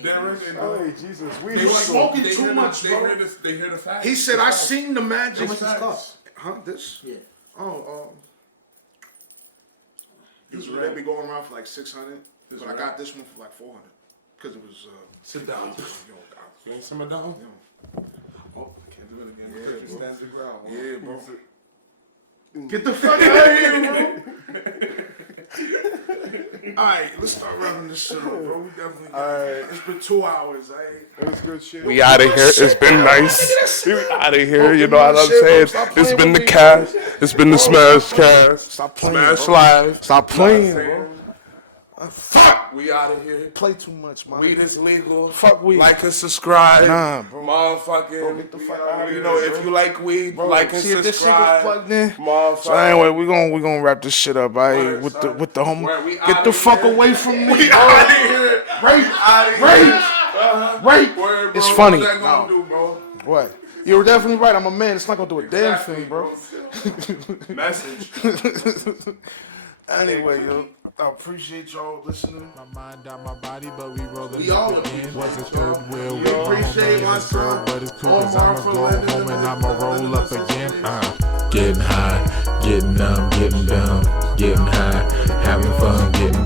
Damn right they do. Hey, Jesus. We They smoking They too hear much, the, bro. They hear the facts. He said, The I facts. seen the magic. How much does it cost? Huh? This? Yeah. Oh, Usually they be going around for like 600, but I got this one for like 400 because it was. Sit down. Yo, You ain't simmer down? yo. Oh, I can't do it again. Yeah, Cookie bro. stands the ground. Yeah, bro. Get the fuck out of here, bro. Alright, let's start wrapping this shit up, bro. We definitely It's been 2 hours, It was good shit. We out of here. It's been nice. We out of here. You know what I'm Shit, bro. saying? Stop It's playing been with the me, cast. It's been the Smash cast. Stop playing, Smash bro. Live. Stop playing, bro. Fuck. We out of here. Play too much, man. Weed is legal. Fuck weed. Like and subscribe. Nah, bro. Motherfucking. Bro, get the fuck out of here, You know, if bro. you like weed, Bro, like and see if this shit subscribe. gets plugged in. Motherfucker. So anyway, we gonna wrap this shit up, alright? Word, With son. the home. Word, we Get outta the fuck here. away from me. We out of here. Rape. Rape. Rape. Word, bro. It's funny. What's that gonna No. do, bro? What? You're definitely right. I'm a man. It's not gonna do a damn Exactly, thing, bro. Message. Anyway, yo, I appreciate y'all listening. My mind out my body, but we rolling We all up again. appreciate Was it y'all. third wheel? We appreciate my son, but it's cool cause Omar, I'ma for go letting home us and know. I'ma roll up again. Getting high, getting numb, getting dumb, getting high, having fun, getting